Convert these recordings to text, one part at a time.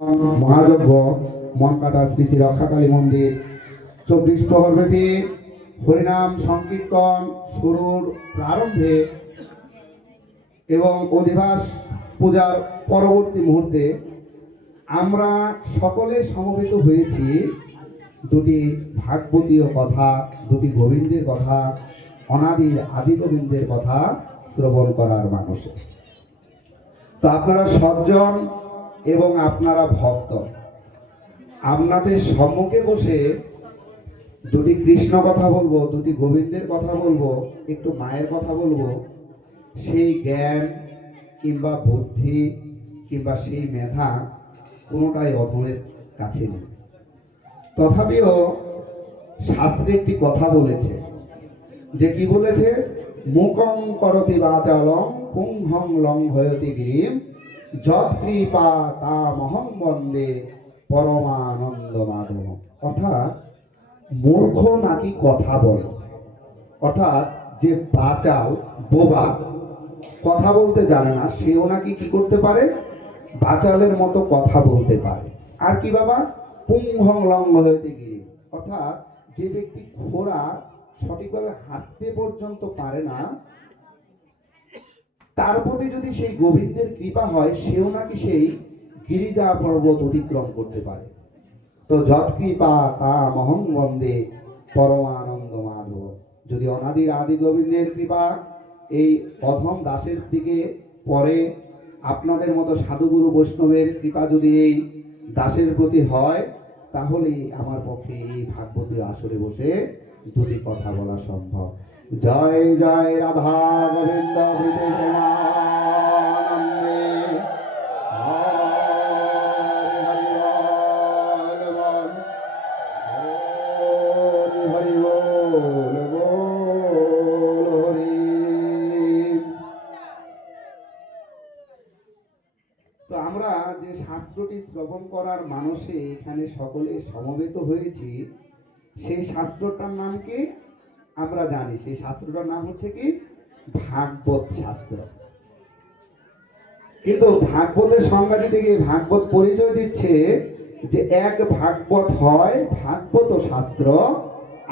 মহাযজ্ঞ মনকাটা শ্রী শ্রী রক্ষাকালী মন্দির 24 প্রহর ব্যাপী হরিনাম সংকীর্তন শুরুর প্রারম্ভে এবং অধিবাস পূজার পরবর্তী মুহূর্তে আমরা সকলে সমবেত হয়েছি দুটি ভাগবতীয় কথা, দুটি গোবিন্দের কথা, অনাদির আদি গোবিন্দের কথা শ্রবণ করার মানুষে। তো আপনারা সজ্জন এবং আপনারা ভক্ত, আপনাদের সম্মুখে বসে দুটি কৃষ্ণ কথা বলবো, দুটি গোবিন্দের কথা বলবো, একটু মায়ের কথা বলবো, সেই জ্ঞান কিংবা বুদ্ধি কিংবা সেই মেধা কোনোটাই অধমের কাছে নেই। তথাপিও শাস্ত্রে একটি কথা বলেছে, যে কি বলেছে, মুখং করতি বাচালং পুংহং লঙ্ঘয়তি গিরিম যৎকৃপা তামহং বন্দে পরমানন্দ মাধব। অর্থাৎ মূর্খ নাকি কথা বলে, অর্থাৎ যে বাচাল বোবা কথা বলতে জানে না, সেও নাকি কি করতে পারে, বাচালের মতো কথা বলতে পারে। আর কি বাবা, পুংহং লঙ্ঘয়তি গিরিম, অর্থাৎ যে ব্যক্তি ঘোড়া সঠিকভাবে হাঁটতে পর্যন্ত পারে না, তার প্রতি যদি সেই গোবিন্দের কৃপা হয়, সেও নাকি সেই গিরিজা পর্বত অতিক্রম করতে পারে। তো যৎকৃপা তামহং বন্দে পরমানন্দ মাধব। যদি অনাদির আদি গোবিন্দের কৃপা এই অধম দাসের দিকে পড়ে, আপনাদের মতো সাধুগুরু বৈষ্ণবের কৃপা যদি এই দাসের প্রতি হয়, তাহলেই আমার পক্ষে এই ভাগবতী আসরে বসে দুটি কথা বলা সম্ভব। জয় জয় রাধা গোবিন্দ হৃদয় প্রেমানন্দে। হরি হরি বল, হরি হরি বল, হরি। তো আমরা যে শাস্ত্রটি শ্রবণ করার মানসে এখানে সকলে সমবেত হয়েছি, সেই শাস্ত্রটার নাম কি আমরা জানি। সেই শাস্ত্রটার নাম হচ্ছে কি ভাগবত শাস্ত্র। কিন্তু ভাগবতের সংজ্ঞা দিতে গিয়ে ভাগবত পরিচয় দিচ্ছে যে এক ভাগবত হয় ভাগবত শাস্ত্র,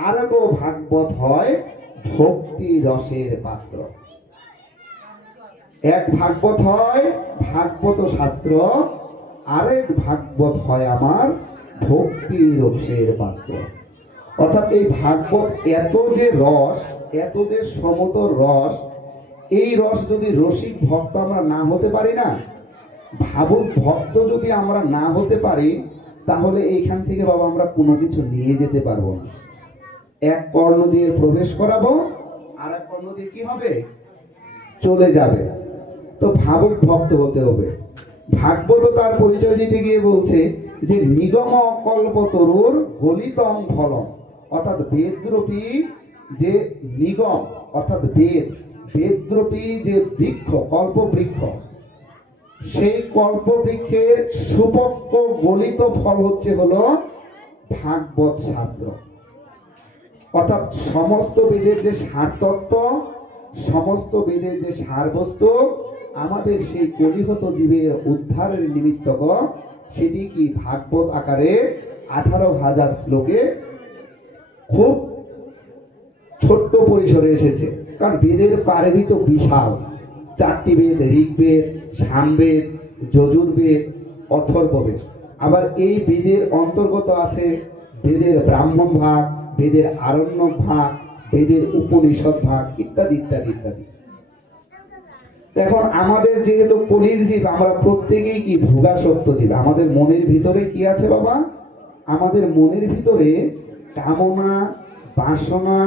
আর এক ভাগবত হয় ভক্তি রসের পাত্র। এক ভাগবত হয় ভাগবত শাস্ত্র, আরেক ভাগবত হয় আমার ভক্তি রসের পাত্র। অর্থাৎ এই ভাগবত এত যে রস, এত যে সমতর রস, এই রস যদি রসিক ভক্ত আমরা না হতে পারি না, ভাবুক ভক্ত যদি আমরা না হতে পারি, তাহলে এইখান থেকে বাবা আমরা কোনো কিছু নিয়ে যেতে পারবো না। এক কর্ণ দিয়ে প্রবেশ করাবো, আর এক কর্ণ দিয়ে কি হবে, চলে যাবে। তো ভাবুক ভক্ত হতে হবে। ভাগবত তার পরিচয় দিতে গিয়ে বলছে যে নিগম কল্পতরুর গলিতং ফলম, অর্থাৎ বেদরূপী যে নিগম, অর্থাৎ বেদরূপী যে বৃক্ষ, কল্প বৃক্ষ, সেই কল্প বৃক্ষের সুপক্ষ গলিত ফল হচ্ছে হলো ভাগবত শাস্ত্র। অর্থাৎ সমস্ত বেদের যে সারতত্ত্ব, সমস্ত বেদের যে সারবস্তু, আমাদের সেই কলিহত জীবের উদ্ধারের নিমিত্তক, সেটি কি ভাগবত আকারে 18,000 শ্লোকে খুব ছোট্ট পরিসরে এসেছে। কারণ বেদের পারিধি তো বিশাল, 4টি বেদ, ঋগ্বেদ, সামবেদ, যজুর্বেদ, অথর্ববেদ। আবার এই বেদের অন্তর্গত আছে বেদের ব্রাহ্মণ ভাগ, বেদের আরণ্যক ভাগ, বেদের উপনিষদ ভাগ, ইত্যাদি ইত্যাদি ইত্যাদি। এখন আমাদের যেহেতু কলির জীব, আমরা প্রত্যেকেই কি ভোগাসক্ত জীব। আমাদের মনের ভিতরে কি আছে বাবা, আমাদের মনের ভিতরে কামনা, বাসনা,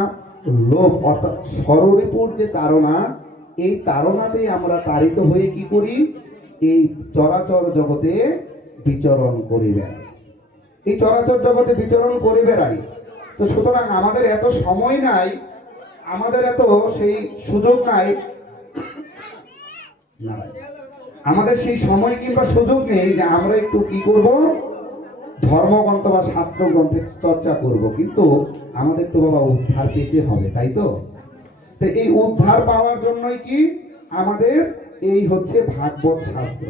লোভ, অর্থাৎ ষড়রিপুর যে তাড়না, এই তাড়নাতেই আমরা তাড়িত হয়ে কি করি, এই চরাচর জগতে বিচরণ করি বেড়াই। এই চরাচর জগতে বিচরণ করে বেড়াই। তো সুতরাং আমাদের এত সময় নাই, আমাদের এত সেই সুযোগ নাই, আমাদের সেই সময় কিংবা সুযোগ নেই যে আমরা একটু কি করব, ধর্মগ্রন্থ বা শাস্ত্র গ্রন্থের চর্চা করব। কিন্তু আমাদের তো বাবা উদ্ধার পেতে হবে, তাই তো? তো এই উদ্ধার পাওয়ার জন্যই কি আমাদের এই হচ্ছে ভাগবত শাস্ত্র।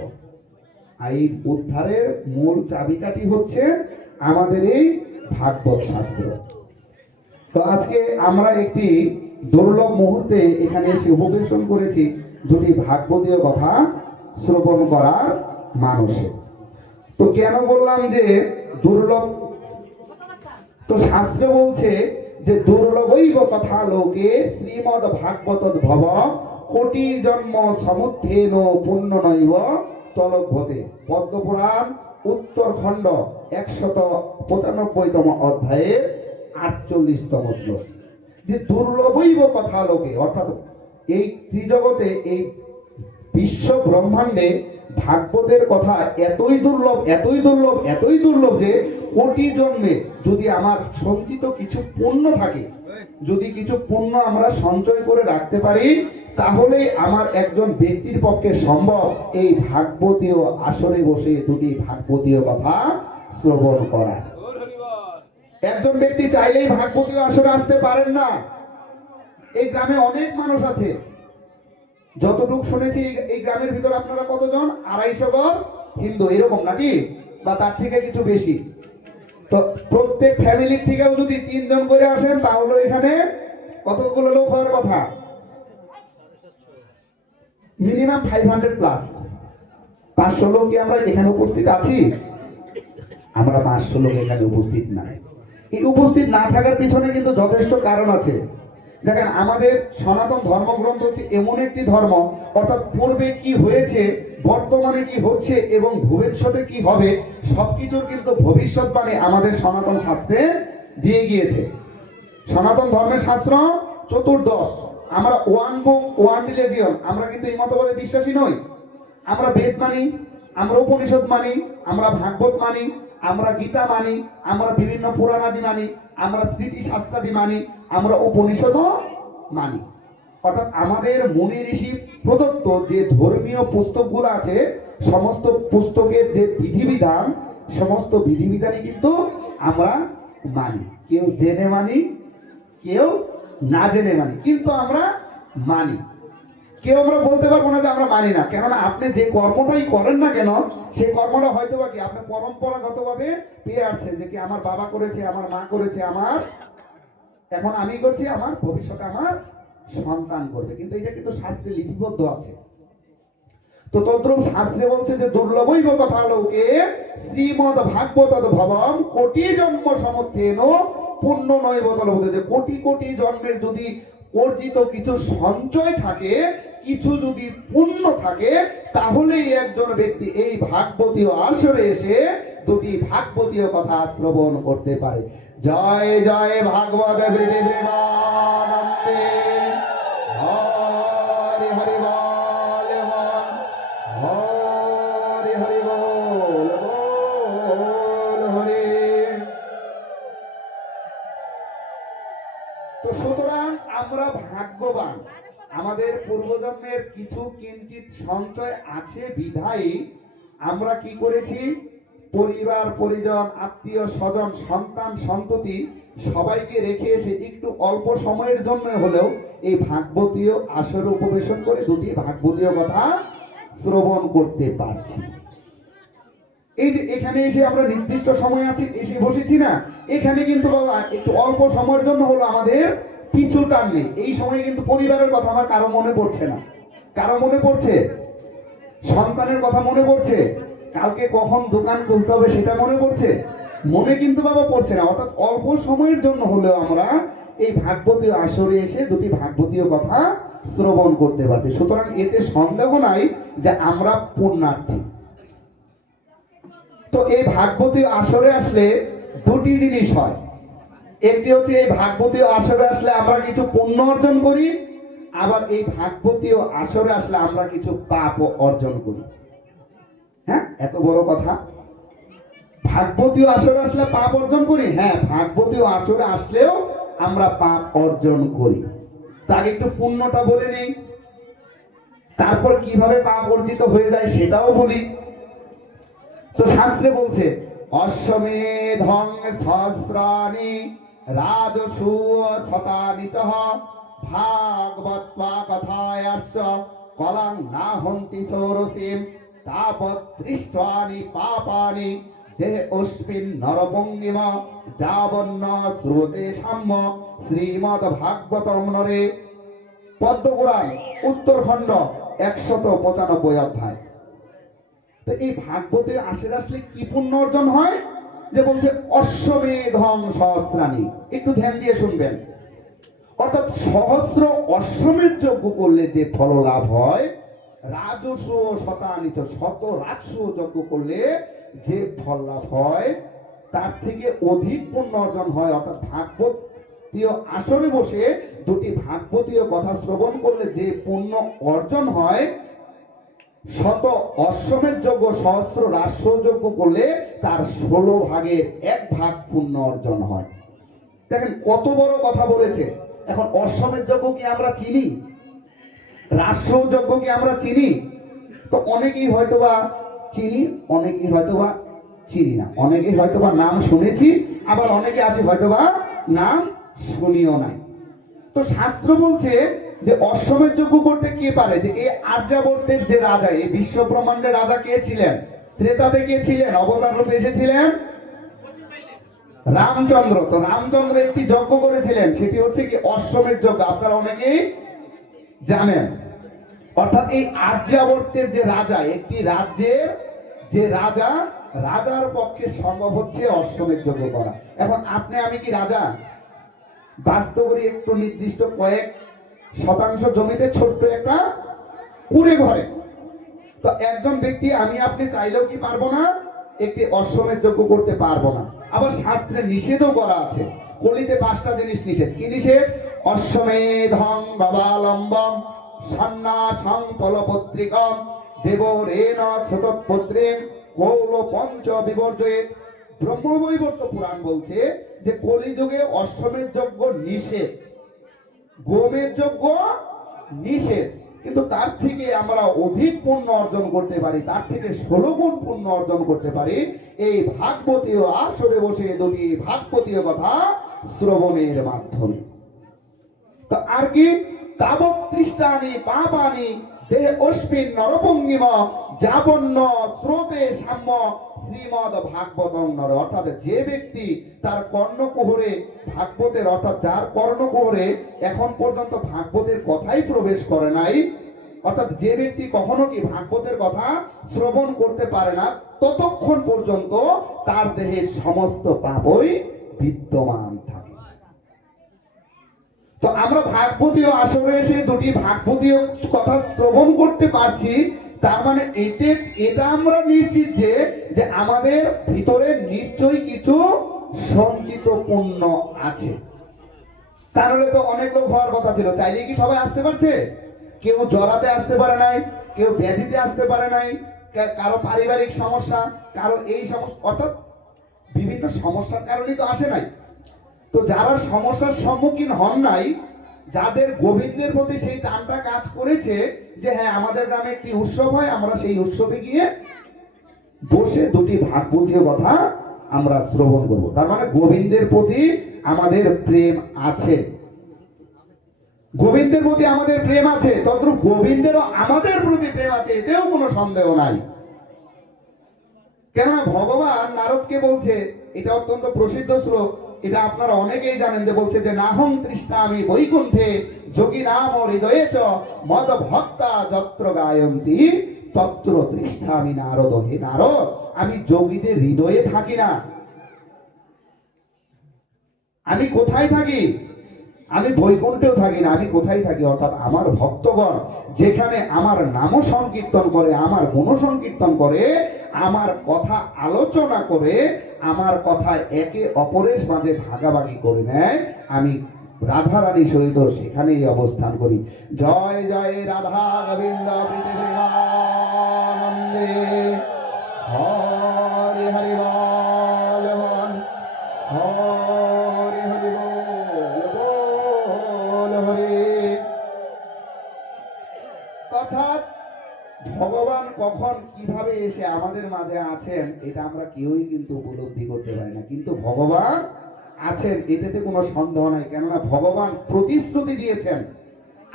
এই উদ্ধারের মূল চাবিকাঠি হচ্ছে আমাদের এই ভাগবত শাস্ত্র। তো আজকে আমরা একটি দুর্লভ মুহূর্তে এখানে এসে উপবেশন করেছি দুটি ভাগবতীয় কথা শ্রবণ করার মানসে। তো কেন বললাম যে দুর্লভ? তো শাস্ত্র বলছে যে দুর্লভৈব কথা লোকে শ্রীমদ ভাগবত ভব কোটি জন্ম সমুত্থেন পুণ্য নৈব তলভ্যতে। পদ্মপুরাণ উত্তরখণ্ড 195তম অধ্যায়ের 48তম শ্লোক। যে দুর্লভৈব কথা লোকে, অর্থাৎ এই ত্রিজগতে, এই বিশ্ব ব্রহ্মাণ্ডে ভাগবতের কথা এতই দুর্লভ, এতই দুর্লভ, এতই দুর্লভ যে কোটি জন্মে যদি আমার সঞ্চিত কিছু পুণ্য থাকে, যদি কিছু পুণ্য আমরা সঞ্চয় করে রাখতে পারি, তাহলে আমার একজন ব্যক্তির পক্ষে সম্ভব এই ভাগবতীয় আসরে বসে দুটি ভাগবতীয় কথা শ্রবণ করা। একজন ব্যক্তি চাইলেই ভাগবতীয় আসরে আসতে পারেন না। এই গ্রামে অনেক মানুষ আছে, যতটুকু শুনেছি এই গ্রামের ভিতরে আপনারা কতজন? 250 ঘর হিন্দু, এরকম নাকি, বা তার থেকে কিছু বেশি। তো প্রত্যেক ফ্যামিলির থেকেও যদি 3 জন করে আসেন তাহলে এখানে কতগুলো লোক হওয়ার কথা? Minimum 500 plus. 500 লোক কি আমরা এখানে উপস্থিত আছি? আমরা 500 লোক এখানে উপস্থিত নাই। এই উপস্থিত না থাকার পিছনে কিন্তু যথেষ্ট কারণ আছে। দেখেন, আমাদের সনাতন ধর্মগ্রন্থ হচ্ছে এমন একটি ধর্ম, অর্থাৎ পূর্বে কি হয়েছে, বর্তমানে কি হচ্ছে এবং ভবিষ্যতে কি হবে, সবকিছুর কিন্তু ভবিষ্যৎবাণী আমাদের সনাতন শাস্ত্রে দিয়ে গিয়েছে। সনাতন ধর্মের শাস্ত্র চতুর্দশ। আমরা ওয়ান বুক ওয়ান রিলিজিয়ন, আমরা কিন্তু এই মতবাদে বিশ্বাসী নই। আমরা বেদ মানি, আমরা উপনিষদ মানি, আমরা ভাগবত মানি, আমরা গীতা মানি, আমরা বিভিন্ন পুরাণাদি মানি, আমরা স্মৃতি শাস্ত্রাদি মানি, আমরা উপনিষদও মানি। অর্থাৎ আমাদের মুনি ঋষি প্রদত্ত যে ধর্মীয় পুস্তকগুলো আছে, সমস্ত পুস্তকের যে বিধিবিধান, সমস্ত বিধিবিধানই কিন্তু আমরা মানি। কেউ জেনে মানি, কেউ না জেনে মানি, কিন্তু আমরা মানি। কেউ আমরা বলতে পারবো না যে আমরা মানি না, কেননা আপনি যে কর্মটাই করেন না কেন, সেই কর্মটা হয়তো বা কি আপনি পরম্পরাগতভাবে পেয়ে আসছেন, যে কি আমার বাবা করেছে, আমার মা করেছে, আমার এখন আমি করছি, আমার ভবিষ্যতে আমার সন্তান করবে, কিন্তু এটা কিন্তু শাস্ত্রে লিপিবদ্ধ আছে। তো তদ্রূপ শাস্ত্রে বলছে যে দুর্লভৈব কথা লোকে শ্রীমদ ভাগবত ভবম কোটি জন্ম সমুত্থেন পুণ্য নৈব তলভ্যতে। যে কোটি কোটি জন্মের যদি অর্জিত কিছু সঞ্চয় থাকে, কিছু যদি পুণ্য থাকে, তাহলেই একজন ব্যক্তি এই ভাগবতীয় আসরে এসে দুটি ভাগবতীয় কথা শ্রবণ করতে পারে। জয় জয় ভাগবত প্রেমানন্দে। হরি হরি বল, হরি হরি বল, বল হরি। তো সুতরাং আমরা ভাগ্যবান, আমাদের পূর্বজন্মের কিছু কিঞ্চিত সঞ্চয় আছে বিধায় আমরা কি করেছি, পরিবার পরিজন, আত্মীয় স্বজন, সন্তান সন্ততি সবাইকে রেখে এসে একটু অল্প সময়ের জন্য হলেও এই ভাগবতীয় আসরে উপবেশন করে দুটি ভাগবতীয় কথা শ্রবণ করতে পারছি। এই যে এখানে এসে আমরা নির্দিষ্ট সময় আছি, এসে বসেছি না, এখানে কিন্তু বাবা একটু অল্প সময়ের জন্য হলো আমাদের পিছু টান নেই। এই সময় কিন্তু পরিবারের কথা আমার কারো মনে পড়ছে না। কারো মনে পড়ছে? সন্তানের কথা মনে পড়ছে? কালকে কখন দোকান খুলতে হবে সেটা মনে পড়ছে? মনে কিন্তু বাবা পড়ছে না। অর্থাৎ অল্প সময়ের জন্য হলেও আমরা এই ভাগবতীয় আসরে এসে দুটি ভাগবতীয় কথা শ্রবণ করতে পারছি। সুতরাং এতে সন্দেহ নাই যে আমরা পুণ্যার্থী। তো এই ভাগবতীয় আসরে আসলে দুটি জিনিস হয়। একটি হচ্ছে এই ভাগবতীয় আসরে আসলে আমরা কিছু পুণ্য অর্জন করি, আবার এই ভাগবতীয় আসরে আসলে আমরা কিছু পাপ অর্জন করি। হ্যাঁ, এত বড় কথা। ভাগবতীয় আসরে আসলে পাপ অর্জন করি, হ্যাঁ, ভাগবতীয় আসরে আসলেও আমরা পাপ অর্জন করি। তার একটু পুণ্যটা বলে নেই, তারপর কিভাবে পাপ অর্জিত হয়ে যায় সেটাও বলি। তো শাস্ত্রে বলছে অশ্বমেধং সহস্রাণি রাজসু শতানি চহ ভাগবত্বা কথায়াস্য কলং না হন্তি সৌরসীম তাবৎ দৃষ্টানি পাপানি দেহে অস্মিন নরপঙ্গিম যাবন্ন শ্রুতে সাম্য শ্রীমদ্ ভাগবতম নরে। পদ্মপুরাণ উত্তরখণ্ড 195 অধ্যায়। তো এই ভাগবতে আসলে কি পুণ্য অর্জন হয়, যে বলছে অশ্বমেধং সহস্রাণি। একটু ধ্যান দিয়ে শুনবেন। অর্থাৎ সহস্র অশ্বমেধ যজ্ঞ করলে যে ফল লাভ হয়, রাজস্ব শতানিত শত রাজস্ব যজ্ঞ করলে যে ফল লাভ হয় তার থেকে অধিক পুণ্য অর্জন হয়। অর্থাৎ ভাগবতীয় আসরে বসে দুটি ভাগবতীয় কথা শ্রবণ করলে যে পুণ্য অর্জন হয়, শত অশ্বমেধ যজ্ঞ সহস্র রাজস্ব যজ্ঞ করলে তার 16 ভাগের 1 ভাগ পুণ্য অর্জন হয়। দেখেন কত বড় কথা বলেছে। এখন অশ্বমেধ যজ্ঞ কি আমরা চিনি? রাজস্ব যজ্ঞ কি আমরা চিনি? তো অনেকেই হয়তোবা চিনি, অনেকেই হয়তোবা চিনি না। অনেকেই হয়তোবা নাম শুনেছি, আবার অনেকে আছে হয়তোবা নাম শুনিও নাই। তো শাস্ত্র বলছে যে অশ্বমেধ যজ্ঞ করতে কে পারে? যে এই আর্যাবর্তের যে রাজা, এই বিশ্ব ব্রহ্মাণ্ডের রাজা কে ছিলেন? ত্রেতাতে কে ছিলেন? অবতার রূপে এসেছিলেন রামচন্দ্র। তো রামচন্দ্র একটি যজ্ঞ করেছিলেন, সেটি হচ্ছে কি অশ্বমেধ যজ্ঞ। আপনারা অনেকেই জানেন। অর্থাৎ এই আর্যাবর্তের যে রাজা, একটি রাজ্যের যে রাজা, রাজার পক্ষে সম্ভব হচ্ছে অশ্বমেধ যজ্ঞ করা। এখন আপনি আমি কি রাজা? বাস্তবে একটু নির্দিষ্ট কয়েক শতাংশ জমিতে ছোট্ট একটা কুড়ে ঘরে। তো একজন ব্যক্তি আমি আপনি চাইলেও কি পারবো না? একটি অশ্বমেধ যজ্ঞ করতে পারবো না। আবার শাস্ত্রে নিষেধও করা আছে। কলিতে 5টা জিনিস নিষেধ। কি নিষেধ? অশ্বমেধং বাবালম্বম সন্ন্যাসং ফলপত্রিকম দেবরেণ শতৎপত্রেণ কৌল পঞ্চ বিবর্জয়েৎ। ব্রহ্মবৈবর্ত পুরাণ বলছে যে কলিযুগে অশ্বমেধ যজ্ঞ নিষেধ, গোমেধ যজ্ঞ নিষেধ, কিন্তু তার থেকে আমরা অধিক পুণ্য অর্জন করতে পারি, তার থেকে 16 গুণ পুণ্য অর্জন করতে পারি এই ভাগবতীয় আসরে বসে দুটি ভাগবতীয় কথা শ্রবণের মাধ্যমে। তো আর কি? তাবৎ তৃষ্টানি পাপানি দেহে অস্মিন নরপঙ্গিম যাবন্ন স্রোতে সাম্য শ্রীমদ ভাগবতং নর। অর্থাৎ যে ব্যক্তি তার কর্ণকুহরে ভাগবতের, অর্থাৎ যার কর্ণকুহরে এখন পর্যন্ত ভাগবতের কথাই প্রবেশ করে নাই, অর্থাৎ যে ব্যক্তি কখনো কি ভাগবতের কথা শ্রবণ করতে পারে না, ততক্ষণ পর্যন্ত তার দেহে সমস্ত পাপই বিদ্যমান থাকে। তো আমরা ভাগবতীয় আসরে এসে দুটি ভাগবতীয় কথা শ্রবণ করতে পারছি, তার মানে এটা আমরা নিশ্চিত যে আমাদের ভিতরে নিশ্চয়ই কিছু সঞ্চিত পুণ্য আছে। তাহলে তো অনেক লোক হওয়ার কথা ছিল, চাইলে কি সবাই আসতে পারছে? কেউ জরাতে আসতে পারে নাই, কেউ ব্যাধিতে আসতে পারে নাই, কারো পারিবারিক সমস্যা, কারো এই সমস্যা, অর্থাৎ বিভিন্ন সমস্যার কারণেই তো আসে নাই। তো যারা সমস্যার সম্মুখীন হন নাই, যাদের গোবিন্দের প্রতি সেই টানটা কাজ করেছে যে হ্যাঁ আমাদের গ্রামে একটি উৎসব হয়, আমরা সেই উৎসবে গিয়ে বসে দুটি ভাগবতীয় কথা আমরা শ্রবণ করব, তার মানে গোবিন্দের প্রতি আমাদের প্রেম আছে। গোবিন্দের প্রতি আমাদের প্রেম আছে, তদ্রূপ গোবিন্দেরও আমাদের প্রতি প্রেম আছে, এতেও কোনো সন্দেহ নাই। কেননা ভগবান নারদকে বলছে, এটা অত্যন্ত প্রসিদ্ধ শ্লোক, এটা আপনারা অনেকেই জানেন, যে বলছে যে নাহং তৃষ্ণামি বৈকুণ্ঠে যোগী নাম হৃদয়ে চ মদ ভক্তা যত্র গায়ন্তি তত্র তৃষ্ণামি নারদ। হে নারদ, আমি যোগীদের হৃদয়ে থাকি না। আমি কোথায় থাকি? আমি বৈকুণ্ঠেও থাকি না, আমি কোথায় থাকি? অর্থাৎ আমার ভক্তগণ যেখানে আমার নাম সংকীর্তন করে, আমার গুণ সংকীর্তন করে, আমার কথা আলোচনা করে, আমার কথা একে অপরের মাঝে ভাগাভাগি করে নেয়, আমি রাধারানী সহিত সেখানেই অবস্থান করি। জয় জয় রাধা গোবিন্দ প্রেমানন্দে হরে হরে বল হরে হরে বল হরে। অর্থাৎ ভগবান কখন কিভাবে এসে আমাদের মাঝে আছেন এটা আমরা কেউই কিন্তু উপলব্ধি করতে পারি না, কিন্তু ভগবান আছেন এটাতে কোনো সন্দেহ নাই। কেননা ভগবান প্রতিশ্রুতি দিয়েছেন।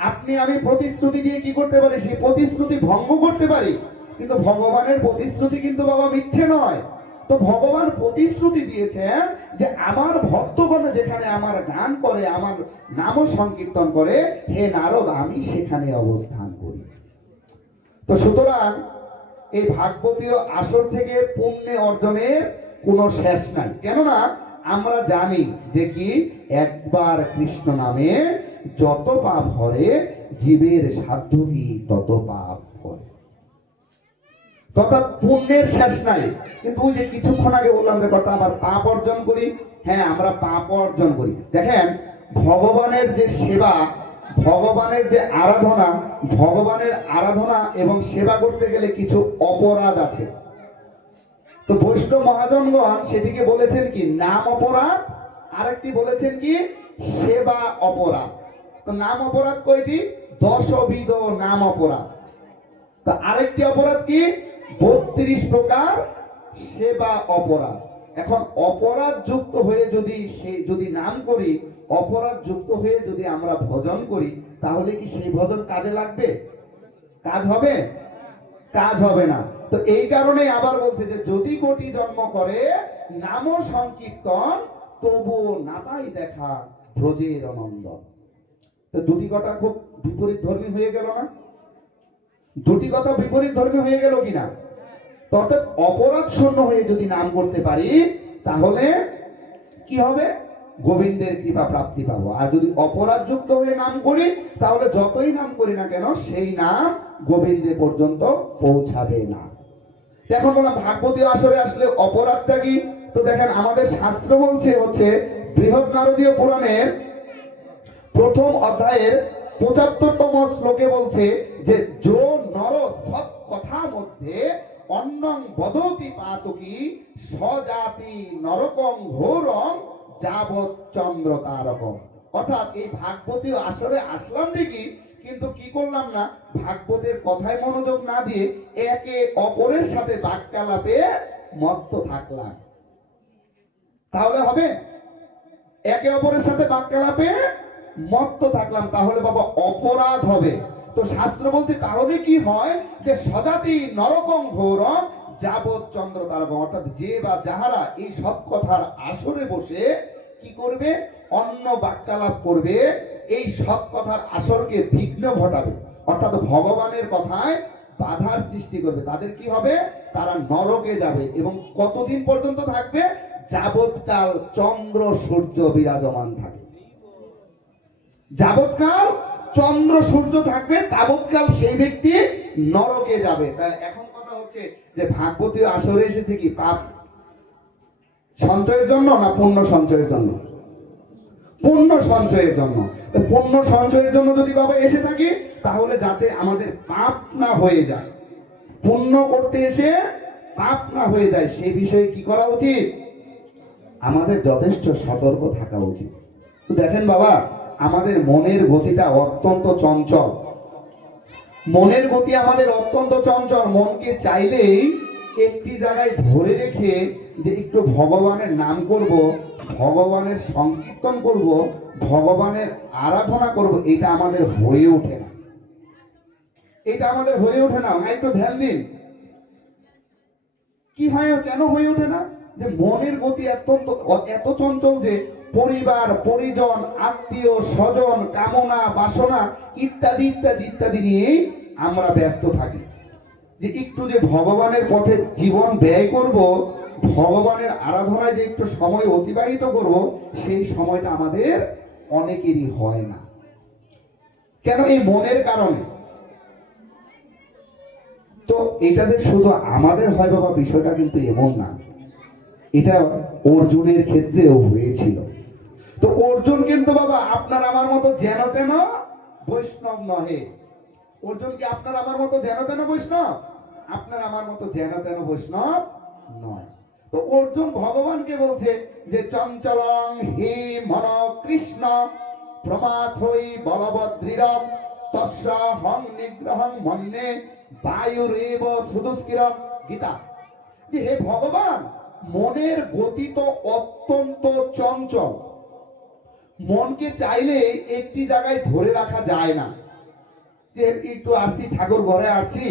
আপনি আমি প্রতিশ্রুতি দিয়ে কি করতে পারি? সেই প্রতিশ্রুতি ভঙ্গ করতে পারি, কিন্তু ভগবানের প্রতিশ্রুতি কিন্তু বাবা মিথ্যে নয়। তো ভগবান প্রতিশ্রুতি দিয়েছেন যে আমার ভক্তগণ যেখানে আমার গান করে, আমার নাম সংকীর্তন করে, হে নারদ আমি সেখানে অবস্থান করি। তো সুতরাং এই ভাগবতীয় আসর থেকে পুণ্য অর্জনের কোনো শেষ নাই। কেননা আমরা জানি যে কি একবার কৃষ্ণ নামে যত পাপ হরে, জীবের সাধ্য কি তত পাপ হরে। অর্থাৎ পুণ্যের শেষ নাই। কিন্তু ওই যে কিছুক্ষণ আগে বললাম যে কথা আবার পাপ অর্জন করি, হ্যাঁ আমরা পাপ অর্জন করি। দেখেন ভগবানের যে সেবা, ভগবানের যে আরাধনা, ভগবানের আরাধনা এবং সেবা করতে গেলে কিছু অপরাধ আছে। তো বৈষ্ণব মহাজনগণ সেটিকে বলেছেন কি নাম অপরাধ, আরেকটি বলেছেন কি সেবা অপরাধ। তো নাম অপরাধ কয়টি? 10বিধ নাম অপরাধ। তো আরেকটি অপরাধ কি 32 প্রকার সেবা অপরাধ। এখন অপরাধ যুক্ত হয়ে যদি নাম করি, অপরাধ যুক্ত হয়ে যদি আমরা ভজন করি, তাহলে কি সেই ভজন কাজে লাগবে? কাজ হবে? কাজ হবে না। তো এই কারণে আবার বলছে যে যদি কোটি জন্ম করে নাম সংকীর্তন, তবু নাপাই দেখা ব্রজের নন্দন। তো দুটি কথা খুব বিপরীত ধর্মী হয়ে গেল না? দুটি কথা বিপরীত ধর্মী হয়ে গেল কিনা? তো অর্থাৎ অপরাধ শূন্য হয়ে যদি নাম করতে পারি, তাহলে কি হবে? গোবিন্দের কৃপা প্রাপ্তি পাবো। আর যদি অপরাধ যুক্ত হয়ে নাম করি, তাহলে যতই নাম করি না কেন সেই নাম গোবিন্দে পর্যন্ত পৌঁছাবে না। এখন বললাম ভাগবতীয় আসরে আসলে অপরাধটা কি? তো দেখেন আমাদের শাস্ত্র বলছে হচ্ছে বৃহৎ নারদীয় পুরাণের প্রথম অধ্যায়ের 75তম শ্লোকে বলছে যে যো নর সৎ কথা মধ্যে অন্নং বদতি পাতকি স্বজাতি নরকং ঘোরং যাবৎ চন্দ্র তারকম। অর্থাৎ এই ভাগবতীয় আসরে আসলাম ঠিকই, কিন্তু কি করলাম না, ভাগবতের কথায় মনোযোগ না দিয়ে একে অপরের সাথে বাক্যালাপে মত্ত থাকলাম। তাহলে হবে? একে অপরের সাথে বাক্যালাপে মত্ত থাকলাম, তাহলে বাবা অপরাধ হবে। তো শাস্ত্র বলছে তাহলে কি হয় যে স্বজাতি নরকং ঘোরং যাবৎ চন্দ্র তারকম। অর্থাৎ যে বা যাহারা এই সৎ কথার আসরে বসে কি করবে? অন্য বাক্যালাপ করবে, এই সৎ কথার আসরকে বিঘ্ন ঘটাবে, অর্থাৎ ভগবানের কথায় বাধার সৃষ্টি করবে, তাদের কি হবে? তারা নরকে যাবে। এবং কতদিন পর্যন্ত থাকবে? যাবৎকাল চন্দ্র সূর্য বিরাজমান থাকে। যাবৎকাল চন্দ্র সূর্য থাকবে, তাবৎকাল সেই ব্যক্তি নরকে যাবে। তাই এখন কথা হচ্ছে যে ভাগবতীয় আসরে এসেছে কি পাপ সঞ্চয়ের জন্য না পুণ্য সঞ্চয়ের জন্য? পুণ্য সঞ্চয়ের জন্য। পুণ্য সঞ্চয়ের জন্য যদি বাবা এসে থাকি, তাহলে যাতে আমাদের পাপ না হয়ে যায়, পুণ্য করতে এসে পাপ না হয়ে যায়, সেই বিষয়ে কি করা উচিত? আমাদের যথেষ্ট সতর্ক থাকা উচিত। তো দেখেন বাবা, আমাদের মনের গতিটা অত্যন্ত চঞ্চল। মনের গতি আমাদের অত্যন্ত চঞ্চল। মনকে চাইলেই একটি জায়গায় ধরে রেখে যে একটু ভগবানের নাম করব, ভগবানের সংকীর্তন করব, ভগবানের আরাধনা করব, এটা আমাদের হয়ে ওঠে না। এটা আমাদের হয়ে ওঠে না। একটু ধ্যান দিন, কি হয়, কেন হয়ে ওঠে না? যে মনের গতি এত চঞ্চল যে পরিবার, পরিজন, আত্মীয় স্বজন, কামনা, বাসনা ইত্যাদি ইত্যাদি ইত্যাদি নিয়েই আমরা ব্যস্ত থাকি। যে একটু যে ভগবানের পথে জীবন ব্যয় করব, ভগবানের আরাধনায় যে একটু সময় অতিবাহিত করব, সেই সময়টা আমাদের অনেকেরই হয় না। কেন? এই মনের কারণে। তো এটা যে শুধু আমাদের হয় বাবা, বিষয়টা কিন্তু এমন না। এটা অর্জুনের ক্ষেত্রেও হয়েছিল। তো অর্জুন কিন্তু বাবা আপনার আমার মতো যেন তেন বৈষ্ণব নহে। অর্জুন কি আপনার আমার মতো যেন তেন বৈষ্ণব? আপনার আমার মতো যেন তেন বৈষ্ণব নয়। তো অর্জুন ভগবানকে বলছে যে চঞ্চলং হি মন কৃষ্ণ প্রমাথই বলবদ্দৃঢ় তস্য হং নিগ্রহং মন্যে বায়ুরেব সুদুষ্কিরম। গীতা। যে হে ভগবান, মনের গতি তো অত্যন্ত চঞ্চল। মনকে চাইলে একটি জায়গায় ধরে রাখা যায় না। যে একটু আসছি, ঠাকুর ঘরে আসছি,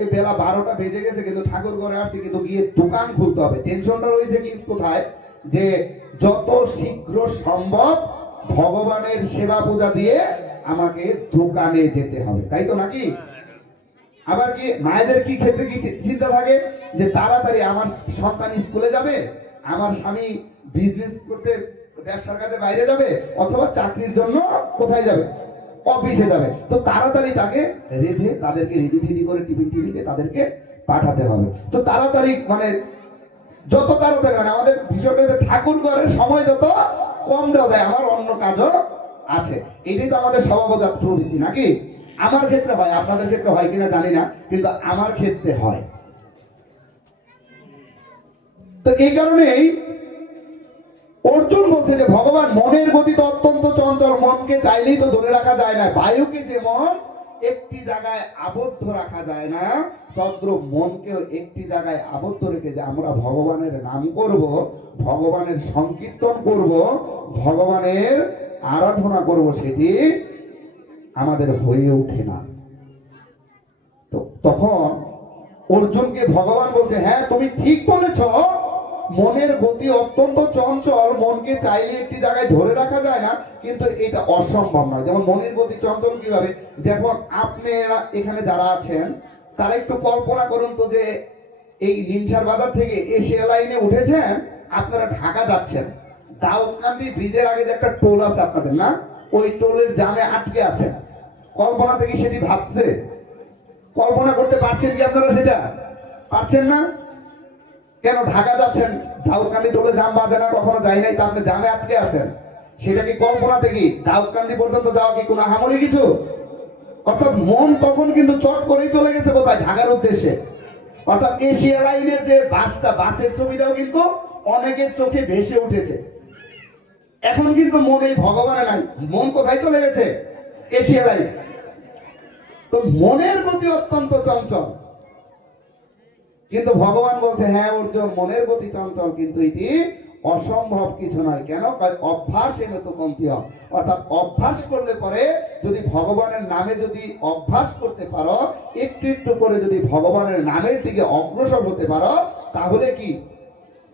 এই বেলা 12টা বেজে গেছে, কিন্তু ঠাকুর ঘরে আসছি, কিন্তু গিয়ে দোকান খুলতে হবে। টেনশনটা রয়েছে কি কোথায়, যে যত শীঘ্র সম্ভব ভগবানের সেবা পূজা দিয়ে আমাকে দোকানে যেতে হবে, তাই তো নাকি? আবার কি মায়েদের কি ক্ষেত্রে কি চিন্তা থাকে, যে তাড়াতাড়ি আমার সন্তান স্কুলে যাবে, আমার স্বামী বিজনেস করতে ব্যবসার কাজে বাইরে যাবে, অথবা চাকরির জন্য কোথায় যাবে, অফিসে যাবে, তো তাড়াতাড়ি তাকে রেঁধে তাদেরকে রেডি করে টিফিন টিফিনে তাদেরকে পাঠাতে হবে। তো তাড়াতাড়ি মানে যত তাড়াতাড়ি মানে আমাদের বিষয়টা হচ্ছে ঠাকুর ঘরের সময় যত কম দেওয়া যায়, আমার অন্য কাজও আছে। এটাই তো আমাদের স্বভাবজাত প্রবৃত্তি নাকি? আমার ক্ষেত্রে হয়, আপনাদের ক্ষেত্রে হয় কিনা জানি না, কিন্তু আমার ক্ষেত্রে হয়। তো এই কারণেই অর্জুন বলছে যে ভগবান মনের গতি তো অত্যন্ত চঞ্চল, মনকে চাইলেই তো ধরে রাখা যায় না। বায়ুকে যেমন একটি জায়গায় আবদ্ধ রাখা যায় না, তদ্রূপ মনকেও একটি জায়গায় আবদ্ধ রেখে যে আমরা ভগবানের নাম করব, ভগবানের সংকীর্তন করব, ভগবানের আরাধনা করব, সেটি আমাদের হয়ে ওঠে না। তো তখন অর্জুনকে ভগবান বলছে, হ্যাঁ তুমি ঠিক বলেছ, মনের গতি অত্যন্ত চঞ্চল, মনকে চাইলে একটি জায়গায় ধরে রাখা যায় না, কিন্তু এটা অসম্ভব নয়। যেমন মনের গতি চঞ্চল কিভাবে, যেমন আপনারা এখানে যারা আছেন তারা একটু কল্পনা করুন তো, যে এই নিমসার বাজার থেকে এশিয়া লাইনে উঠেছেন, আপনারা ঢাকা যাচ্ছেন, দাউদকান্দি ব্রিজের আগে যে একটা টোল আছে আপনাদের, না, ওই টোলের জামে আটকে আছেন। কল্পনা থেকে সেটি ভাবছে, কল্পনা করতে পারছেন কি আপনারা? সেটা পারছেন না। কেন? ঢাকা যাচ্ছেন, দাউদকান্দি টোলে জাম বাজে না, কখনো যাই নাই, তা আপনি জামে আটকে আছেন, সেটা কি কল্পনা থেকে? দাউদকান্দি পর্যন্ত যাওয়া কি কোনো আহামরি কিছু? অর্থাৎ মন তখন কিন্তু চট করেই চলে গেছে কোথায়? ঢাকার উদ্দেশ্যে। অর্থাৎ এশিয়া লাইনের যে বাসটা, বাসের ছবিটাও কিন্তু অনেকের চোখে ভেসে উঠেছে। এখন কিন্তু মন এই ভগবানে নাই, মন কোথায় চলে গেছে? Asia line. তো মনের গতি অত্যন্ত চঞ্চল, কিন্তু ভগবান বলছে, হ্যাঁ অর্জুন, মনের গতি চঞ্চল, কিন্তু এটি অসম্ভব কিছু নয়। কেন? অভ্যাস এনে তো পন্থী হয়। অর্থাৎ অভ্যাস করলে পরে যদি ভগবানের নামে যদি অভ্যাস করতে পারো, একটু একটু করে যদি ভগবানের নামের দিকে অগ্রসর হতে পারো, তাহলে কি,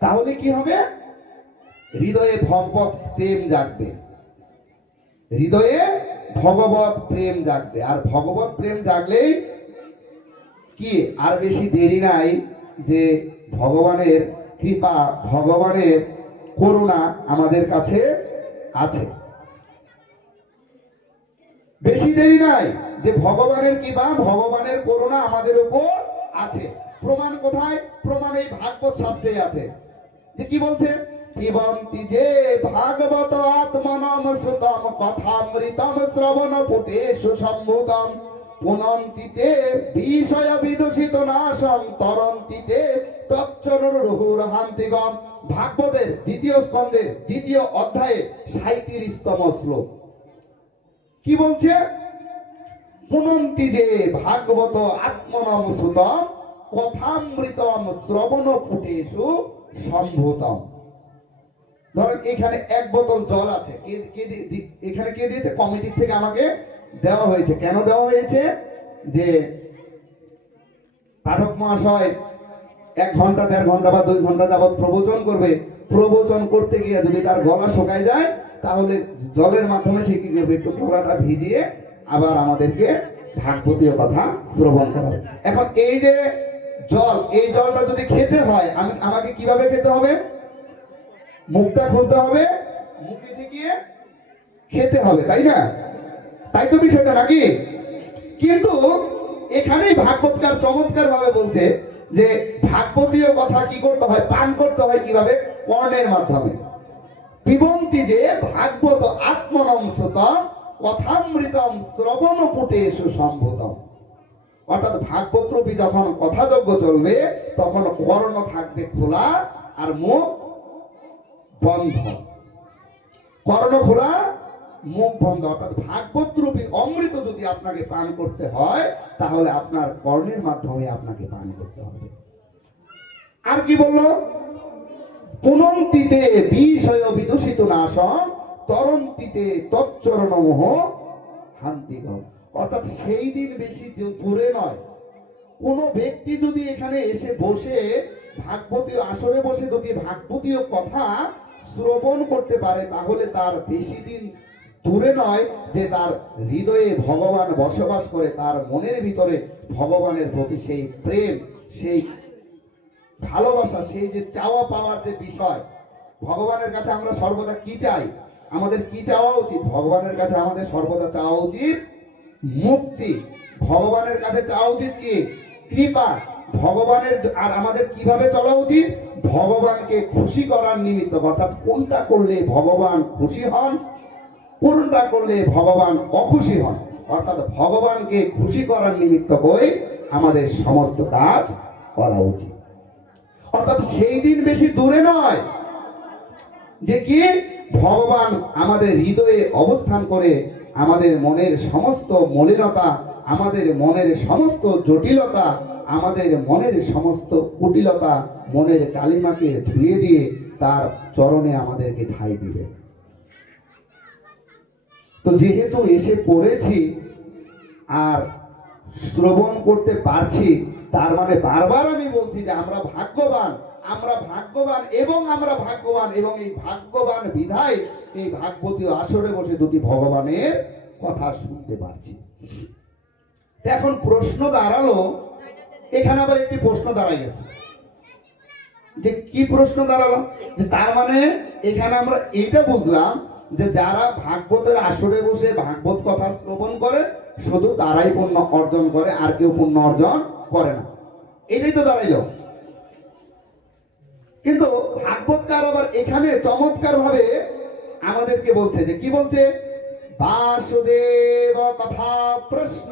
তাহলে কি হবে? হৃদয়ে ভগবত প্রেম জাগবে, হৃদয়ে ভগবত প্রেম জাগবে। আর ভগবত প্রেম জাগলেই কি, আর বেশি দেরি নাই যে ভগবানের কৃপা, ভগবানের করুণা আমাদের কাছে আছে। বেশি দেরি নাই যে ভগবানের কৃপা, ভগবানের করুণা আমাদের উপর আছে। প্রমাণ কোথায়? প্রমাণ এই ভাগবত শাস্ত্রে আছে। যে কি বলছে? পিবন্তি যে ভাগবত আত্মনম সুতম কথামৃতম শ্রবণ পুটেষু সম্ভূতম পুনন্তিতে বিষয় বিদূষিত নাশং তরন্তিতে তচ্চরুর হান্তিগম। ভাগবতের দ্বিতীয় স্কন্ধের দ্বিতীয় অধ্যায়ে 37তম শ্লোক কি বলছে? পুনন্তি যে ভাগবত আত্মনম সুতম কথামৃতম শ্রবণ পুটেষু সম্ভূতম। ধরেন এখানে এক বোতল জল আছে, এখানে কে দিয়েছে? কমিটির থেকে আমাকে দেওয়া হয়েছে। কেন দেওয়া হয়েছে? যে পাঠক মহাশয় 1 ঘন্টা 1.5 ঘন্টা বা 2 ঘন্টা যাবত প্রবচন করবে। প্রবচন করতে গিয়ে যদি তার গলা শুকায় যায়, তাহলে জলের মাধ্যমে সে কি করবে? একটু গলাটা ভিজিয়ে আবার আমাদেরকে ভাগবতীয় কথা শ্রবণ করাবে। এখন এই যে জল, এই জলটা যদি খেতে হয়, আমাকে কিভাবে খেতে হবে? মুখটা খুলতে হবে, মুখে ঠেকিয়ে খেতে হবে, তাই না? তাই তো বিষয়টা নাকি? কিন্তু এখানেই ভাগবতকার চমৎকার ভাবে বলছে যে ভাগবতীয় কথা কি করতে হয়? পান করতে হয় কিভাবে? কর্ণের মাধ্যমে। পিবন্তি যে ভাগবত আত্মনম সুতম কথামৃতম শ্রবণ পুটেষু সম্ভূতম। অর্থাৎ ভাগবত রূপী যখন কথাযজ্ঞ চলবে, তখন কর্ণ থাকবে খোলা আর মুখ বন্ধ। কর্ণ খোলা, মুখ বন্ধ। অর্থাৎ ভাগবত রূপী অমৃত যদি আপনাকে পান করতে হয়, তাহলে আপনার কর্ণের মাধ্যমে আপনাকে পান করতে হবে। আর কি বললো? পুনন্তিতে বিষয় বিদূষিত নাশং তরন্তিতে তচ্চরণমোহ হান্তিগম। অর্থাৎ সেই দিন বেশি দূরে নয়, কোনো ব্যক্তি যদি এখানে এসে বসে ভাগবতীয় আসরে বসে দুটি ভাগবতীয় কথা শ্রবণ করতে পারে, তাহলে তার বেশি দিন দূরে নয় যে তার হৃদয়ে ভগবান বসবাস করে, তার মনের ভিতরে ভগবানের প্রতি সেই প্রেম, সেই ভালোবাসা, সেই যে চাওয়া পাওয়ার যে বিষয়। ভগবানের কাছে আমরা সর্বদা কি চাই? আমাদের কি চাওয়া উচিত? ভগবানের কাছে আমাদের সর্বদা চাওয়া উচিত মুক্তি। ভগবানের কাছে চাওয়া উচিত কি? কৃপা। ভগবানের আর আমাদের কিভাবে চলা উচিত? ভগবানকে খুশি করার নিমিত্ত, অর্থাৎ কোনটা করলে ভগবান খুশি হন, কোনটা করলে ভগবান অখুশি হন, অর্থাৎ ভগবানকে খুশি করার নিমিত্ত করে আমাদের সমস্ত কাজ করা উচিত। অর্থাৎ সেই দিন বেশি দূরে নয় যে কি ভগবান আমাদের হৃদয়ে অবস্থান করে আমাদের মনের সমস্ত মলিনতা, আমাদের মনের সমস্ত জটিলতা, আমাদের মনের সমস্ত কুটিলতা, মনের কালিমাকে ধুয়ে দিয়ে তার চরণে আমাদেরকে ঠাঁই দিবে। তো যেহেতু এসে পড়েছি আর শ্রবণ করতে পারছি, তার মানে বারবার আমি বলছি যে আমরা ভাগ্যবান, আমরা ভাগ্যবান এবং আমরা ভাগ্যবান, এবং এই ভাগ্যবান বিধায় এই ভাগবতীয় আসরে বসে দুটি ভগবানের কথা শুনতে পারছি। এখন প্রশ্ন দাঁড়ালো, এখানে আবার একটি প্রশ্ন দাঁড়াই গেছে, যে কি প্রশ্ন দাঁড়ালো? যে তার মানে এখানে আমরা এইটা বুঝলাম যে যারা ভাগবতের আসরে বসে ভাগবত কথা শ্রবণ করে শুধু তারাই পুণ্য অর্জন করে, আর কেউ পুণ্য অর্জন করে না। এটাই তো দাঁড়াইল। কিন্তু ভাগবতকার আবার এখানে চমৎকার ভাবে আমাদেরকে বলছে, যে কি বলছে? বাসুদেব কথা প্রশ্ন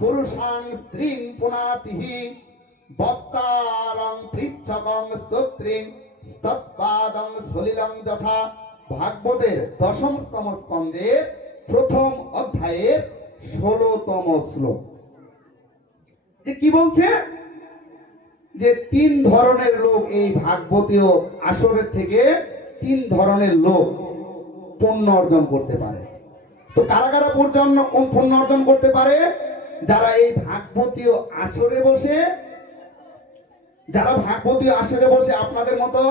পুরুষাং স্ত্রীং পুনাতিহি বক্তারং পৃচ্ছকং স্তোত্রিং স্তৎপাদং সলিলং যথা। ভাগবতের 10তম স্কন্ধের প্রথম অধ্যায়ের 16তম শ্লোক। যে কি বলছে? যে 3 ধরনের লোক এই ভাগবতীয় আসরের থেকে 3 ধরনের লোক পুণ্য অর্জন করতে পারে। তো কারা কারা পুণ্য অর্জন করতে পারে? যারা এই ভাগবতীয় আসরে বসে, যারা ভাগবতীয় আসরে বসে আপনাদের মতো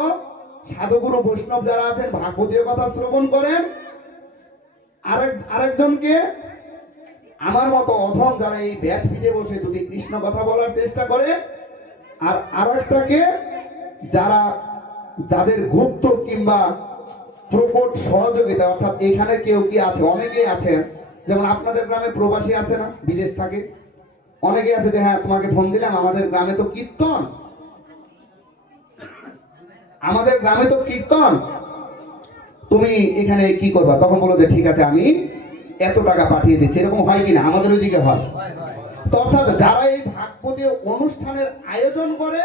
সাধুগুরু বৈষ্ণব যারা আছেন ভাগবতীয় কথা শ্রবণ করেন, আরেকজনকে আমার মতো অধম যারা এই ব্যাসপীঠে বসে দুটি কৃষ্ণ কথা বলার চেষ্টা করে, আর আরেকটাকে যাদের গুপ্ত কিংবা প্রকট সহযোগিতা, অর্থাৎ এখানে কেউ কি আছে, অনেকেই আছেন, যেমন আপনাদের গ্রামে প্রবাসী আছে না, বিদেশ থাকে, অনেকে আছে যে হ্যাঁ তোমাকে ফোন দিলাম, আমাদের গ্রামে তো কীর্তন, আমাদের গ্রামে তো কীর্তন, তুমি এখানে কি করবা? তখন বলো যে ঠিক আছে আমি এত টাকা পাঠিয়ে দিচ্ছি। এরকম হয় কিনা? আমাদের ওইদিকে হয়। তো অর্থাৎ যারা এই ভাগবতীয় অনুষ্ঠানের আয়োজন করে,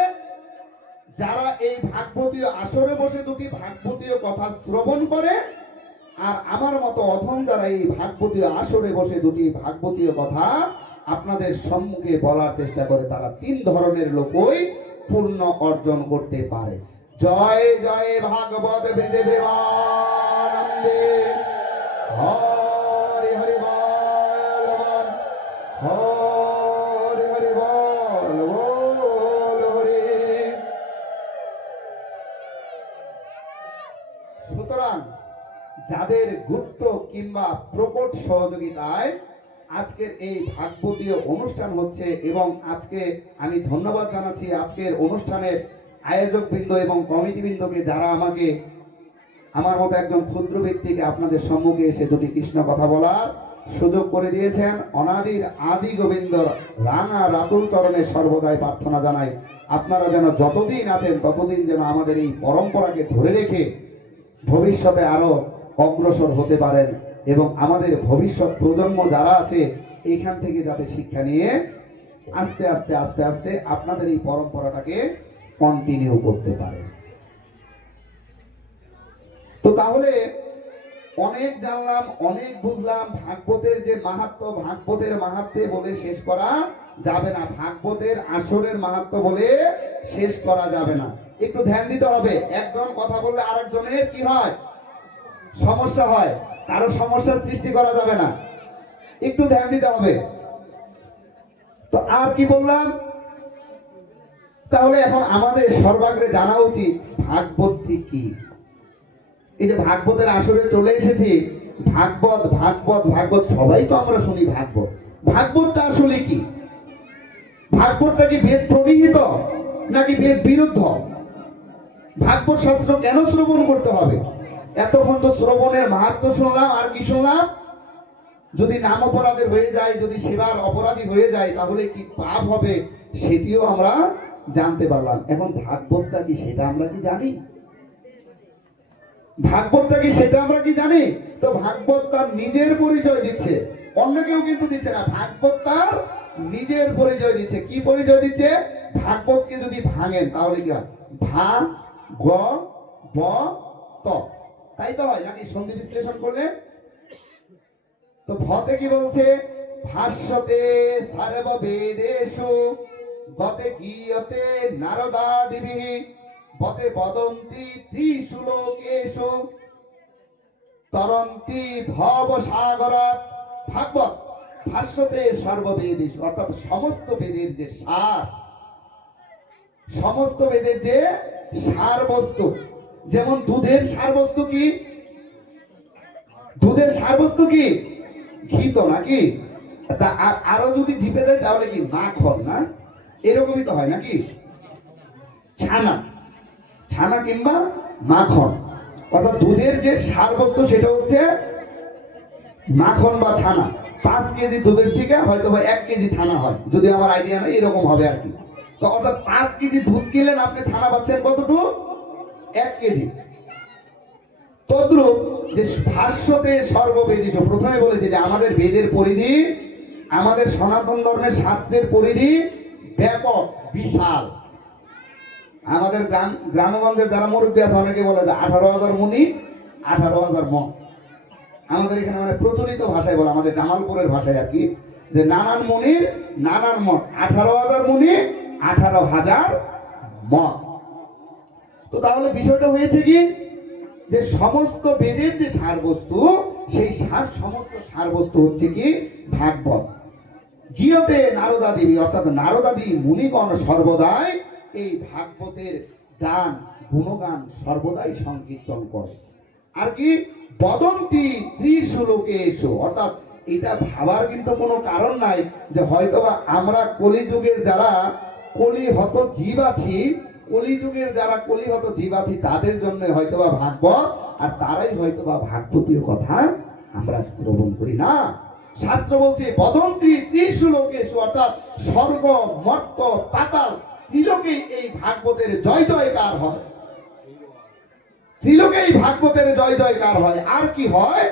যারা এই ভাগবতীয় আসরে বসে দুটি ভাগবতীয় কথা শ্রবণ করে, আর আমার মতো অধম যারা এই ভাগবতীয় আসরে বসে দুটি ভাগবতীয় কথা আপনাদের সম্মুখে বলার চেষ্টা করে, তারা 3 ধরনের লোকই পূর্ণ অর্জন করতে পারে। জয় জয় ভাগবত হৃদয় প্রেমানন্দে। হরি হরি বল বল, হরি হরি বল বল হরি। সুতরাং যাদের গুপ্ত কিংবা প্রকট সহযোগিতায় আজকের এই ভাগবতীয় অনুষ্ঠান হচ্ছে, এবং আজকে আমি ধন্যবাদ জানাচ্ছি আজকের অনুষ্ঠানের আয়োজকবৃন্দ এবং কমিটিবৃন্দকে, যারা আমাকে আমার মতো একজন ক্ষুদ্র ব্যক্তিকে আপনাদের সম্মুখে এসে দুটি কৃষ্ণ কথা বলার সুযোগ করে দিয়েছেন। অনাদির আদি গোবিন্দর রাঙা রাতুল চরণে সর্বদাই প্রার্থনা জানাই, আপনারা যেন যতদিন আছেন ততদিন যেন আমাদের এই পরম্পরাকে ধরে রেখে ভবিষ্যতে আরো অগ্রসর হতে পারেন, এবং আমাদের ভবিষ্যৎ প্রজন্ম যারা আছে এইখান থেকে যাতে শিক্ষা নিয়ে আস্তে আস্তে আস্তে আস্তে আপনাদের এই পরম্পরাটাকে কন্টিনিউ করতে পারে। তো তাহলে অনেক জানলাম, অনেক বুঝলাম। ভাগবতের যে মাহাত্ম্য, ভাগবতের মাহাত্ম্যে বলে শেষ করা যাবে না, ভাগবতের আসরের মাহাত্ম্য বলে শেষ করা যাবে না। একটু ধ্যান দিতে হবে, একজন কথা বললে আরেকজনের কি হয়? সমস্যা হয়। কারো সমস্যার সৃষ্টি করা যাবে না, একটু ধ্যান দিতে হবে। তো আর কি বললাম? তাহলে এখন আমাদের সর্বাগ্রে জানা উচিত ভাগবতটি কি। এই যে ভাগবতের আসরে চলে এসেছি, ভাগবত ভাগবত ভাগবত সবাই তো আমরা শুনি ভাগবত। ভাগবতটা আসলে কি? ভাগবতটা কি বেদ প্রণীত নাকি বেদ বিরুদ্ধ? ভাগবত শাস্ত্র কেন শ্রবণ করতে হবে? এতক্ষণ তো শ্রবণের মাহাত্ম্য শুনলাম, আর কি শুনলাম? যদি নাম অপরাধের হয়ে যায়, যদি সেবার অপরাধী হয়ে যায়, তাহলে কি পাপ হবে সেটিও আমরা জানতে পারলাম। এখন ভাগবতটা কি সেটা আমরা কি জানি? ভাগবতটা কি সেটা আমরা কি জানি? তো ভাগবত তার নিজের পরিচয় দিচ্ছে, অন্য কেউ কিন্তু দিচ্ছে না। ভাগবত তার নিজের পরিচয় দিচ্ছে। কি পরিচয় দিচ্ছে? ভাগবতকে যদি ভাঙেন তাহলে কি হয়? ভা গ ব ত, তাই তো হয় নাকি? সন্ধি বিশ্লেষণ করলে তো ভতে কি বলছে? ভাষ্যতে সার্ব বেদেষু গতে গীয়তে নারদাদিভিঃ বতে বদন্তি ত্রিষু লোকেষু তরন্তি ভব সাগরাৎ। ভাগবত ভাষ্যতে সর্ববেদেষু, অর্থাৎ সমস্ত বেদের যে সার, সমস্ত বেদের যে সার বস্তু। যেমন দুধের সার বস্তু কি? দুধের সার বস্তু কি? ঘি তো নাকি? আরো যদি ধিপে যায় তাহলে কি? মাখন না? এরকমই তো হয় নাকি? ছানা, ছানা কিংবা মাখন, অর্থাৎ দুধের যে সার বস্তু সেটা হচ্ছে মাখন বা ছানা। 5 কেজি দুধের থেকে হয়তো বা 1 কেজি ছানা হয়, যদি আমার আইডিয়া নাই, এরকম হবে আর কি। তো অর্থাৎ 5 কেজি দুধ কিনলেন, আপনি ছানা পাচ্ছেন কতটুকু? 1 কেজি। তদ্রূপ যে ভাষ্যতে সর্ববেদেষু, প্রথমে বলেছে যে আমাদের বেদের পরিধি, আমাদের সনাতন ধর্মের শাস্ত্রের পরিধি ব্যাপক, বিশাল। আমাদের গ্রামগঞ্জের যারা মুরব্বী আছে অনেকে বলে যে 18,000 মুনি 18,000 মঠ। আমাদের এখানে মানে প্রচলিত ভাষায় বলে, আমাদের জামালপুরের ভাষায় আর কি, যে নানান মুনির নানান মঠ, 18,000 মুনি 18,000 মঠ। তো তাহলে বিষয়টা হয়েছে কি, যে সমস্ত বেদের যে সারবস্তু, সেই সমস্ত সারবস্তু হচ্ছে কি? ভাগবত। গীয়তে নারদাদিবি, অর্থাৎ নারদাদি মুনিগণ সর্বদাই এই ভাগবতের গান, গুণগান সর্বদাই সংকীর্তন করে। আর কি? বদন্তি ত্রিষু লোকেষু, অর্থাৎ এটা ভাবার কিন্তু কোনো কারণ নাই যে হয়তোবা আমরা কলিযুগের যারা কলিহত জীব আছি, কলিযুগের যারা কলিহত জীব আছি তাদের জন্য হয়তোবা ভাগবত, আর তারাই হয়তোবা ভাগবতীয় কথা আমরা শ্রবণ করি না। শাস্ত্র বলছে বদন্তি ত্রিষু লোকেষু, অর্থাৎ স্বর্গ মর্ত পাতাল ত্রিলোকেই এই ভাগবতের জয় জয়কার হয়, ত্রিলোকেই ভাগবতের জয় জয়কার হয়। আর কি হয়?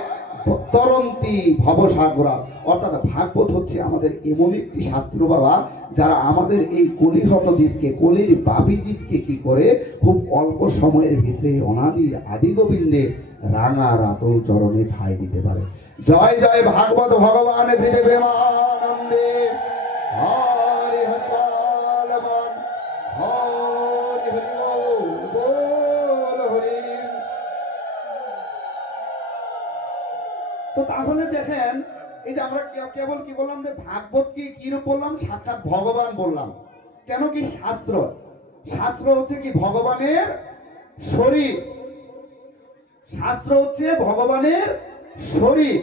তরন্তি ভবসাগরা, অর্থাৎ ভাগবত হচ্ছে আমাদের এমন একটি শাস্ত্র বাবা, যারা আমাদের এই কলিহত জীবকে, কলির পাপী জীবকে কি করে খুব অল্প সময়ের ভিতরে অনাদি আদি গোবিন্দে রাঙা রাতল চরণে ঠাঁই দিতে পারে। জয় জয় ভাগবত ভগবান হৃদয় প্রেমানন্দে। হরি হরি বল মন, হরি হরি বল হরি। তো তাহলে দেখেন, এই যে আমরা কেবল কি বললাম যে ভাগবত কি রূপ বললাম? সাক্ষাৎ ভগবান বললাম। কেন কি? শাস্ত্র, শাস্ত্র হচ্ছে কি? ভগবানের শরীর। শাস্ত্র হচ্ছে ভগবানের শরীর।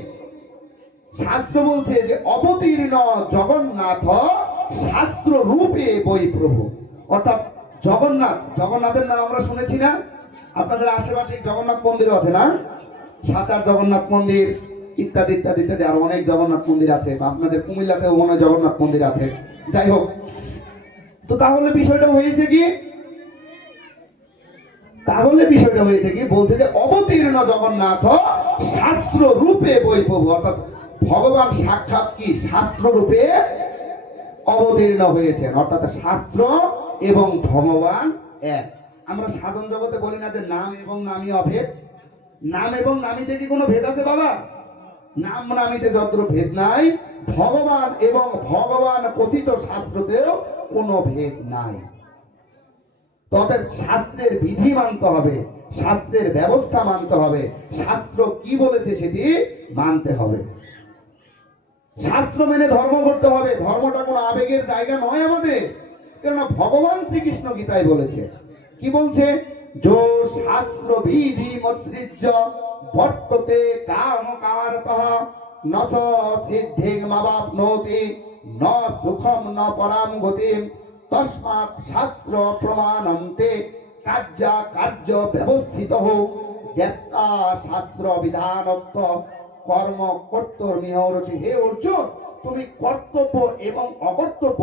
শাস্ত্র বলছে যে অবতীর্ণ জগন্নাথ শাস্ত্র রূপে বৈ প্রভু, অর্থাৎ জগন্নাথ, জগন্নাথের নাম আমরা শুনেছি না? আপনাদের আশেপাশে জগন্নাথ মন্দির আছে না? সাচার জগন্নাথ মন্দির ইত্যাদি ইত্যাদি ইত্যাদি, আরো অনেক জগন্নাথ মন্দির আছে। আপনাদের কুমিল্লাতেও মনে হয় জগন্নাথ মন্দির আছে। যাই হোক, তো তাহলে বিষয়টা হয়েছে কি? তাহলে বিষয়টা হয়েছে কি? বলছে যে অবতীর্ণ জগন্নাথ শাস্ত্র রূপে বৈভব, অর্থাৎ ভগবান সাক্ষাৎ কি? শাস্ত্র রূপে অবতীর্ণ হয়েছেন, অর্থাৎ শাস্ত্র এবং ভগবান এক। আমরা সাধন জগতে বলি না যে নাম এবং নামই অভেদ? নাম এবং নামিতে কি কোনো ভেদ আছে বাবা? নাম নামিতে যত্র ভেদ নাই, ভগবান এবং ভগবান কথিত শাস্ত্রতেও কোনো ভেদ নাই। তবে শাস্ত্রের বিধি মানতে হবে, শাস্ত্রের ব্যবস্থা মানতে হবে, শাস্ত্র কি বলেছে সেটি মানতে হবে। শাস্ত্র মেনে ধর্ম করতে হবে। ধর্মটা কোনো আবেগের জায়গা নয় আমাদের, কেননা ভগবান শ্রীকৃষ্ণ গীতায় বলেছে, কি বলছে, যো শাস্ত্র বিধি মৎসৃজ্য বর্ততে কাম কামারতঃ ন স সিদ্ধিং মাবাপ্নোতি ন সুখম ন পরাম গতিম তস্মাৎ শাস্ত্র প্রমাণন্তে কার্যা কার্য ব্যবস্থিত জ্ঞাতা শাস্ত্র বিধানোক্ত কর্ম কর্তব্য। হে অর্জুন, তুমি কর্তব্য এবং অকর্তব্য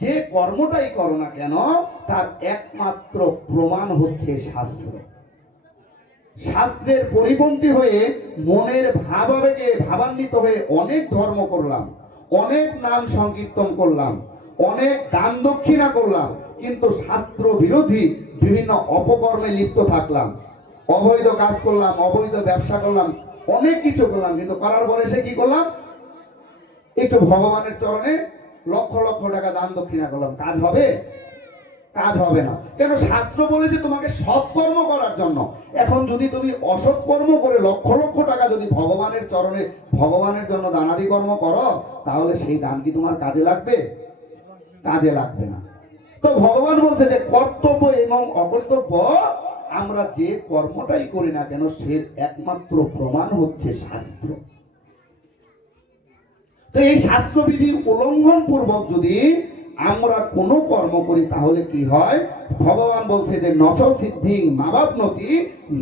যে কর্মটাই করো না কেন, তার একমাত্র প্রমাণ হচ্ছে শাস্ত্র। শাস্ত্রের পরিপন্থী হয়ে মনের ভাব আবেগে ভাবান্বিত হয়ে অনেক ধর্ম করলাম, অনেক নাম সংকীর্তন করলাম, অনেক দান দক্ষিণা করলাম, কিন্তু শাস্ত্র বিরোধী বিভিন্ন অপকর্মে লিপ্ত থাকলাম, অবৈধ কাজ করলাম, অবৈধ ব্যবসা করলাম, অনেক কিছু করলাম, কিন্তু করার পরে সে কি করলাম, একটু ভগবানের চরণে লক্ষ লক্ষ টাকা দান দক্ষিণা করলাম, কাজ হবে? কাজ হবে না। কেন? শাস্ত্র বলেছে তোমাকে সৎকর্ম করার জন্য। এখন যদি তুমি অসৎকর্ম করে লক্ষ লক্ষ টাকা যদি ভগবানের চরণে ভগবানের জন্য দানাদি কর্ম করো, তাহলে সেই দান কি তোমার কাজে লাগবে? কাজে লাগবে না। তো ভগবান বলছে যে কর্তব্য এবং অকর্তব্য আমরা যে কর্মটাই করি না কেন, সে একমাত্র প্রমাণ হচ্ছে শাস্ত্র। তো এই শাস্ত্রবিধি উল্লঙ্ঘন পূর্বক যদি আমরা কোনো কর্ম করি, তাহলে কি হয়? ভগবান বলছে যে নশ সিদ্ধিং মাবাপ্নোতি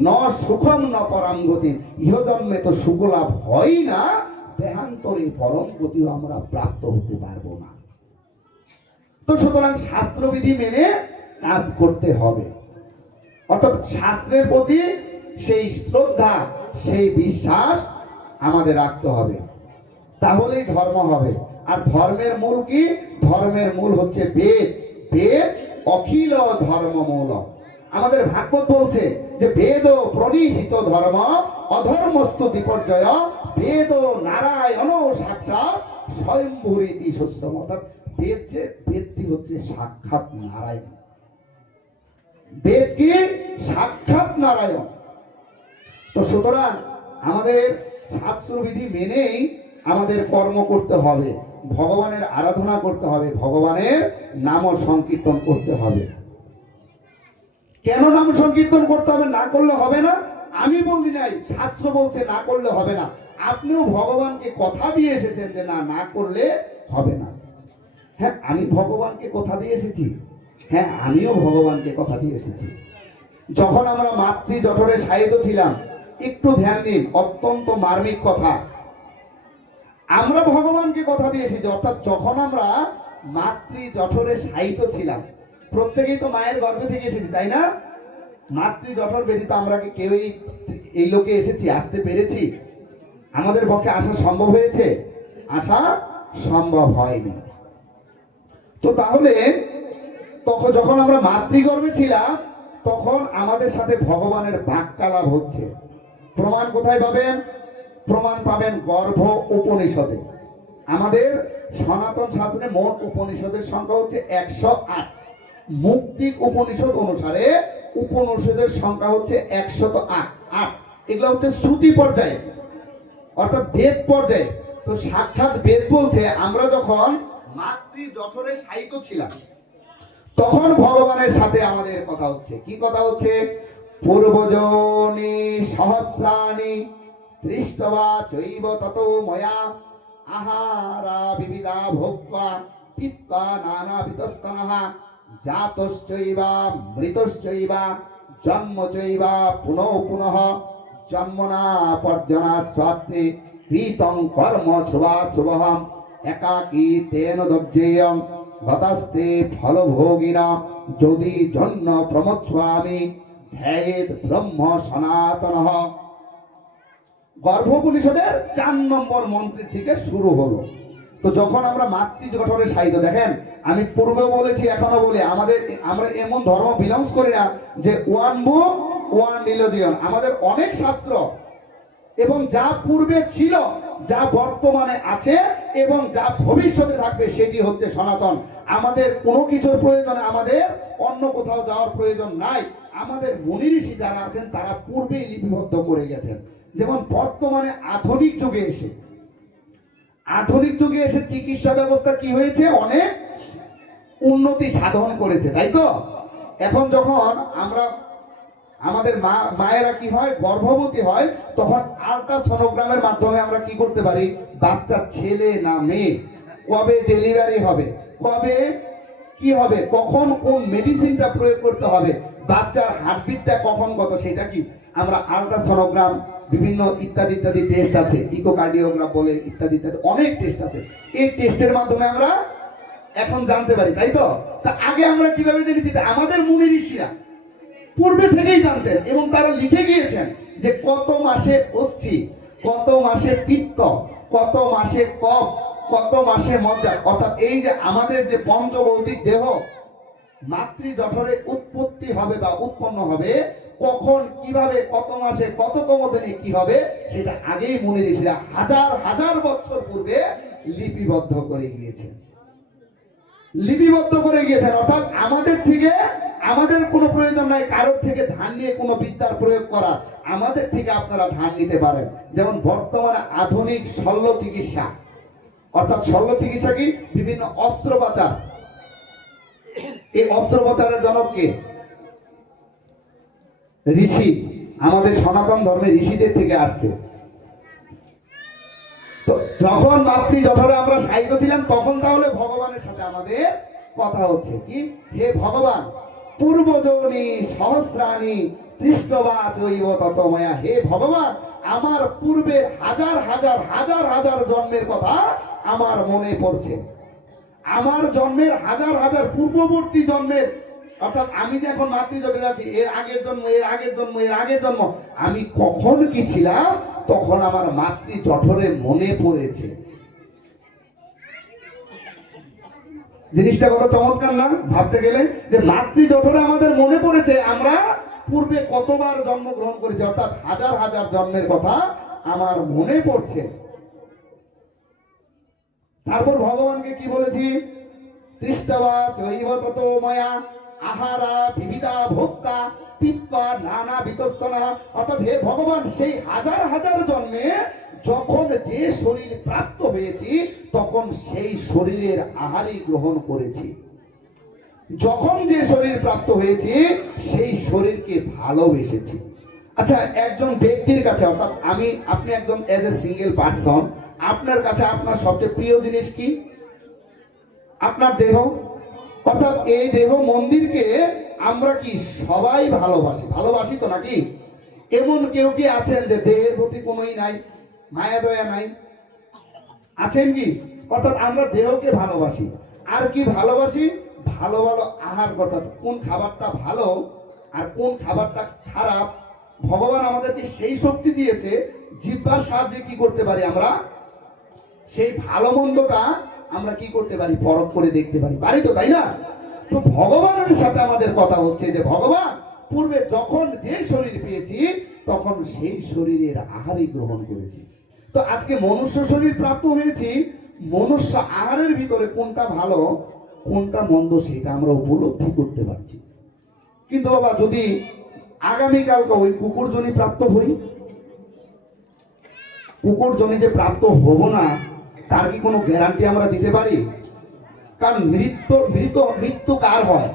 ন সুখম ন পরাম গতি। ইহজন্মে তো সুখ লাভ হয় না, দেহান্তরে পরম গতিও আমরা প্রাপ্ত হতে পারবো না। তো সুতরাং শাস্ত্রবিধি মেনে কাজ করতে হবে, অর্থাৎ শাস্ত্রের প্রতি সেই শ্রদ্ধা, সেই বিশ্বাস আমাদের রাখতে হবে, তাহলেই ধর্ম হবে। আর ধর্মের মূল কি? ধর্মের মূল হচ্ছে বেদ। বেদ অখিল ধর্ম মূল। আমাদের ভাগবত বলছে যে বেদ প্রণীহিত ধর্ম অধর্মস্তু বিপর্যয় বেদ নারায়ণ সাক্ষাৎ স্বয়ম্ভূরিতি সুশ্রম। অর্থাৎ বেদ, যে বেদটি হচ্ছে সাক্ষাৎ নারায়ণ। বেদ কি? সাক্ষাৎ নারায়ণ। তো সুতরাং আমাদের শাস্ত্রবিধি মেনেই আমাদের কর্ম করতে হবে, ভগবানের আরাধনা করতে হবে, ভগবানের নাম সংকীর্তন করতে হবে। কেন নাম সংকীর্তন করতে হবে? না করলে হবে না আমি বলি নাই, শাস্ত্র বলছে না করলে হবে না। আপনিও ভগবানকে কথা দিয়ে এসেছেন যে না, না করলে হবে না। হ্যাঁ, আমি ভগবানকে কথা দিয়ে এসেছি। হ্যাঁ, আমিও ভগবানকে কথা দিয়ে এসেছি। যখন আমরা মাতৃ জঠরে শায়িত ছিলাম, একটু ধ্যান দিন, অত্যন্ত মার্মিক কথা। আমরা ভগবানকে কথা দিয়ে এসেছি, অর্থাৎ যখন আমরা মাতৃ জঠরে শায়িত ছিলাম, প্রত্যেকেই তো মায়ের গর্ভে থেকে এসেছি, তাই না? মাতৃ জঠর ব্যতীত আমরা কি কেউই এই লোকে এসেছি, আসতে পেরেছি? আমাদের পক্ষে আসা সম্ভব হয়েছে? আসা সম্ভব হয়নি। তো তাহলে তখন যখন আমরা মাতৃগর্ভে ছিলাম, তখন আমাদের সাথে ভগবানের বাক্যালাপ হচ্ছে। প্রমাণ কোথায় পাবেন? প্রমাণ পাবেন গর্ভ উপনিষদে। আমাদের সনাতন শাস্ত্রে মোট উপনিষদের সংখ্যা হচ্ছে 108। মুক্তিক উপনিষদ অনুসারে উপনিষদের সংখ্যা হচ্ছে 108। এগুলো হচ্ছে শ্রুতি পর্যায়ে, অর্থাৎ বেদ পর্যায়ে। তো সাক্ষাৎ বেদ বলছে আমরা যখন মাতৃ জঠরে শায়িত ছিলাম, তখন ভগবানের সাথে আমাদের কথা হচ্ছে। কি কথা হচ্ছে? পূর্বজনি সহস্রাণি দৃষ্টবা চৈব ততো ময়া আহারা বিবিধা ভোক্তা পিত্বা নানা বিতস্তনঃ জাতশ্চৈবা মৃতশ্চৈবা জন্মচৈবা পুনঃ পুনঃ জন্মনা পর্জনা স্বাত্রে কৃতং কর্ম শুভাশুভম একাকী তেন দজ্জেয়ং গতাস্তে ফলভোগিনা যদি জন্য প্রমোৎস্বামী ধ্যায়েদ ব্রহ্ম সনাতনঃ। গর্ভোপনিষদের 4 নম্বর মন্ত্র থেকে শুরু হলো। তো যখন আমরা মাতৃ জঠরে শায়িত, দেখেন আমি পূর্বে বলেছি, এখনো বলি, আমরা এমন ধর্ম বিলংস করি না যে ওয়ান বুক ওয়ান রিলিজিয়ন। আমাদের অনেক শাস্ত্র, এবং যা পূর্বে ছিল, যা বর্তমানে আছে এবং যা ভবিষ্যতে থাকবে, সেটি হচ্ছে সনাতন। আমাদের কোনো কিছুর প্রয়োজন, আমাদের অন্য কোথাও যাওয়ার প্রয়োজন নাই। আমাদের মুনি ঋষি যারা আছেন তারা পূর্বেই লিপিবদ্ধ করে গেছেন। যেমন বর্তমানে আধুনিক যুগে এসে আধুনিক যুগে এসে চিকিৎসা ব্যবস্থা কি হয়েছে, অনেক উন্নতি সাধন করেছে, তাই তো? এখন যখন আমরা আমাদের মায়েরা কি হয়, গর্ভবতী হয়, তখন আল্ট্রাসোনোগ্রামের মাধ্যমে আমরা কি করতে পারি, বাচ্চা ছেলে না মেয়ে, কবে ডেলিভারি হবে, কবে কি হবে, কখন কোন মেডিসিনটা প্রয়োগ করতে হবে, বাচ্চার হার্টবিটটা কখন কত, সেটা কি আমরা আল্ট্রাসোনোগ্রাম, বিভিন্ন ইত্যাদি ইত্যাদি টেস্ট আছে, ইকোকার্ডিওগ্রাম বলে, ইত্যাদি ইত্যাদি অনেক টেস্ট আছে। এই টেস্টের মাধ্যমে আমরা এখন জানতে পারি, তাই তো? তা আগে আমরা কিভাবে জেনেছি? আমাদের মুনি ঋষিরা পূর্বে থেকেই জানতেন এবং তারা লিখে গিয়েছেন যে কত মাসে অস্থি, কত মাসে পিত্ত, কত মাসে কফ, কত মাসে মজ্জা, অর্থাৎ এই যে আমাদের যে পঞ্চভৌতিক দেহ মাতৃ জঠরে উৎপত্তি হবে বা উৎপন্ন হবে, কখন কিভাবে কত মাসে কততম দিনে কি হবে, সেটা আগেই মুনি ঋষিরা হাজার হাজার বছর পূর্বে লিপিবদ্ধ করে গিয়েছেন, লিপিবদ্ধ করে গিয়েছেন। অর্থাৎ আমাদের থেকে, আমাদের কোনো প্রয়োজন নাই কারোর থেকে ধান নিয়ে কোনো বিদ্যার প্রয়োগ করা, আমাদের থেকে আপনারা ধান নিতে পারেন। যেমন বর্তমানে আধুনিক শল্য চিকিৎসা, অর্থাৎ শল্য চিকিৎসা কি, বিভিন্ন অস্ত্রোপচার। এই অস্ত্রোপচারের জনক কে? ঋষি, আমাদের সনাতন ধর্মের ঋষিদের থেকে আসছে। তো যখন মাতৃ জঠরে আমরা সাহিত্য ছিলাম, তখন তাহলে ভগবানের সাথে আমাদের কথা হচ্ছে কি, হে ভগবান, পূর্বজনী সহস্রাণী তৃষ্ণবা চৈব ততময়া, হে ভগবান, আমার পূর্বের হাজার হাজার হাজার হাজার জন্মের কথা আমার মনে পড়ছে, আমার জন্মের হাজার হাজার পূর্ববর্তী জন্মের, অর্থাৎ আমি যে এখন মাতৃজঠরে আছি, এর আগের জন্ম, এর আগের জন্ম, এর আগের জন্ম, আমি কখন কি ছিলাম, তখন আমার মাতৃ জঠরে মনে পড়েছে। জিনিসটা কত চমৎকার না, ভাবতে গেলে যে মাতৃ জঠরে আমাদের মনে পড়েছে আমরা পূর্বে কতবার জন্মগ্রহণ করেছি, অর্থাৎ হাজার হাজার জন্মের কথা আমার মনে পড়ছে। তারপর ভগবানকে কি বলেছি, তৃষ্ণবা চৈব ততময়া আহারা বিবিধা ভোক্তা পিত্বা নানা বিতস্তনা, অর্থাৎ হে ভগবান, সেই হাজার হাজার জন্মে যখন যে শরীর প্রাপ্ত হয়েছি, তখন সেই শরীরের আহারই গ্রহণ করেছি। যখন যে শরীর প্রাপ্ত হয়েছি, সেই শরীরকে ভালোবেসেছি। আচ্ছা, একজন ব্যক্তির কাছে, অর্থাৎ আপনি একজন এজ এ সিঙ্গেল পার্সন, আপনার কাছে আপনার সবচেয়ে প্রিয় জিনিস কি? আপনার দেহ। অর্থাৎ এই দেহ মন্দিরকে আমরা কি সবাই ভালোবাসি, ভালোবাসি তো নাকি? এমন কেউ কি আছেন যে দেহের প্রতি কোনোই নাই, মায়া দয়া নাই? আছেন কি? অর্থাৎ আমরা দেহকে ভালোবাসি। আর কি ভালোবাসি? ভালো ভালো আহার, অর্থাৎ কোন খাবারটা ভালো আর কোন খাবারটা খারাপ, ভগবান আমাদেরকে সেই শক্তি দিয়েছে, জিহ্বার সাহায্যে কি করতে পারি আমরা, সেই ভালো মন্দটা আমরা কি করতে পারি, পরখ করে দেখতে পারি, পারি তো, তাই না? তো ভগবানের সাথে আমাদের কথা হচ্ছে যে ভগবান, পূর্বে যখন যে শরীর পেয়েছি, তখন সেই শরীরের আহারই গ্রহণ করেছি। তো আজকে মনুষ্য শরীর প্রাপ্ত হয়েছি, মনুষ্য আহারের ভিতরে কোনটা ভালো কোনটা মন্দ সেটা আমরা উপলব্ধি করতে পারছি। কিন্তু বাবা, যদি আগামীকালকে ওই কুকুরজনী প্রাপ্ত হই, কুকুরজনী যে প্রাপ্ত হব না, তার কি কোনো গ্যারান্টি আমরা দিতে পারি? কারণ মৃত্যু কার হয়?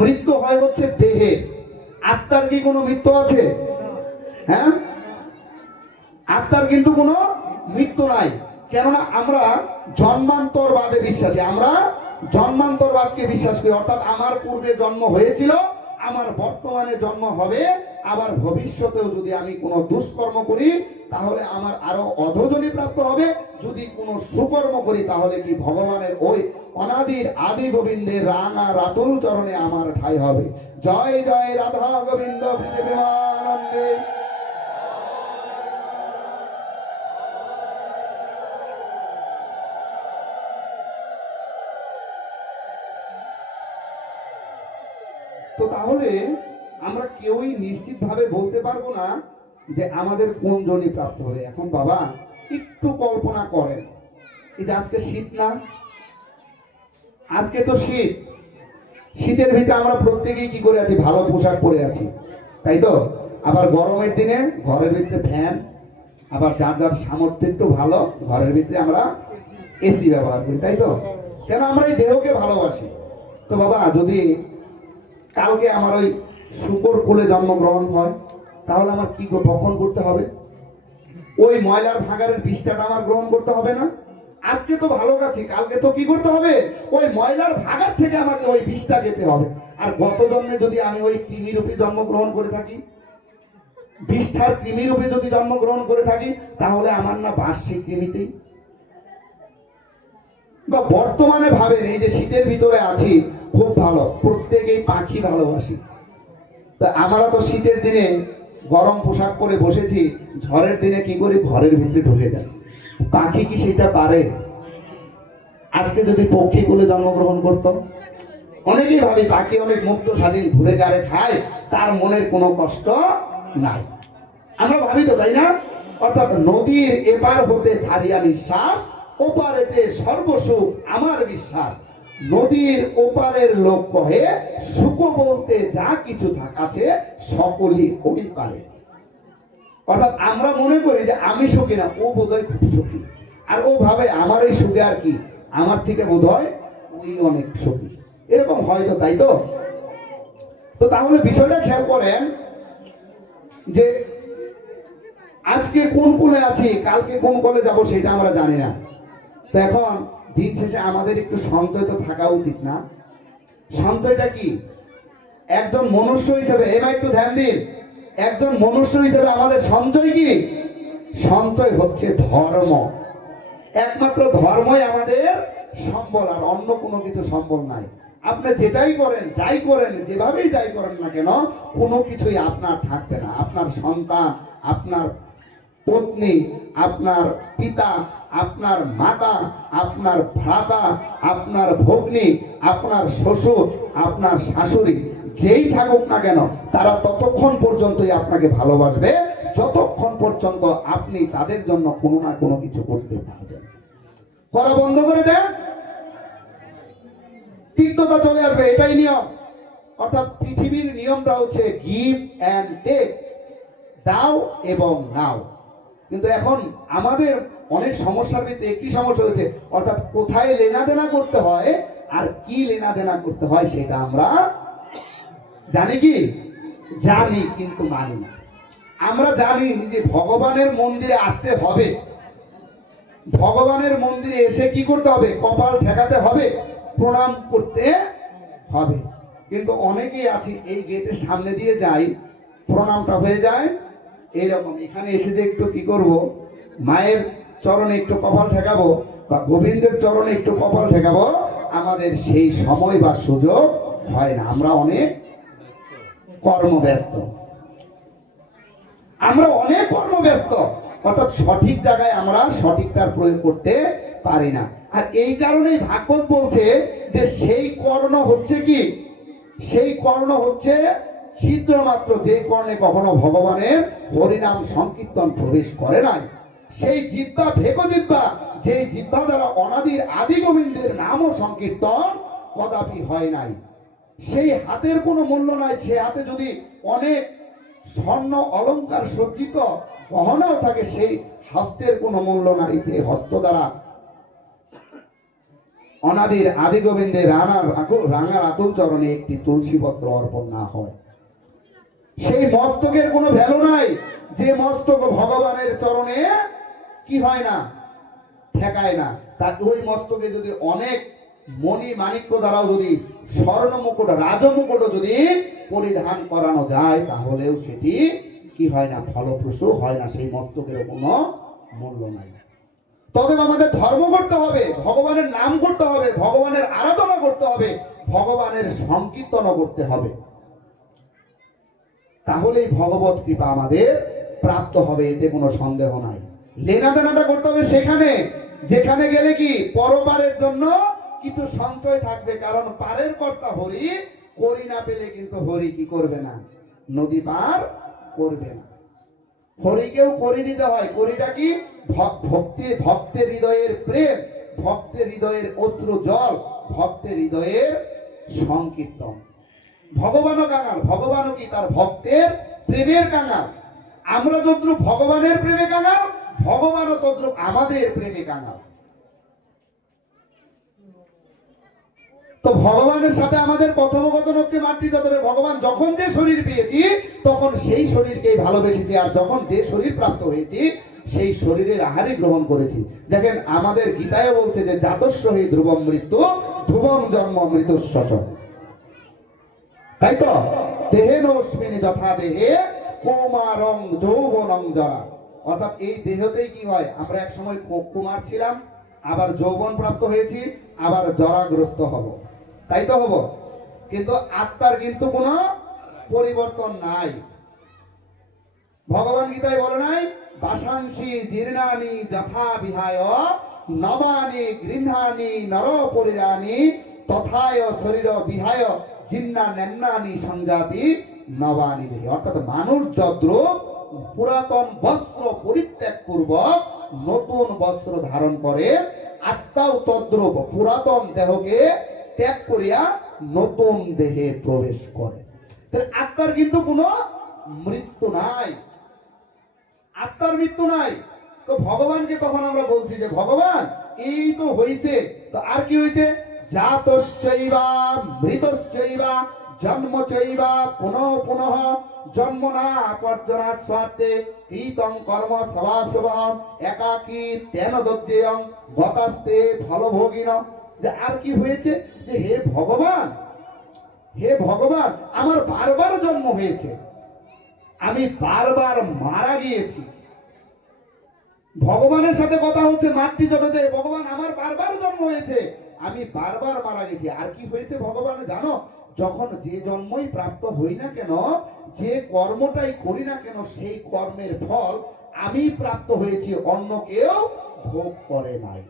মৃত্যু হয় হচ্ছে দেহে, আত্মার কি কোনো মৃত্যু আছে? হ্যাঁ, আত্মার কিন্তু কোনো মৃত্যু নাই। কেননা আমরা জন্মান্তরবাদে বিশ্বাসী, আমরা জন্মান্তরবাদকে বিশ্বাস করি। অর্থাৎ আমার পূর্বে জন্ম হয়েছিল, আমার বর্তমানে জন্ম হবে, আবার ভবিষ্যতেও যদি আমি কোনো দুষ্কর্ম করি তাহলে আমার আরো অধোজনী প্রাপ্ত হবে, যদি কোনো সুকর্ম করি তাহলে কি ভগবানের ওই অনাদির আদি গোবিন্দের রাঙা রাতুল চরণে আমার ঠাঁই হবে। জয় জয় রাধা গোবিন্দ প্রেমানন্দে। তো তাহলে আমরা কেউই নিশ্চিতভাবে বলতে পারবো না যে আমাদের কোন জনি প্রাপ্ত হবে। এখন বাবা একটু কল্পনা করেন, এই যে আজকে শীত না, আজকে তো শীত, শীতের ভিতরে আমরা প্রত্যেকেই কি করে আছি, ভালো পোশাক পরে আছি, তাই তো? আবার গরমের দিনে ঘরের ভিতরে ফ্যান আবার যার যার সামর্থ্য একটু ভালো ঘরের ভিতরে আমরা এসি ব্যবহার করি, তাই তো? কেন আমরা এই দেহকে ভালোবাসি। তো বাবা, যদি কালকে আমার ওই শুকর কোলে জন্মগ্রহণ হয়, তাহলে আমার কি ভক্ষণ করতে হবে? ওই ময়লার ভাগাড়ের বিষটাটা আমার গ্রহণ করতে হবে না? আজকে তো ভালো আছি, কালকে তো কি করতে হবে? ওই ময়লার ভাগাড় থেকে আমাকে ওই বিষটা খেতে হবে। আর গত জন্মে যদি আমি ওই কৃমিরূপে জন্মগ্রহণ করে থাকি, বিষ্ঠার কৃমিরূপে যদি জন্মগ্রহণ করে থাকি, তাহলে আমার না বাস সেই কৃমিতেই। বা বর্তমানে ভাবেন, এই যে শীতের ভিতরে আছি, খুব ভালো, প্রত্যেকেই পাখি ভালোবাসি। তা আমরা তো শীতের দিনে গরম পোশাক পরে বসেছি, ঝড়ের দিনে কি করি? ঘরের ভিতরে ঢুকে যাই। পাখি কি সেটা পারে? আজকে যদি পক্ষী বলে জন্মগ্রহণ করত, অনেকেই ভাবি পাখি অনেক মুক্ত স্বাধীন ঘুরে গাড়ে খায়, তার মনের কোনো কষ্ট নাই। আমরা ভাবি তো, তাই না? অর্থাৎ নদীর এপার হতে ছাড়িয়া নিঃশ্বাস, ওপারেতে সর্বসুখ আমার বিশ্বাস। নদীর ওপারের লোক কহে, সুখ বলতে যা কিছু থাকাছে সকলই ওই পারে। অর্থাৎ আমরা মনে করি যে আমি সুখী না, ও বোধহয় খুব সুখী। আর ও ভাবে আমার এই সুখে আর কি, আমার থেকে বোধহয় ওই অনেক সুখী। এরকম হয়তো, তাই তো? তো তাহলে বিষয়টা খেয়াল করেন যে আজকে কোন কোলে আছি, কালকে কোন কোলে যাব সেটা আমরা জানি না। তো এখন দিন শেষে আমাদের একটু সঞ্চয় তো থাকা উচিত না? সঞ্চয়টা কি? একজন মনুষ্য হিসেবে, এবার একটু ধ্যান দিন, একজন মনুষ্য হিসেবে আমাদের সঞ্চয় কি? সঞ্চয় হচ্ছে ধর্ম। একমাত্র ধর্মই আমাদের সম্বল, আর অন্য কোনো কিছু সম্বল নাই। আপনি যেটাই করেন, যাই করেন, যেভাবেই যাই করেন না কেন, কোনো কিছুই আপনার থাকবে না। আপনার সন্তান, আপনার পত্নী, আপনার পিতা, আপনার মাতা, আপনার ভ্রাতা, আপনার ভগ্নী, আপনার শ্বশুর, আপনার শাশুড়ি, যেই থাকুক না কেন, তারা ততক্ষণ পর্যন্তই আপনাকে ভালোবাসবে যতক্ষণ পর্যন্ত আপনি তাদের জন্য কোনো না কোনো কিছু করতে পারবেন। করা বন্ধ করে দেন, তিক্ততা চলে আসবে, এটাই নিয়ম। অর্থাৎ পৃথিবীর নিয়মটা হচ্ছে গিভ অ্যান্ড টেক, দাও এবং নাও। কিন্তু এখন আমাদের অনেক সমস্যার ভিতরে একটি সমস্যা হয়েছে, অর্থাৎ কোথায় লেনা দেনা করতে হয় আর কি লেনা দেনা করতে হয় সেটা আমরা জানি কি? জানি, কিন্তু মানি না। আমরা জানি যে ভগবানের মন্দিরে আসতে হবে, ভগবানের মন্দিরে এসে কি করতে হবে? কপাল ঠেকাতে হবে, প্রণাম করতে হবে। কিন্তু অনেকেই আছে এই গেটের সামনে দিয়ে যাই, প্রণামটা হয়ে যায় এইরকম, এখানে এসে যে একটু কি করব, মায়ের চরণে একটু কপাল ঠেকাবো বা গোবিন্দের চরণে একটু কপাল ঠেকাবো, আমাদের সেই সময় বা সুযোগ হয় না। আমরা অনেক কর্মব্যস্ত, আমরা অনেক কর্মব্যস্ত, অর্থাৎ সঠিক জায়গায় আমরা সঠিকটার প্রয়োগ করতে পারি না। আর এই কারণেই ভাগবত বলছে যে সেই কর্ণ হচ্ছে কি? সেই কর্ণ হচ্ছে ছিদ্র মাত্র, যে কর্ণে কখনো ভগবানের হরিনাম সংকীর্তন প্রবেশ করে নাই। সেই জিহ্বা ভেকো জিহ্বা, যে জিহ্বা দ্বারা অনাদির আদি গোবিন্দের নাম ও সংকীর্তন কদাপি হয় নাই। সেই হাতের কোনো মূল্য নাই। সে হাতে যদি অনেক স্বর্ণ অলংকার সজ্জিত গহনাও থাকে, সেই হস্তের কোনো মূল্য নাই যে হস্ত দ্বারা অনাদির আদি গোবিন্দের রাঙার আতুল চরণে একটি তুলসী পত্র অর্পণ না হয়। সেই মস্তকের কোনো ভ্যালু নাই যে মস্তক ভগবানের চরণে কি হয় না, ঠেকায় না। তার ওই মস্তকে যদি অনেক মণি মাণিক্য দ্বারাও যদি স্বর্ণ মুকুট, রাজমুকুট যদি পরিধান করানো যায়, তাহলেও সেটি কি হয় না, ফলপ্রসূ হয় না। সেই মস্তকের কোনো মূল্য নাই। তবে আমাদের ধর্ম করতে হবে, ভগবানের নাম করতে হবে, ভগবানের আরাধনা করতে হবে, ভগবানের সংকীর্তন করতে হবে, তাহলেই ভগবত কৃপা আমাদের প্রাপ্ত হবে, এতে কোনো সন্দেহ নাই। লেনা দেনাটা করতে হবে সেখানে যেখানে গেলে কি পরপারের জন্য কিছু সঞ্চয় থাকবে, কারণ পারের কর্তা হরি, করি না পেলে কিন্তু হরি কি করবে না, নদী পার করবে না। হরিকেও করি দিতে হয়। করিটা কি? ভক্তি, ভক্তের হৃদয়ের প্রেম, ভক্তের হৃদয়ের অশ্রু জল, ভক্তের হৃদয়ের সংকীর্তন। ভগবানও কাঙাল, ভগবানও কি তার ভক্তের প্রেমের কাঙাল। আমরা যত ভগবানের প্রেমে কাঙাল, ভগবানও তদ্রূপ আমাদের প্রেমে কাঙাল। তো ভগবানের সাথে আমাদের কথোপকথন হচ্ছে মাতৃজঠরে। ভগবান যখন যে শরীর পেয়েছি তখন সেই শরীরকেই ভালোবেসেছি, আর যখন যে শরীর প্রাপ্ত হয়েছি সেই শরীরের আহারই গ্রহণ করেছি। দেখেন আমাদের গীতায় বলছে যে জাতস্য হি ধ্রুবম মৃত্যু ধ্রুবম জন্ম মৃত্যুশ্চ। তাই তো দেহেনস্মিনি যথা দেহে কুমারং যৌবনং জরা। অর্থাৎ এই দেহতেই কি হয়, আমরা এক সময় কুমার ছিলাম, আবার যৌবন প্রাপ্ত হয়েছি, আবার জরাগ্রস্ত হব, তাই তো হব। কিন্তু আত্মার কিন্তু কোনো পরিবর্তন নাই। ভগবান গীতায় বলে নাই বাসাংসি জীর্ণানি যথা বিহায় নবানি গৃহানি নর পরিরানি তথায় শরীর বিহায় জিন্না নেন্নানি সংজাতি নবানি দেহি। অর্থাৎ মানুষ যদ্রূপ পুরাতন বস্ত্র পরিত্যাগ পূর্বক নতুন বস্ত্র ধারণ করে, আত্মাও তদ্রূপ পুরাতন দেহকে ত্যাগ করিয়া নতুন দেহে প্রবেশ করে। আত্মার কিন্তু কোনো মৃত্যু নাই, আত্মার মৃত্যু নাই। তো ভগবানকে তখন আমরা বলছি যে ভগবান এই তো হইছে, তো আর কি হয়েছে, জাতশ্চৈবা মৃতশ্চৈবা জন্ম চৈবা পুনঃ পুনঃ জন্ম না পর্জনা স্বার্থে কৃতং কর্ম সবাসবহম একাকী তেন দজ্জেয়ং গতাস্তে ফলভোগিন। যে আর কি হয়েছে, যে হে ভগবান, হে ভগবান আমার বারবার জন্ম হয়েছে, আমি বারবার মারা গিয়েছি। ভগবানের সাথে কথা হচ্ছে মাতৃজঠরে, যে ভগবান আমার বারবার জন্ম হয়েছে, আমি বারবার মারা গেছি। আর কি হয়েছে ভগবান জানো, যখন যে জন্মই প্রাপ্ত হই না কেন, যে কর্মটাই করি না কেন, সেই কর্মের ফল আমি প্রাপ্ত হয়েছি, অন্য কেউ ভোগ করে নাই।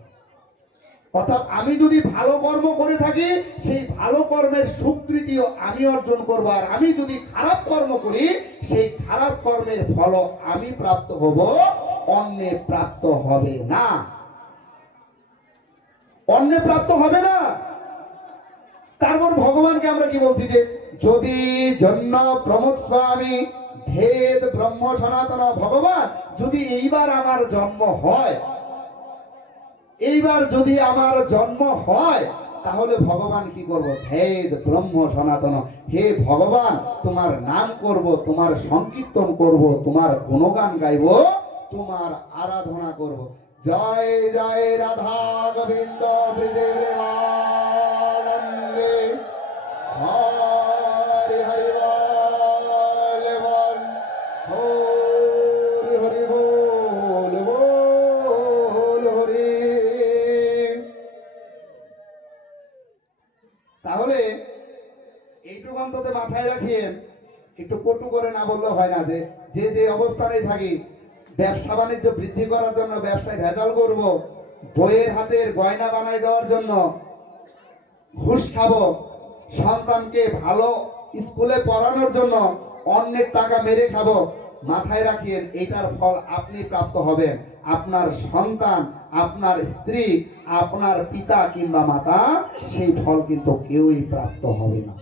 অর্থাৎ আমি যদি ভালো কর্ম করে থাকি সেই ভালো কর্মের স্বীকৃতিও আমি অর্জন করব, আর আমি যদি খারাপ কর্ম করি সেই খারাপ কর্মের ফল আমি প্রাপ্ত হব, অন্যে প্রাপ্ত হবে না, অন্যে প্রাপ্ত হবে না। তারপর ভগবানকে আমরা কি বলছি, যে যদি জন্ম প্রমোদ স্বামী ভেদ ব্রহ্ম সনাতন। ভগবান যদি এইবার আমার জন্ম হয়, এইবার যদি আমার জন্ম হয়, তাহলে ভগবান কি করব, ভেদ ব্রহ্ম সনাতন। হে ভগবান তোমার নাম করব, তোমার সংকীর্তন করব, তোমার গুণগান গাইব, তোমার আরাধনা করব। জয় জয় রাধা গোবিন্দ প্রেমানন্দে হরি হরি বল বল হরি হরি বল বল হরি। তাহলে এইটুকু অন্তত মাথায় রাখিয়েন, একটু কটু করে না বললে হয় না, যে যে যে অবস্থানে থাকি, ব্যবসা বাণিজ্য বৃদ্ধি করার জন্য ব্যবসায় ভেজাল করব, বইয়ের হাতের গয়না বানাই দেওয়ার জন্য ঘুষ খাবো, সন্তানকে ভালো স্কুলে পড়ানোর জন্য অন্যের টাকা মেরে খাবো, মাথায় রাখিয়েন এটার ফল আপনি প্রাপ্ত হবেন, আপনার সন্তান, আপনার স্ত্রী, আপনার পিতা কিংবা মাতা সেই ফল কিন্তু কেউই প্রাপ্ত হবে না।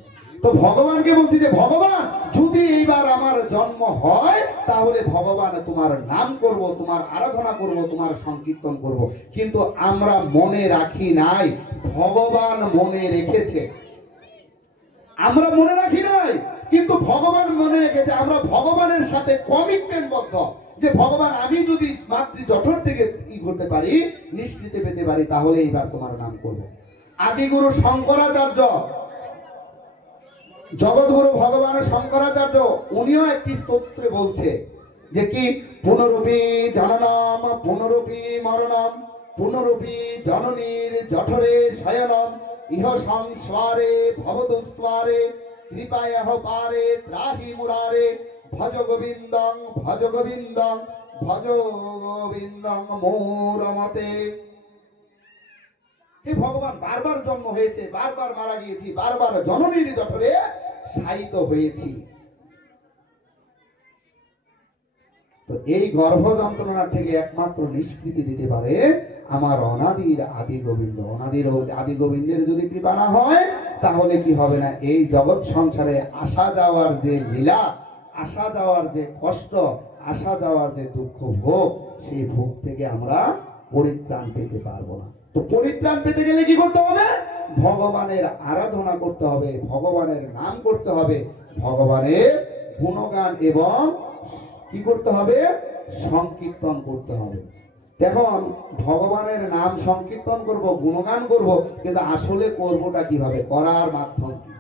তো ভগবানকে বলছি যে ভগবান যদি এইবার আমার জন্ম হয়, তাহলে ভগবান তোমার নাম করব, তোমার আরাধনা করব, তোমার সংকীর্তন করব। কিন্তু আমরা মনে রাখি নাই, ভগবান মনে রেখেছে। আমরা মনে রাখি নাই, কিন্তু ভগবান মনে রেখেছে। আমরা ভগবানের সাথে কমিটমেন্টবদ্ধ, যে ভগবান আমি যদি মাতৃজঠর থেকে ই করতে পারি, নিষ্কৃতি পেতে পারি, তাহলে এইবার তোমার নাম করব। আদিগুরু শঙ্করাচার্য, জগৎগুরু ভগবান শঙ্করাচার্য, উনিও একটি স্তোত্রে বলছে যে কি, পুনরূপী জননম পুনরূপী মরণম পুনরূপী জননীর জঠরে শয়নম ইহ সংসারে ভবদুস্তারে কৃপায়হ পারে ত্রাহি মুরারে ভজ গোবিন্দং ভজ গোবিন্দং ভজ গোবিন্দং মোর মতে। হে ভগবান বারবার জন্ম হয়েছে, বারবার মারা গিয়েছি, বারবার জননীর জঠরে শায়িত হয়েছি। তো এই গর্ভ যন্ত্রণা থেকে একমাত্র নিষ্কৃতি দিতে পারে আমার অনাদির আদি গোবিন্দ। অনাদির আদি গোবিন্দের যদি কৃপা না হয়, তাহলে কি হবে না, এই জগৎ সংসারে আসা যাওয়ার যে লীলা, আসা যাওয়ার যে কষ্ট, আসা যাওয়ার যে দুঃখ ভোগ, সেই ভোগ থেকে আমরা পরিত্রাণ পেতে পারবো না। তো পরিত্রাণ পেতে গেলে কি করতে হবে? ভগবানের আরাধনা করতে হবে, ভগবানের নাম করতে হবে, ভগবানের গুণগান এবং কি করতে হবে? সংকীর্তন করতে হবে। এখন ভগবানের নাম সংকীর্তন করব, গুণগান করব, কিন্তু আসলে করবোটা কিভাবে? করার মাধ্যম কি?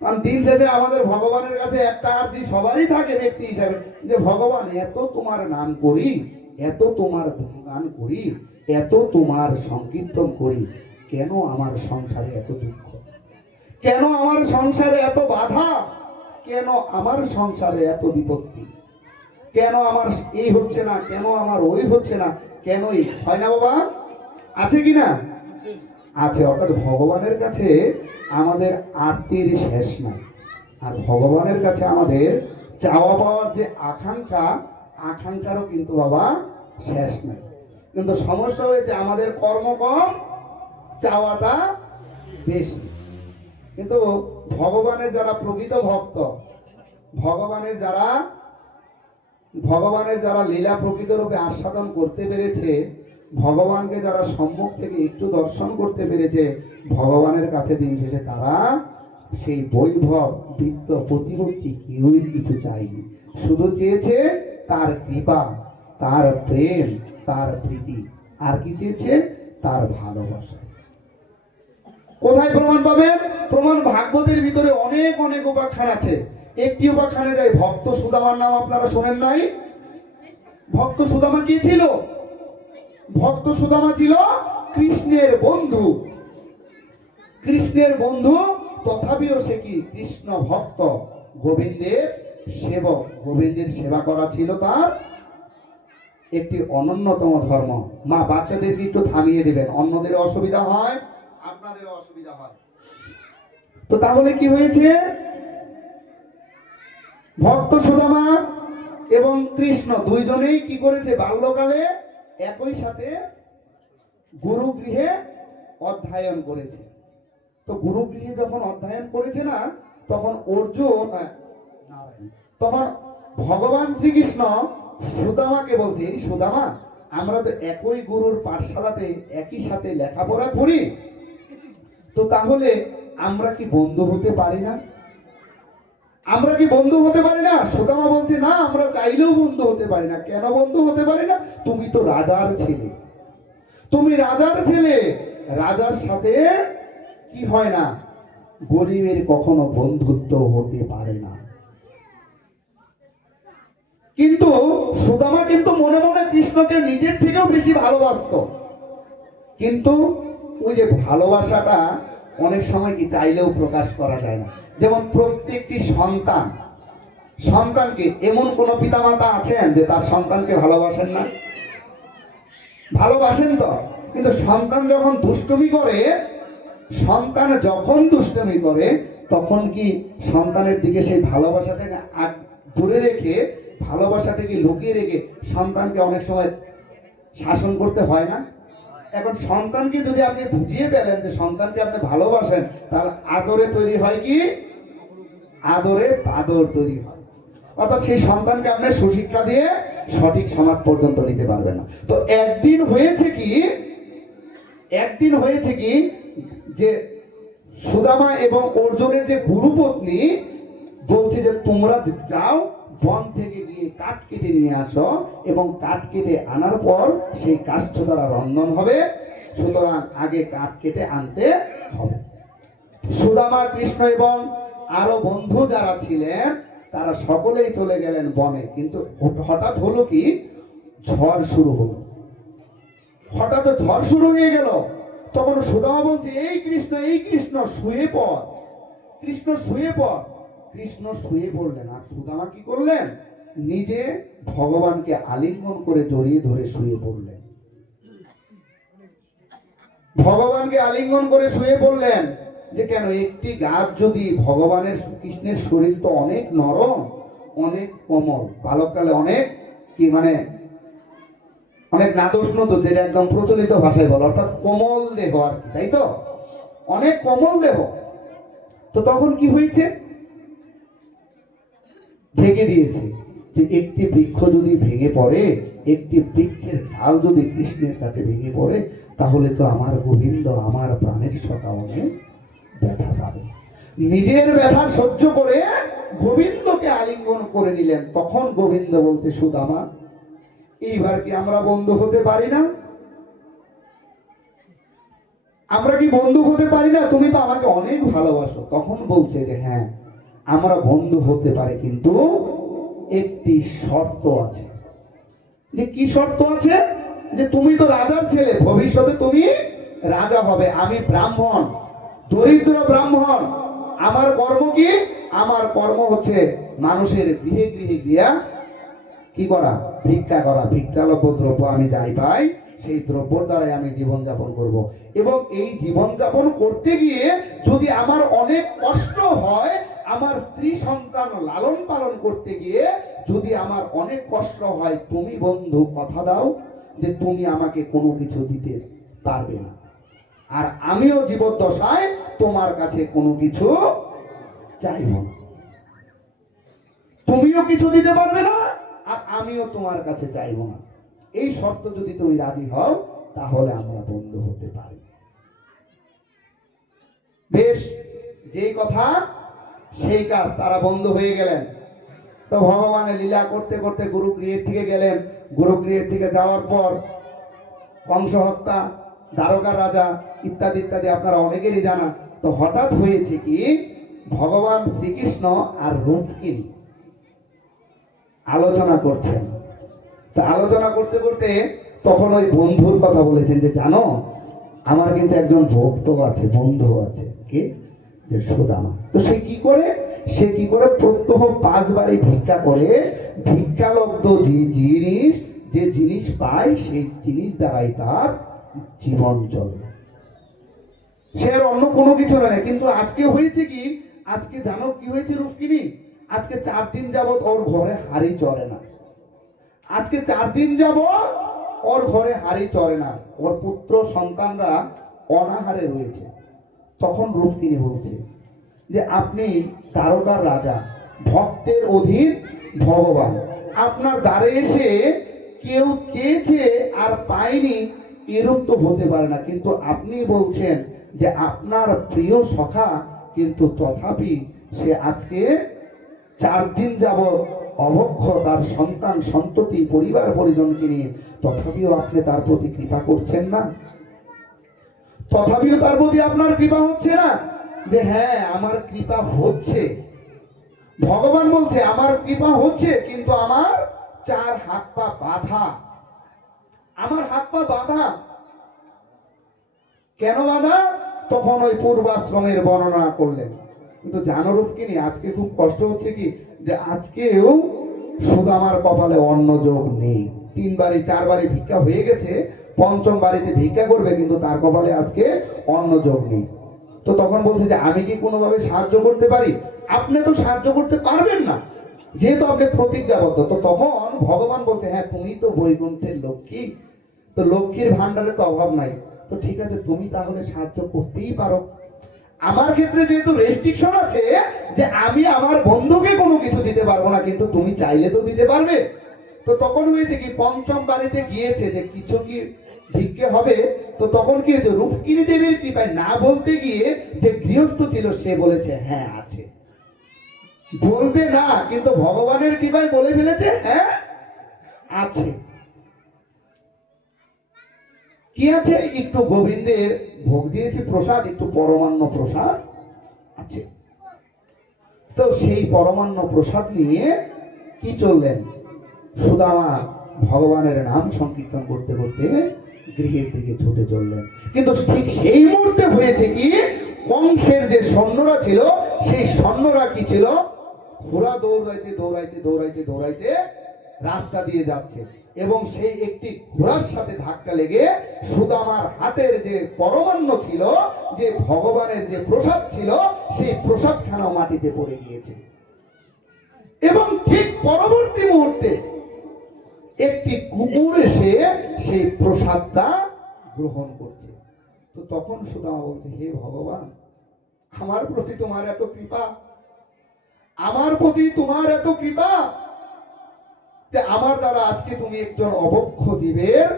কারণ দিন শেষে আমাদের ভগবানের কাছে একটা আরজি সবারই থাকে ব্যক্তি হিসাবে, যে ভগবান এত তোমার নাম করি, এত তোমার গুণগান করি, এত তোমার সংকীর্তন করি, কেন আমার সংসারে এত দুঃখ? কেন আমার সংসারে এত বাধা? কেন আমার সংসারে এত বিপত্তি? কেন আমার এই হচ্ছে না? কেন আমার ওই হচ্ছে না? কেনই হয় না বাবা? আছে কি না? আছে। অর্থাৎ ভগবানের কাছে আমাদের আরতির শেষ নাই। আর ভগবানের কাছে আমাদের চাওয়া পাওয়ার যে আকাঙ্ক্ষারও কিন্তু বাবা শেষ নাই। কিন্তু সমস্যা হয়েছে আমাদের কর্ম কম, চাওয়াটা বেশি। কিন্তু ভগবানের যারা প্রকৃত ভক্ত, ভগবানের যারা লীলা প্রকৃত রূপে আস্বাদন করতে পেরেছে, ভগবানকে যারা সম্মুখ থেকে একটু দর্শন করতে পেরেছে, ভগবানের কাছে দিন শেষে তারা সেই বৈভব, বিত্ত, প্রতিপত্তি কেউই কিছু চায়নি। শুধু চেয়েছে তার কৃপা, তার প্রেম, তার প্রীতি। আর কি চেয়েছে? তার ভালোবাসা। কোথায় প্রমাণ পাবেন? প্রমাণ ভাগবতের ভিতরে অনেক অনেক উপাখ্যান আছে। একটি উপাখ্যানে যায় ভক্ত সুদামার নাম আপনারা শোনেন নাই? ভক্ত সুদামা কি ছিল? ভক্ত সুদামা ছিল কৃষ্ণের বন্ধু। কৃষ্ণের বন্ধু, তথাপিও সে কি কৃষ্ণ ভক্ত, গোবিন্দের সেবক। গোবিন্দের সেবা করা ছিল তার একটি অনন্যতম ধর্ম। মা, বাচ্চাদেরকে একটু থামিয়ে দেবেন, অন্যদের অসুবিধা হয়, আপনাদেরও অসুবিধা হয়। তো তাহলে কি হয়েছে? ভক্ত সুদামা এবং কৃষ্ণ দুইজনেই কি করেছে? বাল্যকালে একই সাথে গুরুগৃহে অধ্যয়ন করেছে। তো গুরুগৃহে যখন অধ্যয়ন করেছে না, তখন তখন ভগবান শ্রীকৃষ্ণ সুদামাকে বলছে, সুদামা, আমরা তো একই গুরুর পাঠশালাতে একই সাথে লেখাপড়া করি, তো তাহলে আমরা কি বন্ধু হতে পারি না? আমরা কি বন্ধু হতে পারি না? সুদামা বলছে, না, আমরা চাইলেও বন্ধু হতে পারি না। কেন বন্ধু হতে পারি না? তুমি তো রাজার ছেলে, তুমি রাজার ছেলে। রাজার সাথে কি হয় না? গরিবের কখনো বন্ধুত্ব হতে পারে না। কিন্তু সুদামা কিন্তু মনে মনে কৃষ্ণকে নিজের থেকেও বেশি ভালোবাসতো। কিন্তু ওই যে ভালোবাসাটা অনেক সময় কি চাইলেও প্রকাশ করা যায় না। যেমন প্রত্যেকটি সন্তানকে এমন কোন পিতামাতা আছেন যে তার সন্তানকে ভালোবাসেন না? ভালোবাসেন তো। কিন্তু সন্তান যখন দুষ্টুমি করে, তখন কি সন্তানের দিকে সেই ভালোবাসাটাকে দূরে রেখে, ভালোবাসাটাকে লুকিয়ে রেখে সন্তানকে অনেক সময় শাসন করতে হয় না? এখন সন্তানকে যদি আপনি বুঝিয়ে পেলেন যে সন্তানকে আপনি ভালোবাসেন, তাহলে আদরে তৈরি হয় কি? আদরে বাদর তৈরি হয়। অর্থাৎ সেই সন্তানকে আপনি সুশিক্ষা দিয়ে সঠিক সমাজ পর্যন্ত নিতে পারবেন না। তো একদিন হয়েছে কি যে সুদামা এবং অর্জুনের যে গুরুপত্নী বলছে যে তোমরা যাও, বন থেকে গিয়ে কাঠ কেটে নিয়ে আসো, এবং কাঠ কেটে আনার পর সেই কাষ্ঠ দ্বারা রন্ধন হবে, সুতরাং আগে কাঠ কেটে আনতে হবে। সুদামা, কৃষ্ণ এবং আরো বন্ধু যারা ছিলেন তারা সকলেই চলে গেলেন বনে। কিন্তু হঠাৎ হলো কি? ঝড় শুরু হলো। হঠাৎ ঝড় শুরু হয়ে গেল। তখন সুদামা বলছে, এই কৃষ্ণ শুয়ে পড়, কৃষ্ণ শুয়ে পড়। কৃষ্ণ শুয়ে পড়লেন। আর সুদামা কি করলেন? নিজে ভগবানকে আলিঙ্গন করে জড়িয়ে ধরে শুয়ে পড়লেন। ভগবানকে আলিঙ্গন করে শুয়ে পড়লেন। যে কেন? একটি গাছ যদি ভগবানের, কৃষ্ণের শরীর তো অনেক নরম, অনেক কোমল, বালককালে অনেক কি মানে অনেক নাদোষ্ণত, যেটা একদম প্রচলিত ভাষায় বলে, অর্থাৎ কোমল দেহ আর কি, তাই তো? অনেক কোমল দেহ। তো তখন কি হয়েছে? ঢেকে দিয়েছে যে একটি বৃক্ষ যদি ভেঙে পড়ে, একটি বৃক্ষের ঢাল যদি কৃষ্ণের কাছে ভেঙে পড়ে, তাহলে তো আমার গোবিন্দ, আমার প্রাণের সখা অনেক ব্যথা পাবে। নিজের ব্যথা সহ্য করে গোবিন্দকে আলিঙ্গন করে নিলেন। তখন গোবিন্দ বলতে, সুদামা, এইবার কি আমরা বন্ধু হতে পারি না? আমরা কি বন্ধু হতে পারি না? তুমি তো আমাকে অনেক ভালোবাসো। তখন বলছে যে হ্যাঁ, আমরা বন্ধু হতে পারি, কিন্তু একটি শর্ত আছে। যে কি শর্ত আছে? যে তুমি তো রাজার ছেলে, ভবিষ্যতে তুমি রাজা হবে, আমি ব্রাহ্মণ, দরিদ্র ব্রাহ্মণ। আমার কর্ম কি? আমার কর্ম হচ্ছে মানুষের গৃহে গৃহে গিয়া কি করা? ভিক্ষা করা। ভিক্ষালব্য দ্রব্য আমি যাই পাই, সেই দ্রব্যর দ্বারাই আমি জীবনযাপন করব। এবং এই জীবনযাপন করতে গিয়ে যদি আমার অনেক কষ্ট হয়, আমার স্ত্রী সন্তান লালন পালন করতে গিয়ে যদি আমার অনেক কষ্ট হয়, তুমি বন্ধু কথা দাও যে তুমি আমাকে কোনো কিছু দিতে পারবে না, আর আমিও জীবদ্দশায় তোমার কাছে কোনো কিছু চাইব না। তুমিও কিছু দিতে পারবে না, আর আমিও তোমার কাছে চাইব না। এই শর্ত যদি তুমি রাজি হও, তাহলে আমরা বন্ধু হতে পারি। বেশ, যেই কথা সেই কাজ, তারা বন্ধু হয়ে গেলেন। তো ভগবানের লীলা করতে করতে গুরুগৃহের থেকে গেলেন। গুরুগৃহের থেকে যাওয়ার পর কংস হত্যা, দ্বারকার রাজা ইত্যাদি ইত্যাদি আপনারা অনেকেরই জানা। তো হঠাৎ হয়েছে কি, ভগবান শ্রীকৃষ্ণ আর রুক্মিণী আলোচনা করছেন। তা আলোচনা করতে করতে তখন ওই বন্ধুর কথা বলেছেন যে জানো, আমার কিন্তু একজন ভক্ত আছে, বন্ধু আছে। কি? যে সুদামা। তো সে কি করে? সে কি করে? প্রত্যহ 5 বারই ভিক্ষা করে। ভিক্ষালব্ধ যে জিনিস পায়, সেই জিনিস দ্বারাই তার জীবন চলে। সে আর অন্য কোনো কিছু নয়। কিন্তু আজকে হয়েছে কি, আজকে জানো কি হয়েছে রুক্মিণী? আজকে 4 দিন যাবৎ ওর ঘরে হাঁড়ি চড়ে না। আজকে 4 দিন যাবৎ ওর ঘরে হাঁড়ি চড়ে না। ওর পুত্র সন্তানরা অনাহারে রয়েছে। তখন রুক্মিণী বলছে যে আপনি দ্বারকার রাজা, ভক্তের অধীন ভগবান, আপনার দ্বারে এসে কেউ চেয়েছে আর পায়নি, এরূপ তো হতে পারে না। কিন্তু আপনি বলছেন যে আপনার প্রিয় সখা, কিন্তু তথাপি সে আজকে 4 দিন যাবৎ অভক্ষ, তার সন্তান সন্ততি পরিবার পরিজনকে নিয়ে, তথাপিও আপনি তার প্রতি কৃপা করছেন না। তথাপিও তার প্রতি আপনার কৃপা হচ্ছে না। যে হ্যাঁ, আমার কৃপা হচ্ছে। ভগবান বলছে আমার কৃপা হচ্ছে, কিন্তু আমার 4 হাত পা বাঁধা। আমার হাত পা বাঁধা। কেন বাঁধা? তখন ওই পূর্বাশ্রমের বর্ণনা করলেন। কিন্তু জানো রূপকিনী, আজকে খুব কষ্ট হচ্ছে কি, যে আজকেও সুদামার কপালে অন্ন যোগ নেই। 3 বারে 4 বারে ভিক্ষা হয়ে গেছে, 5ম বাড়িতে ভিক্ষা করবে, কিন্তু তার কপালে আজকে অন্ন যোগ নেই। তো তখন বলছে যে আমি কি কোনোভাবে সাহায্য করতে পারি? আপনি তো সাহায্য করতে পারবেন না, যেহেতু আপনি প্রতিজ্ঞাবদ্ধ। তো তখন ভগবান বলছে হ্যাঁ, তুমি তো বৈকুণ্ঠের লক্ষ্মী, তো লক্ষ্মীর ভান্ডারে তো অভাব নাই। তো ঠিক আছে, তুমি তাহলে সাহায্য করতেই পারো। আমার ক্ষেত্রে যেহেতু রেস্ট্রিকশন আছে যে আমি আমার বন্ধুকে কোনো কিছু দিতে পারবো না, কিন্তু তুমি চাইলে তো দিতে পারবে। তো তখন হয়েছে কি, 5ম বাড়িতে গিয়েছে যে কিছু কি ভিক্ষে হবে। তো তখন কি হয়েছে, রুক্মিণী দেবীর কৃপায় না বলতে গিয়ে যে গৃহস্থ ছিল সে বলেছে হ্যাঁ আছে। বলবে না, কিন্তু ভগবানের কৃপায় বলে ফেলেছে হ্যাঁ আছে। কি আছে? একটু গোবিন্দের ভোগ দিয়েছি প্রসাদ, একটু পরমান্ন প্রসাদ আছে। তো সেই পরমান্ন প্রসাদ নিয়ে কি চললেন, সুদামা ভগবানের নাম সংকীর্তন করতে করতে গৃহের দিকে ছুটে চললেন। কিন্তু ঠিক সেই মুহূর্তে হয়েছে কি, কংসের যে সৈন্যরা ছিল, সেই সৈন্যরা কি ছিল, ঘোড়া দৌড়াইতে দৌড়াইতে দৌড়াইতে দৌড়াইতে রাস্তা দিয়ে যাচ্ছে, এবং সেই একটি ঘোড়ার সাথে ধাক্কা লেগে সুদামার হাতের যে পরমান্ন ছিল, যে ভগবানের যে প্রসাদ ছিল, সেই প্রসাদখানাও মাটিতে পড়ে গিয়েছে। এবং ঠিক পরবর্তী মুহূর্তে একটি কুকুর এসে সেই প্রসাদটা গ্রহণ করছে। তো তখন সুদামা বলছে হে ভগবান, আমার প্রতি তোমার এত কৃপা, আমার প্রতি তোমার এত কৃপা যে আমার দ্বারা আজকে তুমি একজন অবক্ষ জীবের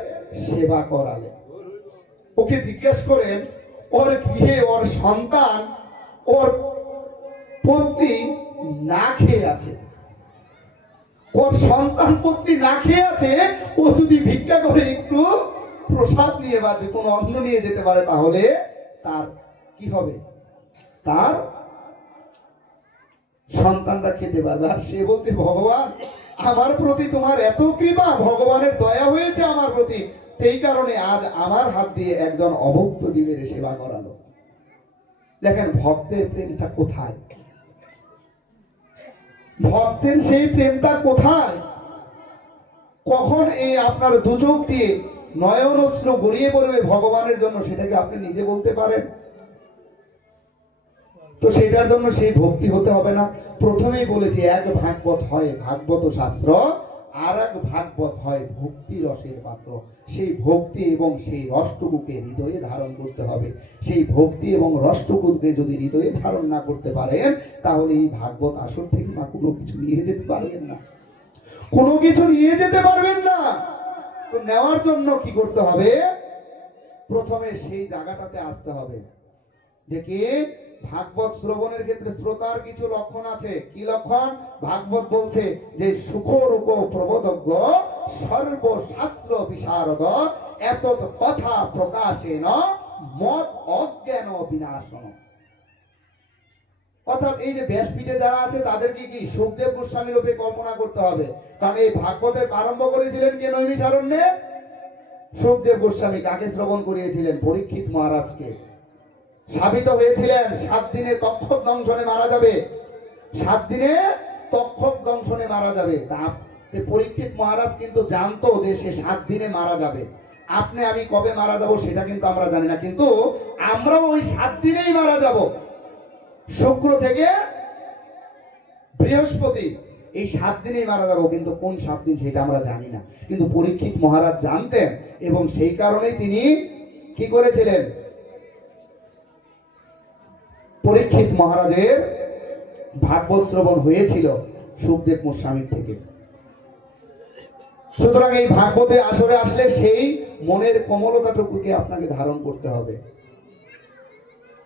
সেবা করালে। ওকে জিজ্ঞেস করেন, ওর গৃহে ওর সন্তান, ওর পত্নী না খেয়ে আছে, ওর সন্তান পত্নী না খেয়ে আছে, ও যদি ভিক্ষা করে একটু প্রসাদ নিয়ে বা যে কোনো অন্ন নিয়ে যেতে পারে, তাহলে তার কি হবে? তার সন্তানরা খেতে পারবে। আর সে বলতে, ভগবান আমার প্রতি তোমার এত কৃপা, ভগবানের দয়া হয়েছে আমার প্রতি, সেই কারণে আজ আমার হাত দিয়ে একজন অভুক্ত জীবের সেবা করালো। দেখেন ভক্তের প্রেমটা কোথায়, ভক্তের সেই প্রেমটা কোথায়? কখন এই আপনার দুচোখ দিয়ে নয়ন অশ্রু গড়িয়ে পড়বে ভগবানের জন্য, সেটাকে আপনি নিজে বলতে পারেন? তো সেটার জন্য সেই ভক্তি হতে হবে না? প্রথমেই বলেছি, এক ভাগবত হয় ভাগবত শাস্ত্র, আর এক ভাগবত হয় ভক্তি রসের পাত্র। সেই ভক্তি এবং সেই রসটুকুকে হৃদয়ে ধারণ করতে হবে। সেই ভক্তি এবং রসটুকুকে যদি হৃদয়ে ধারণ না করতে পারেন, তাহলে এই ভাগবত আসর থেকে না কোনো কিছু নিয়ে যেতে পারবেন না, কোনো কিছু নিয়ে যেতে পারবেন না। তো নেওয়ার জন্য কি করতে হবে? প্রথমে সেই জায়গাটাতে আসতে হবে যে কি ভাগবত শ্রবণের ক্ষেত্রে শ্রোতার কিছু লক্ষণ আছে। কি লক্ষণ? ভাগবত বলছে যে সুখরূপ প্রবোধজ্ঞ সর্বশাস্ত্র বিশারদ এত কথা প্রকাশেন মত অজ্ঞান বিনাশন। অর্থাৎ এই যে ব্যাসপীঠে যারা আছে তাদেরকে কি সুখদেব গোস্বামী রূপে কল্পনা করতে হবে। কারণ এই ভাগবতের আরম্ভ করেছিলেন কে? নৈমিষারণ্যে সুখদেব গোস্বামী। কাকে শ্রবণ করিয়েছিলেন? পরীক্ষিত মহারাজকে। সাবিত হয়েছিলেন 7 দিনে তক্ষক দংশনে মারা যাবে, 7 দিনে তক্ষক দংশনে মারা যাবে। তা পরীক্ষিত মহারাজ কিন্তু জানতো যে সে 7 দিনে মারা যাবে। আপনি আমি কবে মারা যাব সেটা কিন্তু আমরা জানি না, কিন্তু আমরাও ওই 7 দিনেই মারা যাব। শুক্র থেকে বৃহস্পতি, এই 7 দিনেই মারা যাব, কিন্তু কোন 7 দিন সেটা আমরা জানি না। কিন্তু পরীক্ষিত মহারাজ জানতেন, এবং সেই কারণেই তিনি কি করেছিলেন? পরীক্ষিত মহারাজের ভাগবত শ্রবণ হয়েছিল সুখদেব গোস্বামীর থেকে। সুতরাং এই ভাগবতে আসরে আসলে সেই মনের কোমলতাটুকুকে আপনাকে ধারণ করতে হবে।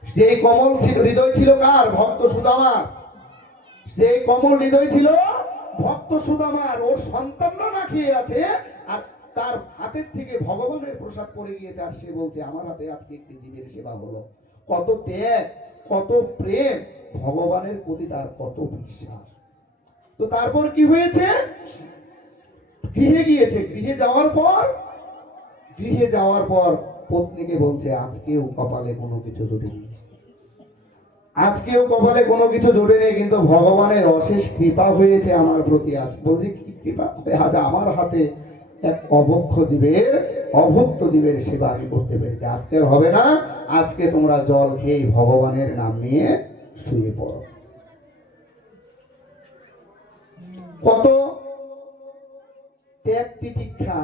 যে কমল ছিল হৃদয় ছিল কার? ভক্ত সুদামার। যে কমল হৃদয় ছিল ভক্ত সুদামার। ওর সন্তানরা না খেয়ে আছে, আর তার হাতের থেকে ভগবানের প্রসাদ পড়ে গিয়েছে, আর সে বলছে আমার হাতে আজকে একটি জীবের সেবা হলো। কত ত্যাগ, কত প্রেম, ভগবানের প্রতি তার কত বিশ্বাস। তো তারপর কি হয়েছে? গৃহে গিয়েছে। গৃহে যাওয়ার পর পত্নীকে বলছে আজকেও কপালে কোনো কিছু জোটেনি, আজকেও কপালে কোনো কিছু জোটেনি, কিন্তু ভগবানের অশেষ কৃপা হয়েছে আমার প্রতি। আজ বলছি কি কৃপা? আজ আমার হাতে এক অভুক্ত জীবের সেবা আমি করতে পেরেছি। আজকে হবে না, আজকে তোমরা জল খেয়ে ভগবানের নাম নিয়ে শুয়ে পড়ো। কত ত্যাগ তিতিক্ষা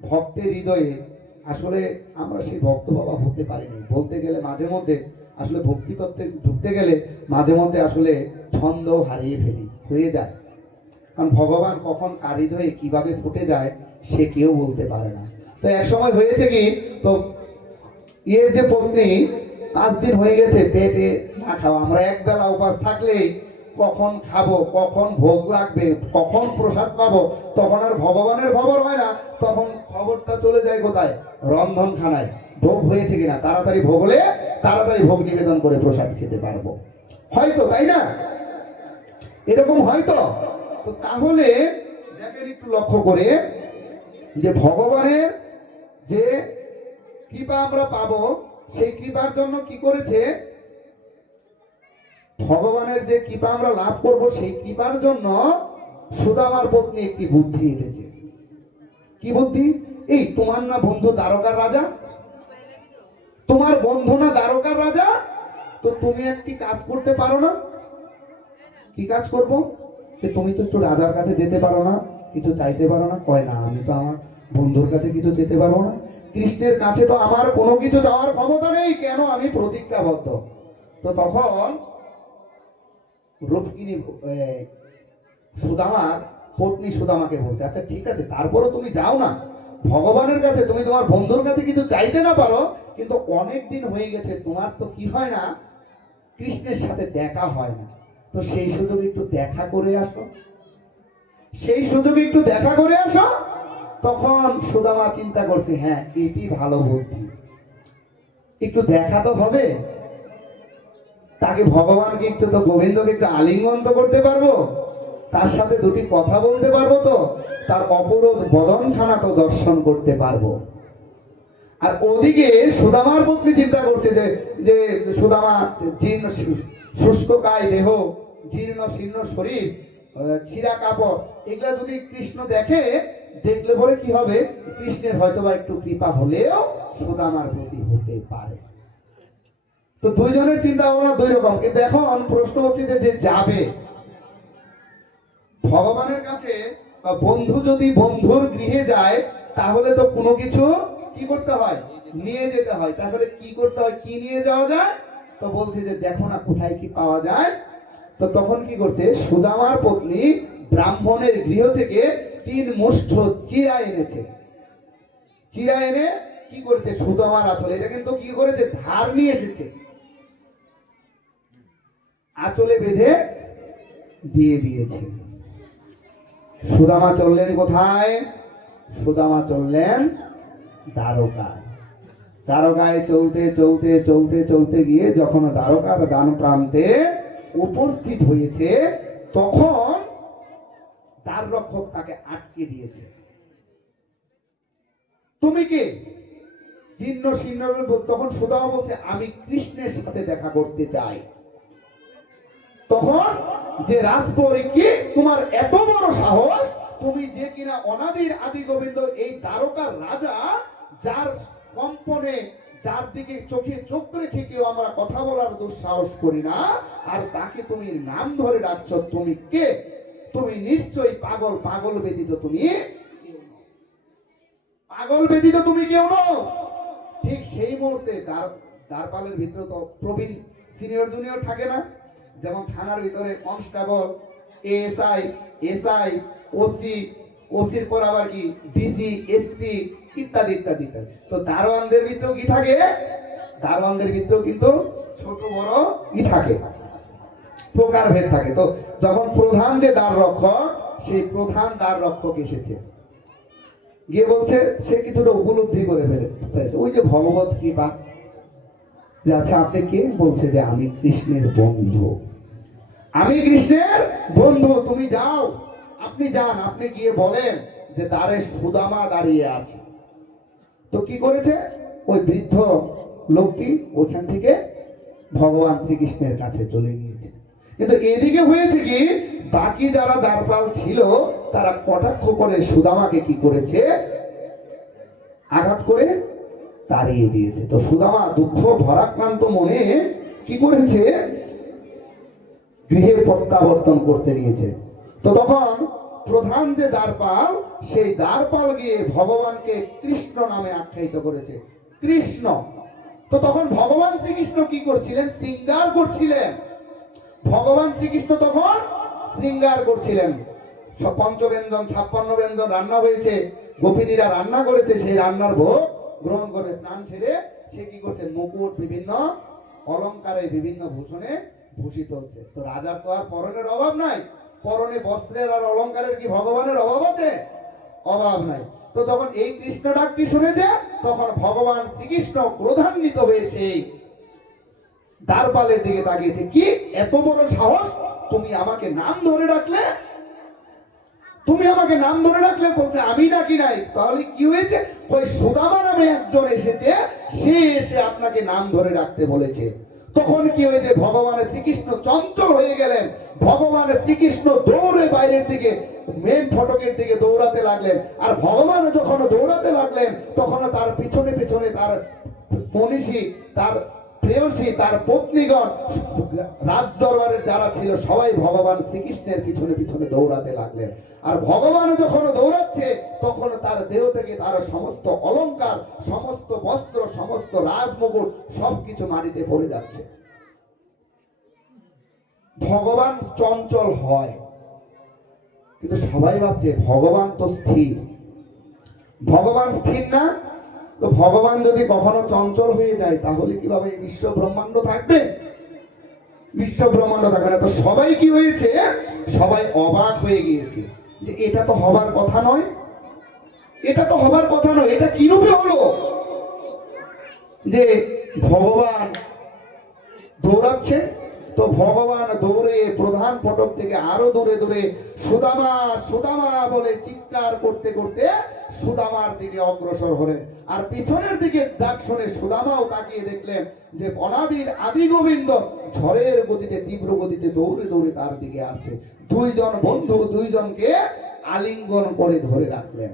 ভক্তের হৃদয়ে। আসলে আমরা সেই ভক্ত বাবা হতে পারিনি। বলতে গেলে মাঝে মধ্যে আসলে ভক্তি তত্ত্বে ঢুকতে গেলে মাঝে মধ্যে আসলে ছন্দ হারিয়ে হয়ে যায়। কারণ ভগবান কখন কার হৃদয়ে কিভাবে ফুটে যায় সে কেউ বলতে পারে না। তো এক সময় হয়েছে কি, তো এর যে পত্নী 5 দিন হয়ে গেছে পেটে না খাওয়া। আমরা একবেলা উপাস থাকলেই কখন খাবো, কখন ভোগ লাগবে, কখন প্রসাদ পাবো, তখন আর ভগবানের খবর হয় না। তখন খবরটা চলে যায় কোথায়? রন্ধনখানায়। ভোগ হয়েছে কিনা, তাড়াতাড়ি ভোগ হলে তাড়াতাড়ি ভোগ নিবেদন করে প্রসাদ খেতে পারবো, হয়তো, তাই না? এরকম হয়তো। তো তাহলে দেখেন একটু লক্ষ্য করে যে ভগবানের যে কৃপা আমরা পাবো, সেই কৃপার জন্য কি করেছে? ভগবানের যে কৃপা আমরা লাভ করব, সেই কৃপার জন্য সুদামার পত্নী একটি বুদ্ধি এনেছে। কি বুদ্ধি? এই তোমার না বন্ধু দ্বারকার রাজা, তোমার বন্ধু না দ্বারকার রাজা, তো তুমি একটি কাজ করতে পারো না? কি কাজ করবো? তুমি তো একটু রাজার কাছে যেতে পারো না, কিছু চাইতে পারো না? কয় না, আমি তো আমার বন্ধুর কাছে কিছু যেতে পারবো না, কৃষ্ণের কাছে তো আমার কোনো কিছু যাওয়ার ক্ষমতা নেই, কেন? আমি প্রতিজ্ঞাবদ্ধ। তো তখন রূপকিনী সুদামার পত্নী সুদামাকে বলতে, আচ্ছা ঠিক আছে, তারপরও তুমি যাও না ভগবানের কাছে, তুমি তোমার বন্ধুর কাছে কিছু চাইতে না পারো, কিন্তু অনেক দিন হয়ে গেছে তোমার তো কি হয় না, কৃষ্ণের সাথে দেখা হয় না, তো সেই সুযোগে একটু দেখা করে আসো, সেই সুযোগে একটু দেখা করে আসো। তখন সুদামা চিন্তা করছে, হ্যাঁ এটি ভালো বুদ্ধি, একটু দেখা তো হবে, তাকে ভগবানকে একটু তো গোবিন্দকে একটু আলিঙ্গন তো করতে পারবো, তার সাথে দুটি কথা বলতে পারবো, তো তার অপরোধ বদনখানা তো দর্শন করতে পারবো। আর ওদিকে সুদামার পত্নী চিন্তা করছে যে যে সুদামা জীর্ণ শুষ্ককায় দেহ, জীর্ণ শীর্ণ শরীর, ছিঁড়া কাপড়, এগুলা যদি কৃষ্ণ দেখলে পরে কি হবে, কৃষ্ণের হয়তোবা একটু কৃপা হলেও সুদামার প্রতি হতে পারে। তো দুইজনের চিন্তা ভাবনা দুই রকম, কিন্তু এখন প্রশ্ন হচ্ছে যে যাবে ভগবানের কাছে, বন্ধু যদি বন্ধুর গৃহে যায় তাহলে তো কোনো কিছু কি করতে হয়, নিয়ে যেতে হয়, তাহলে কি করতে হয়, কি নিয়ে যাওয়া যায়, তো বলছে যে দেখো না কোথায় কি পাওয়া যায়। তো তখন কি করছে, সুদামার পত্নী ব্রাহ্মণের গৃহ থেকে 3 মুষ্ঠ চিরা এনেছে, চিরা এনে কি করেছে, সুদামার আঁচলে, এটা কিন্তু কি করেছে, ধার নিয়ে এসেছে, আঁচলে বেঁধে দিয়ে দিয়েছে। সুদামা চললেন কোথায়, সুদামা চললেন দ্বারকায়। দ্বারকায় চলতে চলতে চলতে চলতে গিয়ে যখন দ্বারকার দান প্রান্তে উপস্থিত হয়েছে, তখন দ্বার রক্ষক তাকে আটকে দিয়েছে। তুমি কে, জীর্ণ শীর্ণ, তখন সুদামা বলছে আমি কৃষ্ণের সাথে দেখা করতে চাই। তখন যে রাজপরি, কি তোমার এত বড় সাহস, তুমি যে কিনা অনাদির আদি গোবিন্দ, এই দ্বারকার রাজা, যার কম্পনে, যার দিকে চোখে চোখ রেখে কেউ আমরা কথা বলার দুঃসাহস করি না, আর তাকে তুমি নাম ধরে ডাকছ, তুমি কে, তুমি নিশ্চয়ই পাগল, পাগল ব্যতীত তুমি পাগল ব্যতীত তুমি কেউ নও। ঠিক সেই মুহূর্তে দ্বারপালের ভিতরে তো প্রবীণ সিনিয়র জুনিয়র থাকে না, যেমন থানার ভিতরে কনস্টেবল, এএসআই, এসআই, ওসি, ওসির পর আবার কি ডিসি, এসপি ইত্যাদি ইত্যাদি ইত্যাদি। তো দারোয়ানদের ভিতরেও কি থাকে, দারোয়ানদের ভিতরেও কিন্তু ছোট বড় কি থাকে, প্রকারভেদ থাকে। তো যখন প্রধান যে দ্বার রক্ষক, সেই প্রধান দ্বার রক্ষক এসেছে, গিয়ে বলছে, সে কিছুটা উপলব্ধি করে ফেলেছে, ওই যে ভগবত কৃপা, যে আচ্ছা আপনি কে, বলছে যে আমি কৃষ্ণের বন্ধু, আমি কৃষ্ণের বন্ধু, তুমি যাও, আপনি যান, আপনি গিয়ে বলেন যে দ্বারে সুদামা দাঁড়িয়ে আছে। তো কি করেছে, ওই বৃদ্ধ লোকটি ওখান থেকে ভগবান শ্রীকৃষ্ণের কাছে চলে গিয়েছে। কিন্তু এদিকে হয়েছে কি, বাকি যারা দ্বারপাল ছিল তারা কটাক্ষ করে সুদামাকে কি করেছে, আঘাত করে তাড়িয়ে দিয়েছে। তো সুদামা দুঃখ ভরাক্রান্ত মনে কি করেছে, গৃহের প্রত্যাবর্তন করতে নিয়েছে। তো তখন প্রধান যে দ্বারপাল, সেই দ্বারপাল গিয়ে ভগবানকে কৃষ্ণ নামে আখ্যায়িত করেছে, কৃষ্ণ। তো তখন ভগবান শ্রীকৃষ্ণ কি করছিলেন, শৃঙ্গার করছিলেন, ভগবান শ্রীকৃষ্ণ তখন শৃঙ্গার করছিলেন। 55 ব্যঞ্জন রান্না হয়েছে, গোপিনীরা রান্না করেছে, সেই রান্নার ভোগ গ্রহণ করে স্নান ছেড়ে সে কি করছে, মুকুট, বিভিন্ন অলংকারে, বিভিন্ন ভূষণে ভূষিত হচ্ছে। তো রাজার তো আর পরনের অভাব নাই, পরনে বস্ত্রের আর অলংকারের কি ভগবানের অভাব আছে, অভাব নাই। তো যখন এই কৃষ্ণ ডাকটি শুনেছে, তখন ভগবান শ্রীকৃষ্ণ ক্রোধান্বিত হয়ে সেই দ্বারপালের দিকে তাকিয়েছে, কি এত বড় সাহস, তুমি আমাকে নাম ধরে ডাকলে, তুমি আমাকে নাম ধরে ডাকলে, বলছে আমি ডাকি নাই। তাহলে কি হয়েছে, ওই সুদামা নামে একজন এসেছে, সে এসে আপনাকে নাম ধরে ডাকতে বলেছে। তখন কি হয়েছে, ভগবানের শ্রীকৃষ্ণ চঞ্চল হয়ে গেলেন, ভগবানের শ্রীকৃষ্ণ দৌড়ে বাইরের দিকে, মেন ফটকের দিকে দৌড়াতে লাগলেন। আর ভগবান যখন দৌড়াতে লাগলেন, তখন তার পিছনে পিছনে তার মনীষী, তার প্রেয়সী, তার পত্নীগণ, রাজ দরবারের যারা ছিল সবাই ভগবান শ্রীকৃষ্ণের পিছনে পিছনে দৌড়াতে লাগলেন। আর ভগবান যখন দৌড়াচ্ছে, তখন তার দেহ থেকে তার সমস্ত অলংকার, সমস্ত বস্ত্র, সমস্ত রাজমুকুট সবকিছু মাটিতে পড়ে যাচ্ছে। ভগবান চঞ্চল হয়, কিন্তু সবাই ভাবছে ভগবান তো স্থির। ভগবান স্থির না? তো ভগবান যদি কখনো চঞ্চল হয়ে যায় তাহলে কিভাবে বিশ্ব ব্রহ্মাণ্ড থাকবে? বিশ্ব ব্রহ্মাণ্ড থাকবে না। তো সবাই কি হয়েছে? সবাই অবাক হয়ে গিয়েছে যে এটা তো হবার কথা নয়, এটা তো হবার কথা নয়। এটা কিরূপে হলো যে ভগবান দৌড়াচ্ছে? তো ভগবান দৌড়ে প্রধান ফটক থেকে আরো দূরে দূরে সুদামা সুদামা বলে চিৎকার করতে করতে সুদামার দিকে অগ্রসর হলেন। আর পিছনের দিকে ডাক শুনে সুদামাও তাকিয়ে দেখলেন যে অনাদির আদি গোবিন্দ ঝড়ের গতিতে তীব্র গতিতে দৌড়ে দৌড়ে তার দিকে আসছে। দুইজন বন্ধু দুইজনকে আলিঙ্গন করে ধরে রাখলেন।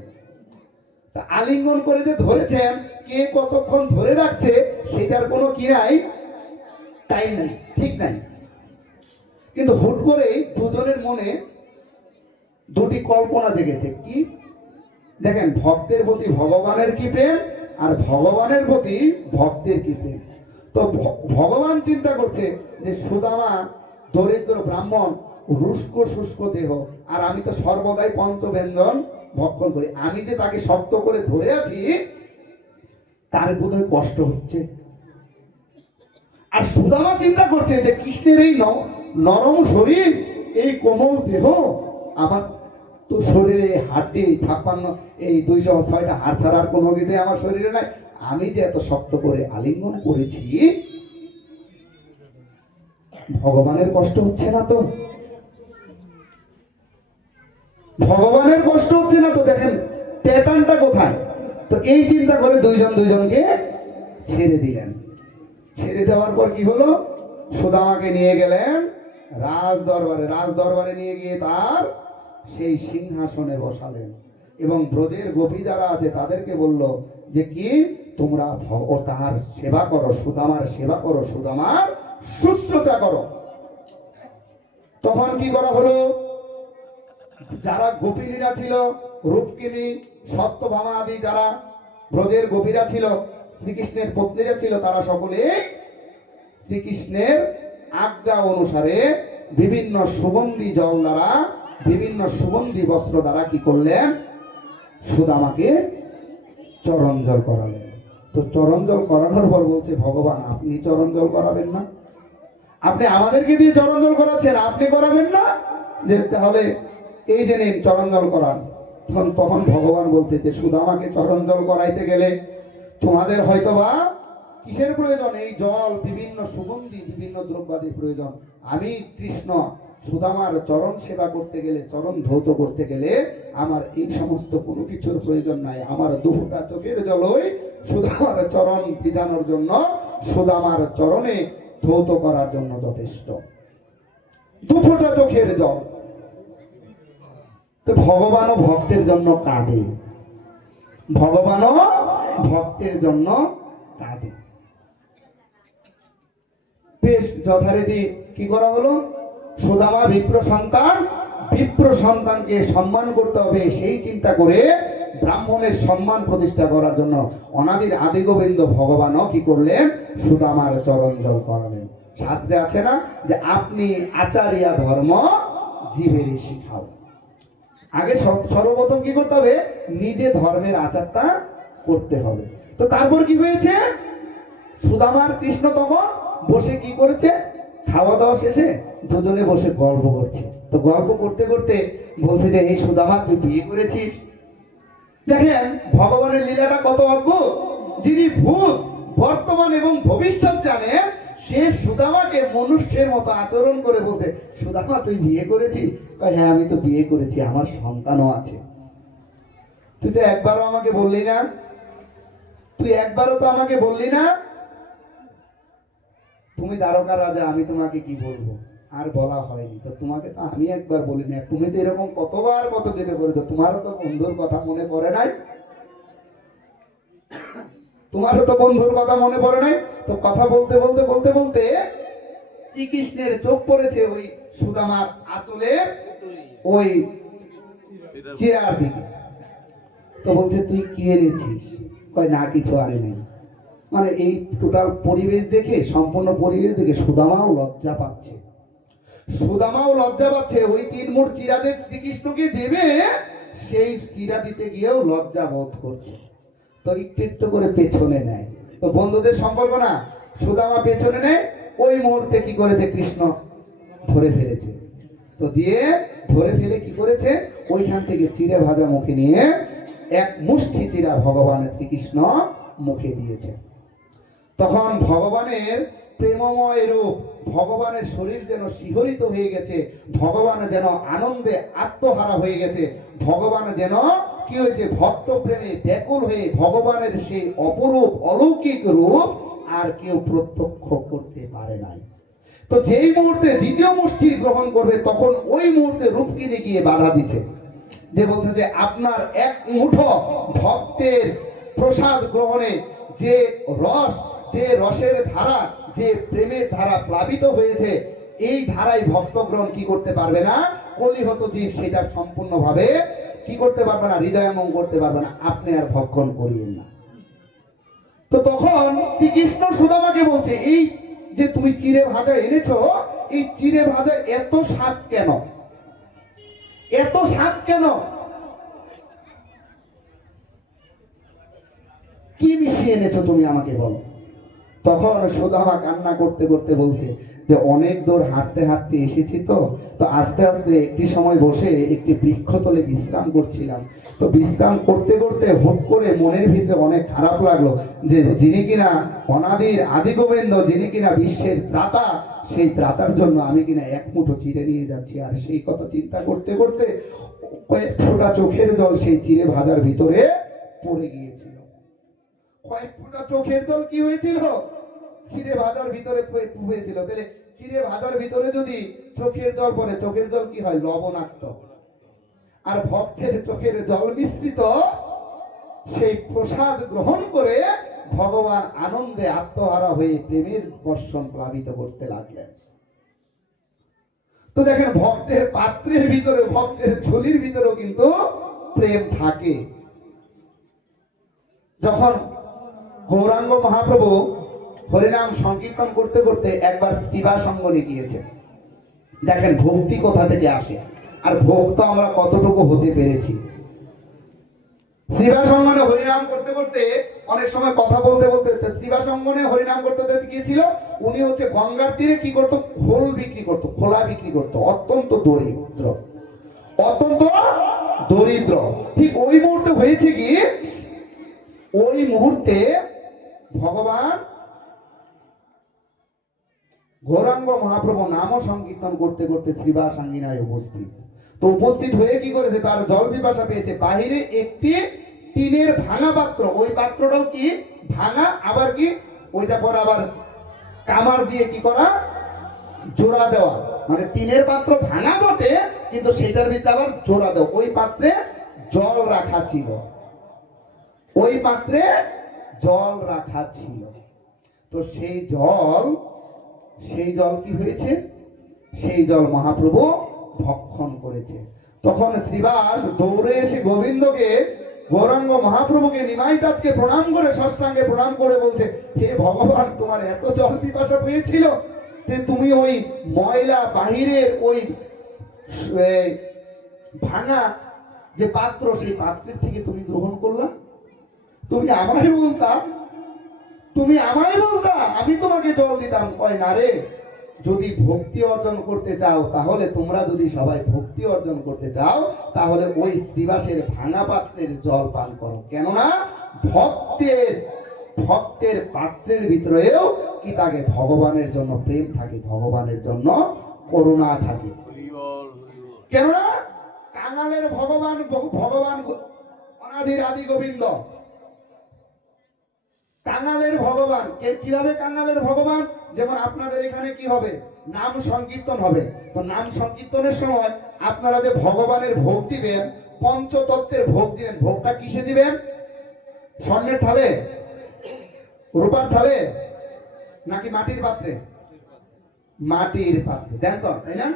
তা আলিঙ্গন করে যে ধরেছেন, কে কতক্ষণ ধরে রাখছে সেটার কোনো কি নাই, টাইম নাই, ঠিক নাই। কিন্তু হুট করে দুজনের মনে দুটি কল্পনা জেগেছে। কি? দেখেন, ভক্তের প্রতি ভগবানের কি প্রেম, আর ভগবানের প্রতি ভক্তের কি প্রেম। তো ভগবান চিন্তা করছে যে সুদামা দরিদ্র ব্রাহ্মণ, রুস্ক শুষ্ক দেহ, আর আমি তো সর্বদাই পঞ্চব্যঞ্জন ভক্ষণ করি, আমি যে তাকে শক্ত করে ধরে আছি তার বোধহয় কষ্ট হচ্ছে। আর সুদামা চিন্তা করছে যে কৃষ্ণের এই নরম শরীর, এই কোমল দেহ, আমার তো শরীরে হাড্ডি 56 এই 206টা হাড় ছাড়ার কোনো কিছু আমার শরীরে নাই, আমি যে এত শক্ত করে আলিঙ্গন করেছি, ভগবানের কষ্ট হচ্ছে না তো? ভগবানের কষ্ট হচ্ছে না তো? দেখেন প্যাটার্নটা কোথায়। তো এই চিন্তা করে দুইজন দুইজনকে ছেড়ে দিলেন। ছেড়ে দেওয়ার পর কি হলো? সুদামাকে নিয়ে গেলেন রাজ দরবারে। রাজ দরবারে নিয়ে গিয়ে তার সেই সিংহাসনে বসালেন এবং ব্রজের গোপী যারা আছে তাদেরকে বলল যে কি তোমরা তাহার সেবা করো, সুদামার সেবা করো, সুদামার শুশ্রূষা করো। তখন কি করা হলো? যারা গোপিনীরা ছিল, রূপকিনী সত্যভামা আদি যারা ব্রজের গোপীরা ছিল, শ্রীকৃষ্ণের পত্নীরা ছিল, তারা সকলে শ্রীকৃষ্ণের আজ্ঞা অনুসারে বিভিন্ন সুগন্ধি জল দ্বারা, বিভিন্ন সুগন্ধি বস্ত্র দ্বারা কি করলেন? সুদামাকে চরণ জল করালেন। তো চরণ জল করানোর পর বলছে ভগবান, আপনি চরণ জল করাবেন না? আপনি আমাদেরকে দিয়ে চরণ জল করাচ্ছেন, আপনি করাবেন না? যে তাহলে এই যে নিন চরণ জল করান। তখন ভগবান বলছে যে সুদামাকে চরণ জল করাইতে গেলে তোমাদের হয়তোবা কিসের প্রয়োজন? এই জল, বিভিন্ন সুগন্ধি, বিভিন্ন দ্রব্যাদির প্রয়োজন। আমি কৃষ্ণ সুদামার চরণ সেবা করতে গেলে, চরণ ধৌত করতে গেলে আমার এই সমস্ত কোনো কিছুর প্রয়োজন নাই। আমার দুফোঁটা চোখের জলই সুদামার চরণ ভিজানোর জন্য, সুদামার চরণে ধৌত করার জন্য যথেষ্ট। দুফোঁটা চোখের জল। তো ভগবানও ভক্তের জন্য কাঁদে, ভগবানও ভক্তের জন্য কাঁদে। বেশ যথারীতি কি করা হলো? সুদামা বিপ্র সন্তান, বিপ্র সন্তানকে সম্মান করতে হবে সেই চিন্তা করে ব্রাহ্মণের সম্মান প্রতিষ্ঠা করার জন্য অনাদির আদি গোবিন্দ ভগবানও কি করলেন? সুদামার চরণ জল করালেন। শাস্ত্রে আছে না যে আপনি আচারিয়া ধর্ম জীবেরই শিখাও। আগে সর্বপ্রথম কি করতে হবে? নিজে ধর্মের আচারটা করতে হবে। তো তারপর কি হয়েছে? সুদামার কৃষ্ণ তখন বসে কি করেছে? খাওয়া দাওয়া শেষে দুজনে বসে গল্প করছে। তো গল্প করতে করতে বলছে যে এই সুদামা তুই বিয়ে করেছিস? দেখেন ভগবানের লীলাটা কত অদ্ভুত। যিনি ভূত, বর্তমান এবং ভবিষ্যৎ জানেন, সে সুদামাকে মনুষ্যের মতো আচরণ করে বলতে, সুদামা তুই বিয়ে করেছিস? হ্যাঁ আমি তো বিয়ে করেছি, আমার সন্তানও আছে। তুই তো একবারও আমাকে বললি না, তুই একবারও তো আমাকে বললি না। তুমি দ্বারকা রাজা, আমি তোমাকে কি বলবো? আর বলা হয়নি। তো তোমাকে তো আমি একবার বলি না, তুমি তো এরকম কতবার কত কেটে করেছো। তোমারও তো বন্ধুর কথা মনে পড়ে নাই? তোমারও তো বন্ধুর কথা মনে পড়ে নাই? তো কথা বলতে বলতে বলতে বলতে শ্রীকৃষ্ণের চোখ পড়েছে ওই সুদামার আঁচলে, ওই চিরার দিকে। তো বলছে তুই কি এনেছিস? কয় না কিছু আনে নেই। মানে এই টোটাল পরিবেশ দেখে, সম্পূর্ণ পরিবেশ দেখে সুদামাও লজ্জা পাচ্ছে। সুদামাও লজ্জা পাচ্ছে, ওই 3 মুঠ চিরা যে শ্রীকৃষ্ণকে দেবে সেই চিরা দিতে গিয়েও লজ্জা বোধ করছে, তো একটু একটু করে পেছনে নেয়। তো বন্ধুদের সম্পর্ক না, সুদামা পেছনে নেয়, ওই মুহূর্তে কি করেছে, কৃষ্ণ ধরে ফেলেছে। তো দিয়ে ধরে ফেলে কি করেছে, ওইখান থেকে চিড়ে ভাজা মুখে নিয়ে এক মুষ্টি চিরা ভগবান শ্রীকৃষ্ণ মুখে দিয়েছে। তখন ভগবানের প্রেমময় রূপ, ভগবানের শরীর যেন শিহরিত হয়ে গেছে, ভগবান যেন আনন্দে আত্মহারা হয়ে গেছে, ভগবান যেন কি হয়েছে, ভক্ত প্রেমে ব্যাকুল হয়ে ভগবানের সেই অপরূপ অলৌকিক রূপ আর কেউ প্রত্যক্ষ করতে পারে নাই। তো যেই মুহূর্তে দ্বিতীয় মুষ্টি গ্রহণ করবে, তখন ওই মুহূর্তে রূপকিনী গিয়ে বাধা দিছে, যে বলছে যে আপনার এক মুঠো ভক্তের প্রসাদ গ্রহণে যে রস, যে রসের ধারা, যে প্রেমের ধারা প্লাবিত হয়েছে, এই ধারায় ভক্ত গ্রহণ কি করতে পারবে না, কলিহত জীব সেটা সম্পূর্ণভাবে কি করতে পারবে না, হৃদয়ঙ্গম করতে পারবে না, আপনি আর ভক্ষণ করিয়েন না। তো তখন শ্রীকৃষ্ণ সুদামাকে বলছে, এই যে তুমি চিড়ে ভাজা এনেছো, এই চিড়ে ভাজা এত স্বাদ কেন, এত স্বাদ কেন, কি মিশিয়ে এনেছো তুমি আমাকে বলো। তখন সুদামা কান্না করতে করতে বলছে যে অনেক দূর হাঁটতে হাঁটতে এসেছি, তো আস্তে আস্তে একটি সময় বসে একটি বৃক্ষতলে বিশ্রাম করছিলাম, তো বিশ্রাম করতে করতে হুট করে মনের ভিতরে অনেক খারাপ লাগলো, যে যিনি কিনা অনাদির আদি গোবিন্দ, যিনি কিনা বিশ্বের ত্রাতা, সেই ত্রাতার জন্য আমি কিনা এক মুঠো চিড়ে নিয়ে যাচ্ছি। আর সেই কথা চিন্তা করতে করতে কয়েক ফোঁটা চোখের জল সেই চিড়ে ভাজার ভিতরে পড়ে গিয়েছিল। কয়েক ফোঁটা চোখের জল কি হয়েছিল, চিড়ে ভাজার ভিতরে হয়েছিল। তাহলে চিড়ে ভাজার ভিতরে যদি চোখের জল পড়ে, চোখের জল কি হয়, লবণাক্ত। আর ভক্তের চোখের জল মিশ্রিত সেই প্রসাদ গ্রহণ করে ভগবান আনন্দে আত্মহারা হয়ে প্রেমের বর্ষণ প্লাবিত করতে লাগলেন। তো দেখেন, ভক্তের পাত্রের ভিতরে, ভক্তের ঝুলির ভিতরেও কিন্তু প্রেম থাকে। যখন গৌরাঙ্গ মহাপ্রভু হরিনাম সংকীর্তন করতে করতে একবার শ্রীবা সঙ্গনে গিয়েছে, দেখেন ভক্তি কোথা থেকে আসে, আর ভক্ত আমরা কতটুকু হতে পেরেছি। শ্রীবা সঙ্গনে হরিনাম করতে করতে অনেক সময় কথা বলতে বলতে, শ্রীবা সঙ্গনে হরিনাম করতে গিয়েছিল, উনি হচ্ছে গঙ্গার তীরে কি করতো, খোল বিক্রি করতো, খোলা বিক্রি করতো, অত্যন্ত দরিদ্র, অত্যন্ত দরিদ্র। ঠিক ওই মুহূর্তে হয়েছে কি, ওই মুহূর্তে ভগবান গৌরাঙ্গ মহাপ্রভু নাম সংকীর্তন করতে করতে শ্রীবা সাঙ্গিনায় উপস্থিত। তো উপস্থিত হয়ে কি করেছে, তার জল পিপাসা পেয়েছে। বাহিরে একটি টিনের ভাঙা পাত্র, ওই পাত্রটাও কি ভাঙা, আবার কি ওইটা পর আবার কামার দিয়ে কি করা, জোড়া দেওয়া, মানে টিনের পাত্র ভাঙা বটে, কিন্তু সেটার ভিতরে আবার জোড়া দেওয়া। ওই পাত্রে জল রাখা ছিল, ওই পাত্রে জল রাখা ছিল। তো সেই জল কি হয়েছে, সেই জল মহাপ্রভু ভক্ষণ করেছে। তখন শ্রীবাস দৌড়ে এসে গোবিন্দকে, গৌরাঙ্গ মহাপ্রভুকে, নিমাইচাঁদকে প্রণাম করে, ষষ্ঠাঙ্গে প্রণাম করে বলছে, হে ভগবান, তোমার এত জল পিপাসা হয়েছিল যে তুমি ওই ময়লা বাহিরের ওই ভাঙা যে পাত্র, সেই পাত্রের থেকে তুমি গ্রহণ করলা। তুমি আমায় বলতা, আমি তোমাকে জল দিতাম। কয় না রে, যদি ভক্তি অর্জন করতে চাও, তাহলে তোমরা যদি সবাই ভক্তি অর্জন করতে চাও, তাহলে ওই শ্রীবাসের ভাঙা পাত্রের জল পান করো। কেননা ভক্তের পাত্রের ভিতরেও কি থাকে, ভগবানের জন্য প্রেম থাকে, ভগবানের জন্য করুণা থাকে। কেননা কাঙালের ভগবান অনাদির আদি গোবিন্দ, কাঙালের ভগবান। কিভাবে কাঙালের ভগবান, যেমন আপনাদের এখানে কি হবে, নাম সংকীর্তন হবে। তো নাম সংকীর্তনের সময় আপনারা যে ভগবানের ভোগ দিবেন, পঞ্চতত্ত্বের ভোগ দিবেন, ভোগটা কিসে দিবেন, স্বর্ণের থালে, রূপার থালে, নাকি মাটির পাত্রে? মাটির পাত্রে দেন তো, তাই না?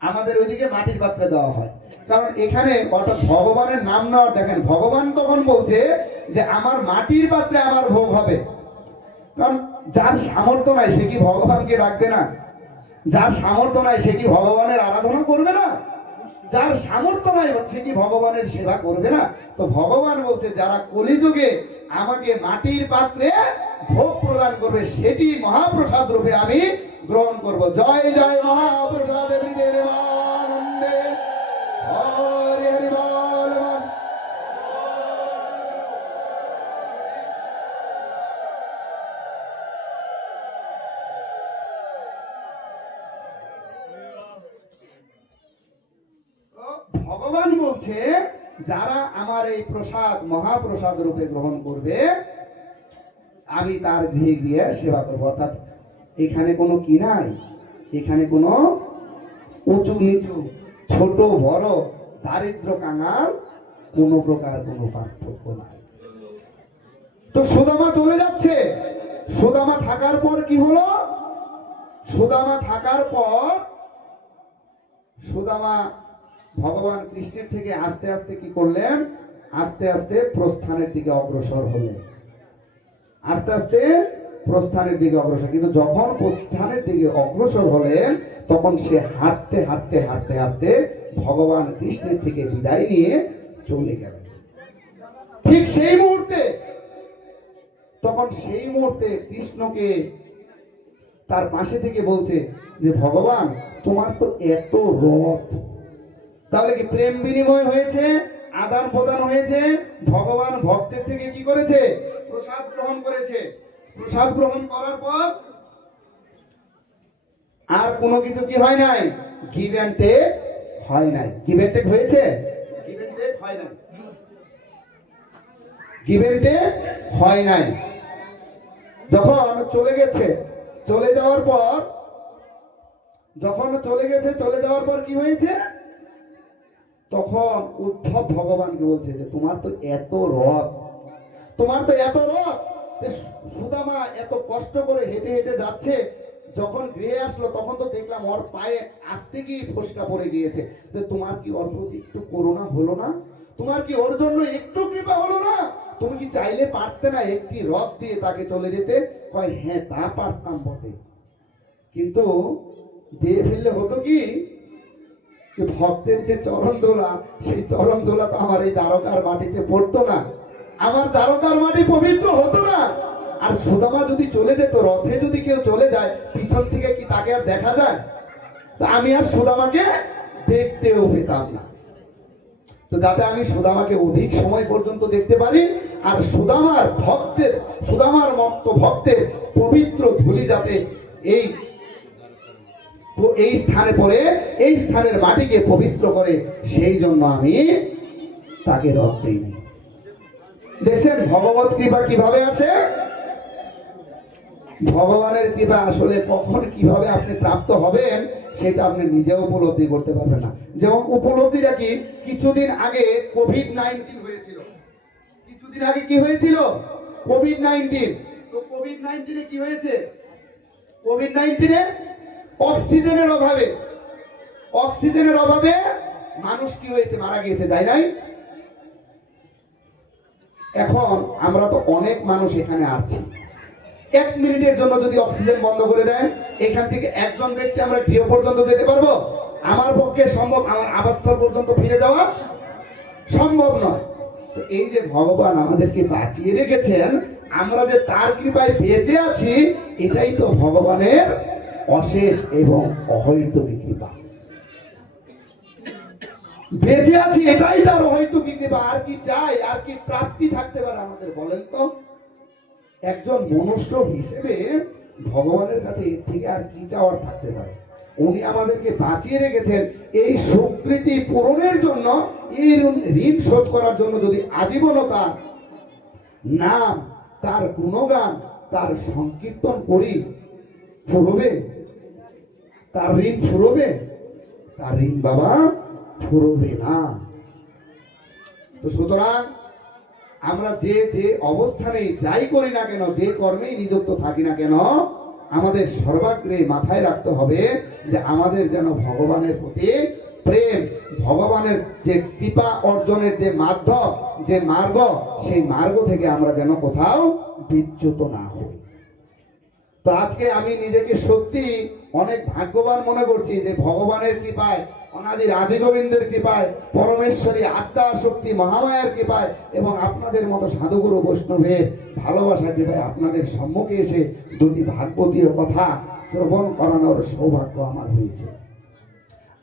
আমাদের ওইদিকে মাটির পাত্রে দেওয়া হয়, কারণ এখানে অর্থাৎ ভগবানের নাম নেওয়ার, দেখেন ভগবান তখন বলছে যে আমার মাটির পাত্রে আমার ভোগ হবে। কারণ যার সামর্থ্য নাই সে কি ভগবানকে ডাকবে না? যার সামর্থ্য নাই সে কি ভগবানের আরাধনা করবে না? যার সামর্থ্য নাই সে কি ভগবানের সেবা করবে না? তো ভগবান বলছে যারা কলিযুগে আমাকে মাটির পাত্রে ভোগ প্রদান করবে সেটি মহাপ্রসাদ রূপে আমি গ্রহণ করব। জয় জয় মহাপ্রসাদ হৃদয়মানন্দে হরি হরি বল। ভগবান বলছে যারা আমার এই প্রসাদ মহাপ্রসাদ রূপে গ্রহণ করবে আমি তার গৃহে গিয়ে সেবা করবো। অর্থাৎ এখানে কোনো কি নাই, এখানে কোনো উঁচু নিচু, ছোট বড়, দারিদ্র কাঙাল কোনো প্রকার কোনো পার্থক্য নাই। তো সুদামা চলে যাচ্ছে। সুদামা থাকার পর কি হলো? সুদামা থাকার পর সুদামা ভগবান কৃষ্ণের থেকে আস্তে আস্তে কি করলেন? আস্তে আস্তে প্রস্থানের দিকে অগ্রসর হলেন। আস্তে আস্তে প্রস্থানের দিকে অগ্রসর। কিন্তু যখন প্রস্থানের দিকে অগ্রসর হলেন তখন সে হাঁটতে হাঁটতে হাঁটতে হাঁটতে ভগবান কৃষ্ণের থেকে বিদায় নিয়ে চলে গেলেন। ঠিক সেই মুহূর্তে কৃষ্ণকে তার পাশে থেকে বলছে যে ভগবান তোমার তো এত রথ, তাহলে কি প্রেম বিনিময় হয়েছে, আদান প্রদান হয়েছে। ভগবান ভক্তের থেকে কি করেছে? প্রসাদ গ্রহণ করেছে। প্রসাদ গ্রহণ করার পর আর কোনো কিছু কি হয় নাই? গিভ অ্যান্ড টেক হয় নাই। গিভ অ্যান্ড টেক হয়েছে? গিভ অ্যান্ড টেক হয় নাই। গিভ অ্যান্ড টেক হয় নাই। যখন চলে গেছে, চলে যাওয়ার পর কি হয়েছে? তখন উদ্ধব ভগবানকে বলছে যে তোমার তো এত রথ, সুদামা এত কষ্ট করে হেঁটে হেঁটে যাচ্ছে। যখন গৃহে আসলো তখন তো দেখলাম ওর পায়ে আসতে গিয়ে ফোসকা পড়ে গিয়েছে। যে তোমার কি ওর প্রতি একটু করুণা হলো না? তোমার কি ওর জন্য একটু কৃপা হলো না? তুমি কি চাইলে পারতে না একটি রথ দিয়ে তাকে চলে যেতে? কয় হ্যাঁ তা পারতাম বটে, কিন্তু দিয়ে ফেললে হতো কি ভক্তের যে চরণ দোলা, সেই চরণ দোলা তো আমার এই দ্বারকার মাটিতে পড়তো না, আমার দ্বারকার মাটি পবিত্র হতো না। আর সুদামা যদি চলে যেত, রথে যদি কেউ চলে যায় পিছন থেকে কি তাকে আর দেখা যায়? তো আমি আর সুদামাকে দেখতেও পেতাম না। তো যাতে আমি সুদামাকে অধিক সময় পর্যন্ত দেখতে পারি আর সুদামার মত ভক্তের পবিত্র ধুলি যাতে এই স্থানে পড়ে, এই স্থানের মাটিকে পবিত্র করে, সেই জন্য আমি তাকে রথ দিইনি। দেখছেন ভগবত কৃপা কিভাবে আসে? ভগবানের কৃপা আসলে কখন কিভাবে আপনি প্রাপ্ত হবেন সেটা আপনি নিজেও উপলব্ধি করতে পারবেন না। যেমন উপলব্ধিটা কি, কিছুদিন আগে কোভিড-19 হয়েছিল। কিছুদিন আগে কি হয়েছিল? কোভিড-19। তো কোভিড-19 কি হয়েছে? কোভিড-19 অক্সিজেনের অভাবে মানুষ কি হয়েছে? মারা গিয়েছে, তাই নাই? এখন আমরা তো অনেক মানুষ এখানে আছি, 1 মিনিটের জন্য যদি অক্সিজেন বন্ধ করে দেয়, এখান থেকে একজন ব্যক্তি আমরা গৃহ পর্যন্ত যেতে পারবো? আমার পক্ষে সম্ভব, আমার আবাসস্থল পর্যন্ত ফিরে যাওয়া সম্ভব নয়। তো এই যে ভগবান আমাদেরকে বাঁচিয়ে রেখেছেন, আমরা যে তার কৃপায় বেঁচে আছি, এটাই তো ভগবানের অশেষ এবং অহৈতুকী কৃপা। বেঁচে আছি এটাই তার অহৈতুকী কৃপা। আর কি চাই? আর কি প্রাপ্তি থাকতে পারে আমাদের বলেন তো? একজন মনুষ্য হিসেবে ভগবানের কাছে এর থেকে আর কি চাওয়ার থাকতে পারে? উনি আমাদেরকে বাঁচিয়ে রেখেছেন এই সুকৃতি পূরণের জন্য, এই ঋণ শোধ করার জন্য। যদি আজীবন তার নাম, তার গুণগান, তার সংকীর্তন করি, ফুরবে? তার ঋণ ফুরবে? তার ঋণ বাবা ফুরবে না। তো সুতরাং আমরা যে যে অবস্থানে যাই করি না কেন, যে কর্মেই নিযুক্ত থাকি না কেন, আমাদের সর্বাগ্রে মাথায় রাখতে হবে যে আমাদের যেন ভগবানের প্রতি প্রেম, ভগবানের যে কৃপা অর্জনের যে মাধ্যম, যে মার্গ, সেই মার্গ থেকে আমরা যেন কোথাও বিচ্যুত না হই। তো আজকে আমি নিজেকে সত্যি অনেক ভাগ্যবান মনে করছি যে ভগবানের কৃপায়, অনাদির আদি গোবিন্দের কৃপায়, পরমেশ্বরী আত্মা শক্তি মহামায়ার কৃপায় এবং আপনাদের মতো সাধুগুরু বৈষ্ণবের ভালোবাসার কৃপায় আপনাদের সম্মুখে এসে দুটি ভাগবতীয় কথা শ্রবণ করানোর সৌভাগ্য আমার হয়েছে।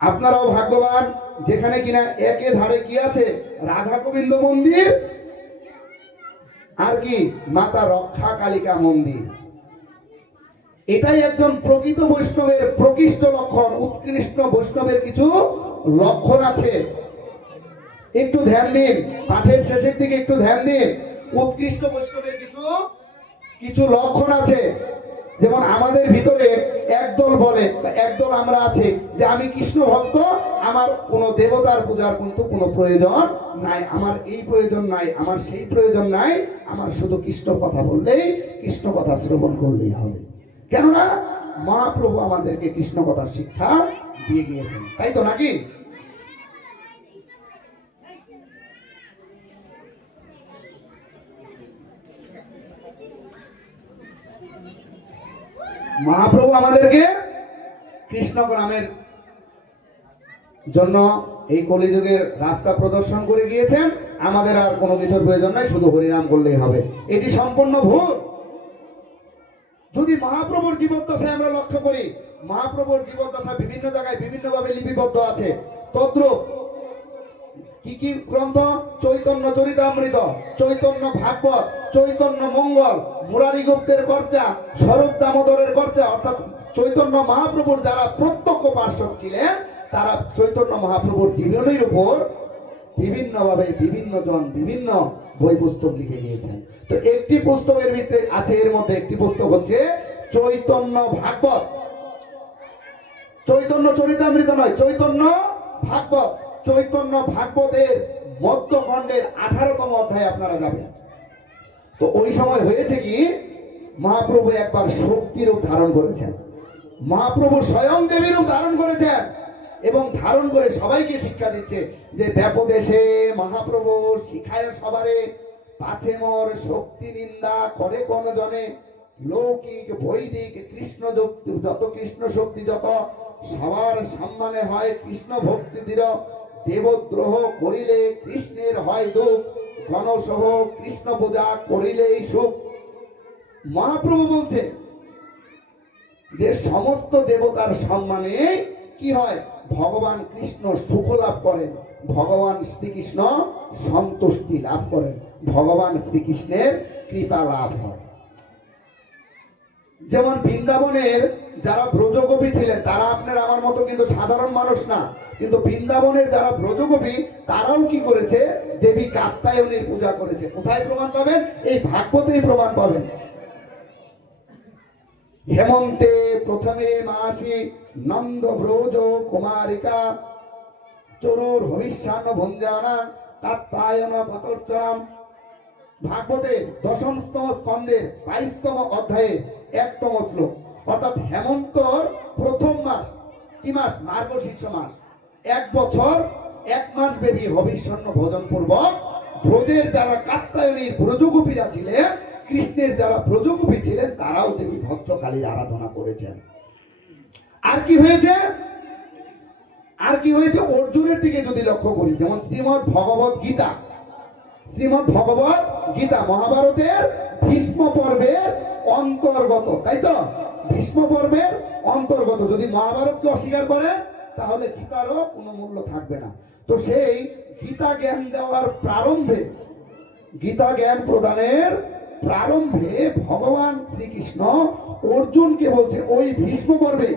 আপনারাও ভাগ্যবান, যেখানে কিনা একে ধারে কি আছে, রাধা গোবিন্দ মন্দির আর কি মাতা রক্ষা কালিকা মন্দির। এটাই একজন প্রকৃত বৈষ্ণবের প্রকৃষ্ট লক্ষণ। উৎকৃষ্ট বৈষ্ণবের কিছু লক্ষণ আছে, একটু ধ্যান দিন, পাঠের শেষের দিকে একটু ধ্যান দিন। উৎকৃষ্ট বৈষ্ণবের কিছু কিছু লক্ষণ আছে। যেমন আমাদের ভিতরে একদল বলে, একদল আমরা আছে যে আমি কৃষ্ণ ভক্ত, আমার কোনো দেবতার পূজার কিন্তু কোনো প্রয়োজন নাই, আমার এই প্রয়োজন নাই, আমার সেই প্রয়োজন নাই, আমার শুধু কৃষ্ণ কথা বললেই, কৃষ্ণ কথা শ্রবণ করলেই হবে। কেননা মহাপ্রভু আমাদেরকে কৃষ্ণ কথার শিক্ষা দিয়ে গিয়েছেন, তাই তো নাকি? মহাপ্রভু আমাদেরকে কৃষ্ণ নামের জন্য এই কলিযুগের রাস্তা প্রদর্শন করে গিয়েছেন। আমাদের আর কোনো কিছুর প্রয়োজন নাই, শুধু হরিনাম করলেই হবে। এটি সম্পূর্ণ ভুল। যদি মহাপ্রভুর জীবদ্দশায় আমরা লক্ষ্য করি, মহাপ্রভুর জীবদ্দশা বিভিন্ন জায়গায় বিভিন্নভাবে লিপিবদ্ধ আছে। তদ্রূপ কি কি গ্রন্থ? চৈতন্য চরিতামৃত, চৈতন্য ভাগবত, চৈতন্য মঙ্গল, মুরারি গুপ্তের কর্চা, স্বরূপ দামোদরের কর্চা, অর্থাৎ চৈতন্য মহাপ্রভুর যারা প্রত্যক্ষ পার্শ্বদ ছিলেন তারা চৈতন্য মহাপ্রভুর জীবনের উপর বিভিন্নভাবে বিভিন্ন জন বিভিন্ন বই পুস্তক লিখে গিয়েছেন। তো একটি পুস্তকের ভিতরে আছে, এর মধ্যে একটি পুস্তক হচ্ছে চৈতন্য ভাগবত। চৈতন্য চরিতামৃত নয়, চৈতন্য ভাগবত। চৈতন্য ভাগবতের মধ্যখণ্ডের 18তম অধ্যায়ে আপনারা যাবেন। তো ওই সময় হয়েছে কি, মহাপ্রভু একবার শক্তি রূপ ধারণ করেছেন, মহাপ্রভু স্বয়ং দেবী রূপ ধারণ করেছেন এবং ধারণ করে সবাইকে শিক্ষা দিচ্ছে যে ব্যাপদেশে মহাপ্রভু শিখায় সবারে, পাছে মোর শক্তি নিন্দা করে কোন জনে, লৌকিক বৈদিক কৃষ্ণ যত কৃষ্ণ শক্তি যত, সবার সম্মানে হয় কৃষ্ণ ভক্তি দৃঢ়, দেবদ্রোহ করিলে কৃষ্ণের হয় দুঃখ, গণসহ কৃষ্ণ পূজা করিলেই সুখ। মহাপ্রভু বলছে যে সমস্ত দেবতার সম্মানে কি হয়, ভগবান কৃষ্ণ সুখ লাভ করেন, ভগবান শ্রীকৃষ্ণ সন্তুষ্টি লাভ করেন, ভগবান শ্রীকৃষ্ণের কৃপা লাভ হয়। যেমন বৃন্দাবনের যারা ব্রজগোপী ছিলেন, তারা আপনার আমার মতো কিন্তু সাধারণ মানুষ না, কিন্তু বৃন্দাবনের যারা ব্রজগোপী তারাও কি করেছে, দেবী কাত্যায়নীর পূজা করেছে। কোথায় প্রমাণ পাবেন? এই ভাগবতেই প্রমাণ পাবেন। হেমন্তে প্রথমে মাসি নন্দ ব্রজ কুমারিকা, চরুর ভবিষ্যান্ন ভঞ্জানা কাত্যায়ন পাতর্চনাম। ভাগবতের 10ম স্কন্ধের 22তম অধ্যায়ে 1তম শ্লোক। অর্থাৎ হেমন্তর প্রথম মাস, কি মাস? মার্গশীর্ষ মাস। 1 বছর 1 মাস ব্যাপী ভবিষ্যান্ন ভোজন পূর্বক ব্রজের যারা কাত্যায়নীর ব্রজগোপীরা ছিলেন, কৃষ্ণের যারা ব্রজগোপী ছিলেন, তারাও দেবী ভদ্রকালীর আরাধনা করেছেন। আর কি হয়েছে? আর কি হয়েছে? অর্জুনের দিকে যদি লক্ষ্য করি, যেমন শ্রীমদ্ ভগবত গীতা, শ্রীমদ্ ভগবত গীতা মহাভারতের ভীষ্ম পর্বের অন্তর্গত, তাই তো? ভীষ্ম পর্বের অন্তর্গত। যদি মহাভারতকে অস্বীকার করে তাহলে গীতারও কোনো মূল্য থাকবে না। তো সেই গীতা জ্ঞান দেওয়ার প্রারম্ভে, গীতা জ্ঞান প্রদানের প্রারম্ভে ভগবান শ্রীকৃষ্ণ অর্জুনকে বলছে ওই ভীষ্ম পর্বে,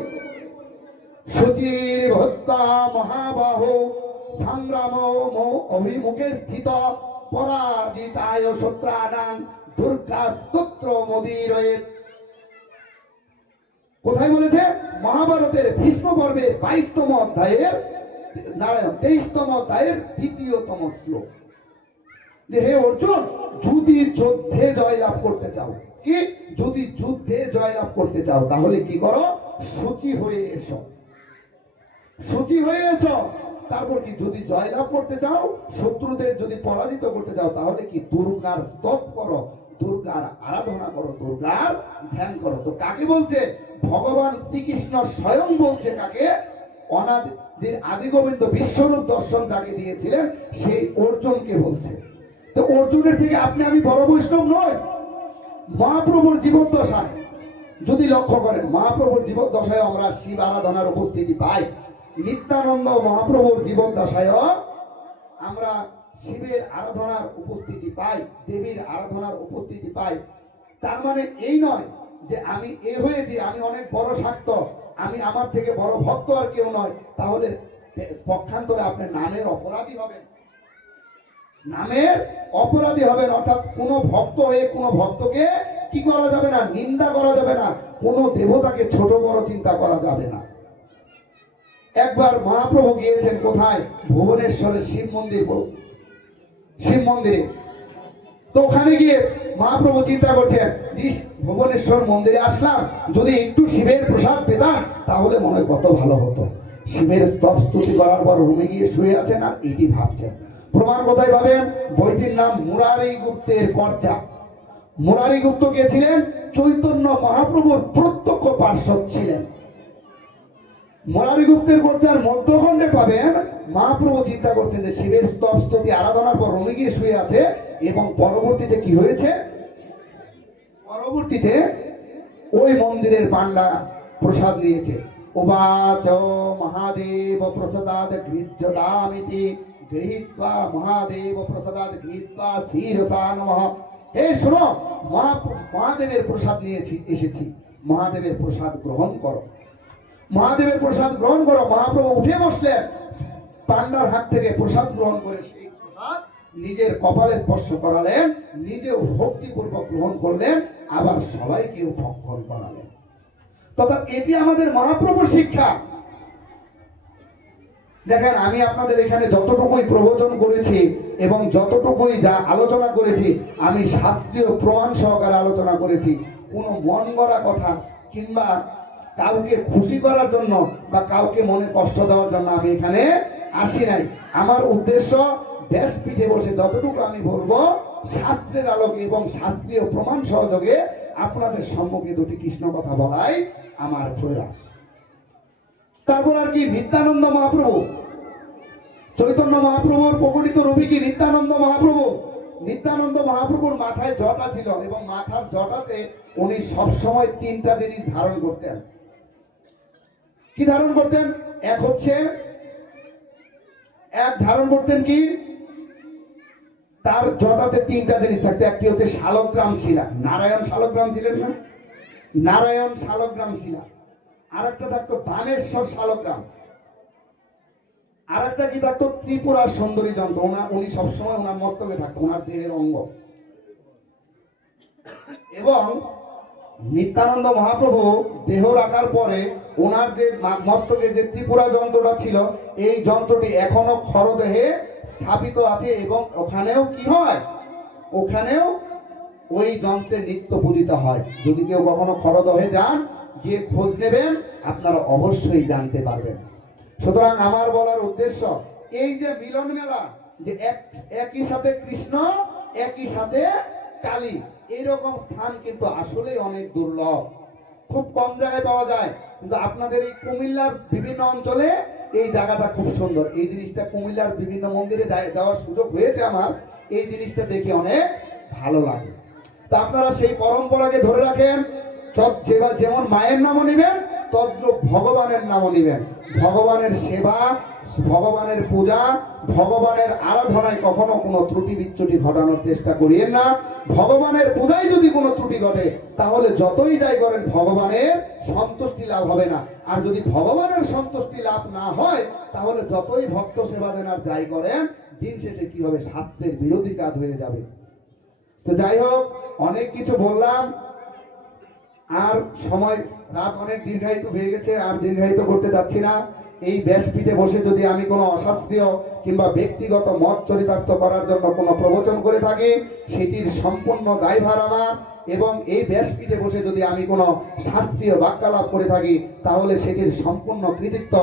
সুচির ভদ্রা মহাবাহ সংগ্রাম অভিমুখে স্থিত পরাজিতায় শত্রানাং দুর্গা স্তোত্র মোদিরয়ে। কোথায় বলেছে? মহাভারতের ভীষ্ম পর্বের 22তম অধ্যায়ের 23তম অধ্যায়ের 2তম শ্লোক, যে হে অর্জুন, যদি যুদ্ধে জয়লাভ করতে চাও, কি যদি যুদ্ধে জয়লাভ করতে চাও তাহলে কি করো? শুচি হয়ে এসো, শুচি হয়ে এসো। তারপর কি? যদি জয়লাভ করতে চাও, শত্রুদের যদি পরাজিত করতে চাও, তাহলে কি? দুর্গার স্তব করো, দুর্গার আরাধনা করো, দুর্গার ধ্যান করো। তো কাকে বলছে? ভগবান শ্রীকৃষ্ণ স্বয়ং বলছে কাকে? অনাদির আদি গোবিন্দ বিশ্বরূপ দর্শন যাকে দিয়েছিলেন সেই অর্জুনকে বলছে। তো অর্জুনের থেকে আপনি আমি বড় বৈষ্ণব নয়। মহাপ্রভুর জীবদ্দশায় যদি লক্ষ্য করেন, মহাপ্রভুর জীবদ্দশায় আমরা শিব আরাধনার উপস্থিতি পাই। নিত্যানন্দ মহাপ্রভুর জীবদ্দশায়ও আমরা শিবের আরাধনার উপস্থিতি পাই, দেবীর আরাধনার উপস্থিতি পাই। তার মানে এই নয় যে আমি এ হয়েছি, আমি অনেক বড় শাক্ত, আমি আমার থেকে বড় ভক্ত আর কেউ নয়, তাহলে পক্ষান্তরে আপনি নামের অপরাধী হবেন, নামের অপরাধী হবেন। অর্থাৎ কোনো ভক্ত হয়ে কোনো ভক্তকে কি করা যাবে না? নিন্দা করা যাবে না, কোনো দেবতাকে ছোট বড় চিন্তা করা যাবে না। একবার মহাপ্রভু গিয়েছেন কোথায়? ভুবনেশ্বরের শিব মন্দিরে। তো ওখানে গিয়ে মহাপ্রভু চিন্তা করছেন, ভুবনেশ্বর মন্দিরে আসলাম, যদি একটু শিবের প্রসাদ পেতাম তাহলে মনে হয় কত ভালো হতো। শিবের স্তব স্তুতি করার পর রুমে গিয়ে শুয়ে আছেন আর এটি ভাবছেন। প্রমাণ কোথায় পাবেন? বইটির নাম মুরারি গুপ্তের কর্জা। মুরারি গুপ্ত কে ছিলেন? চৈতন্য মহাপ্রভুর প্রত্যক্ষ পার্শ্বদ ছিলেন। মুরারি গুপ্তের কর্জার মধ্যখণ্ডে পাবেন মহাপ্রভু চিন্তা করছেন যে শিবের স্তব স্তুতি আরাধনার পর রুমে গিয়ে শুয়ে আছে, এবং পরবর্তীতে কি হয়েছে? পরবর্তীতে ওই মন্দিরের পান্ডা প্রসাদ নিয়েছে। উবাচ মহাদেব প্রসাদাদ গৃহ্যদামিতি গৃহীত্বা মহাদেব প্রসাদাদ গৃহীত্বা শিরসা নমঃ। হে শোনো, মহাদেবের প্রসাদ নিয়েছি, এসেছি, মহাদেবের প্রসাদ গ্রহণ করো, মহাদেবের প্রসাদ গ্রহণ করো। মহাপ্রভু উঠে বসলেন, পান্ডার হাত থেকে প্রসাদ গ্রহণ করে সেই প্রসাদ নিজের কপালে স্পর্শ করালেন, নিজেও ভক্তিপূর্বক গ্রহণ করলেন, আবার সবাইকেও ভক্ষণ করালেন। তথা এটি আমাদের মহাপ্রভুর শিক্ষা। দেখেন, আমি আপনাদের এখানে যতটুকুই প্রবচন করেছি এবং যতটুকুই যা আলোচনা করেছি, আমি শাস্ত্রীয় প্রমাণ সহকারে আলোচনা করেছি। কোনো মন গড়া কথা কিংবা কাউকে খুশি করার জন্য বা কাউকে মনে কষ্ট দেওয়ার জন্য আমি এখানে আসি নাই। আমার উদ্দেশ্য ব্যাসপীঠে বসে যতটুকু আমি বলবো শাস্ত্রের আলোকে এবং শাস্ত্রীয় প্রমাণ সহযোগে আপনাদের সম্মুখে দুটি কৃষ্ণ কথা বলাই আমার প্রয়াস। তারপর আর কি? নিত্যানন্দ মহাপ্রভু, চৈতন্য মহাপ্রভুর প্রকটিত রূপী কি নিত্যানন্দ মহাপ্রভু। নিত্যানন্দ মহাপ্রভুর মাথায় জটা ছিল এবং মাথার জটাতে উনি সবসময় তিনটা জিনিস ধারণ করতেন। কি ধারণ করতেন? এক ধারণ করতেন কি? তার জটাতে তিনটা জিনিস থাকতো। একটি হচ্ছে শালগ্রাম শিলা, নারায়ণ শালগ্রাম ছিলেন না? নারায়ণ শালগ্রাম শিলা। আর একটা থাকতো বানেশ্বর শালগ্রাম। আর একটা কি থাকতো? ত্রিপুরা সুন্দরী যন্ত্র। উনি সবসময় ওনার মস্তকে থাকতো, ওনার দেহের অঙ্গ। এবং নিত্যানন্দ মহাপ্রভু দেহ রাখার পরে ওনার যে মস্তকে যে ত্রিপুরা যন্ত্রটা ছিল, এই যন্ত্রটি এখনো খরদেহে স্থাপিত আছে এবং ওখানেও কি হয়? ওখানেও ওই যন্ত্রে নিত্য পূজিত হয়। যদি কেউ কখনো খরদহে যান, গিয়ে খোঁজ নেবেন, আপনারা অবশ্যই জানতে পারবেন। সুতরাং আমার বলার উদ্দেশ্য এই যে মিলন মেলা, যে একই সাথে কৃষ্ণ একই সাথে কালী, এইরকম স্থান কিন্তু আসলে অনেক দুর্লভ, খুব কম জায়গায় পাওয়া যায়। কিন্তু আপনাদের এই কুমিল্লার বিভিন্ন অঞ্চলে এই জায়গাটা খুব সুন্দর। এই জিনিসটা কুমিল্লার বিভিন্ন মন্দিরে যাওয়ার সুযোগ হয়েছে আমার, এই জিনিসটা দেখে অনেক ভালো লাগে। তা আপনারা সেই পরম্পরাকে ধরে রাখেন। যেমন মায়ের নামও নিবেন, তদ্রূপ ভগবানের নামও নিবেন। ভগবানের সেবা, ভগবানের পূজা, ভগবানের আরাধনায় কখনো কোনো ত্রুটি বিচ্যুতি ঘটানোর চেষ্টা করিয়েন না। ভগবানের পূজায় যদি কোনো ত্রুটি ঘটে, তাহলে যতই যাই করেন ভগবানের সন্তুষ্টি লাভ হবে না। আর যদি ভগবানের সন্তুষ্টি লাভ না হয়, তাহলে যতই ভক্ত সেবা দেন আর যাই করেন, দিন শেষে কি হবে? শাস্ত্রের বিরোধী কাজ হয়ে যাবে। তো যাই হোক, অনেক কিছু বললাম, আর সময় রাত অনেক দীর্ঘায়িত হয়ে গেছে, আর দীর্ঘায়িত করতে চাচ্ছি না। এই ব্যাসপীঠে বসে যদি আমি কোনো অশাস্ত্রীয় কিংবা ব্যক্তিগত মত চরিতার্থ করার জন্য কোনো প্রবচন করে থাকি, সেটির সম্পূর্ণ দায়ভার আমার। এবং এই ব্যাসপীঠে বসে যদি আমি কোনো শাস্ত্রীয় বাক্যালাপ করে থাকি, তাহলে সেটির সম্পূর্ণ কৃতিত্ব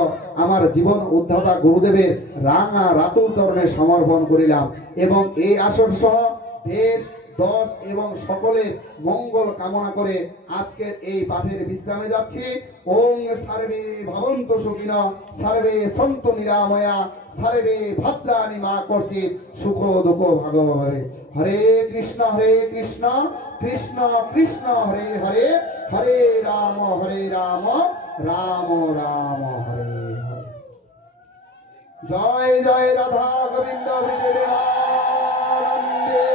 আমার জীবন উদ্ধাতা গুরুদেবের রাঙা রাতুল চরণে সমর্পণ করিলাম। এবং এই আসর সহ দেশ দশ এবং সকলের মঙ্গল কামনা করে আজকের এই পাঠের বিশ্রামে যাচ্ছি। ওং সর্বে ভবন্তু সুখিনঃ, সর্বে সন্তু নিরাময়া, সর্বে ভদ্রাণি মা কর্চিৎ, সুখ দুঃখ ভাগভাবে। হরে কৃষ্ণ কৃষ্ণ কৃষ্ণ হরে হরে, হরে রাম রাম রাম হরে হরে। জয় জয় রাধা গোবিন্দ হৃদয় প্রেমানন্দে।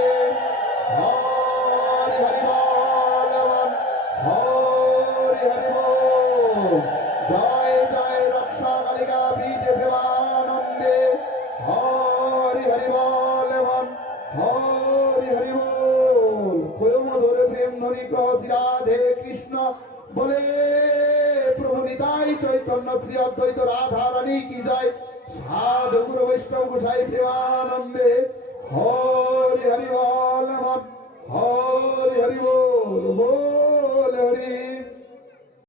হরি হরি বল, হরি হরি বল। জয় জয় রক্ষা কালিকা বিজয় প্রেমানন্দে। হরি হরি বল, হরি হরি বল। কোয় মধুর প্রেম ধ্বনি ক্রোশী রাধে কৃষ্ণ বলে প্রভু নিতাই চৈতন্য শ্রী অদ্বৈত রাধা রানী কি জয়। সাধু গুরু বৈষ্ণব গোসাই প্রেমানন্দে। হরি হরি বল।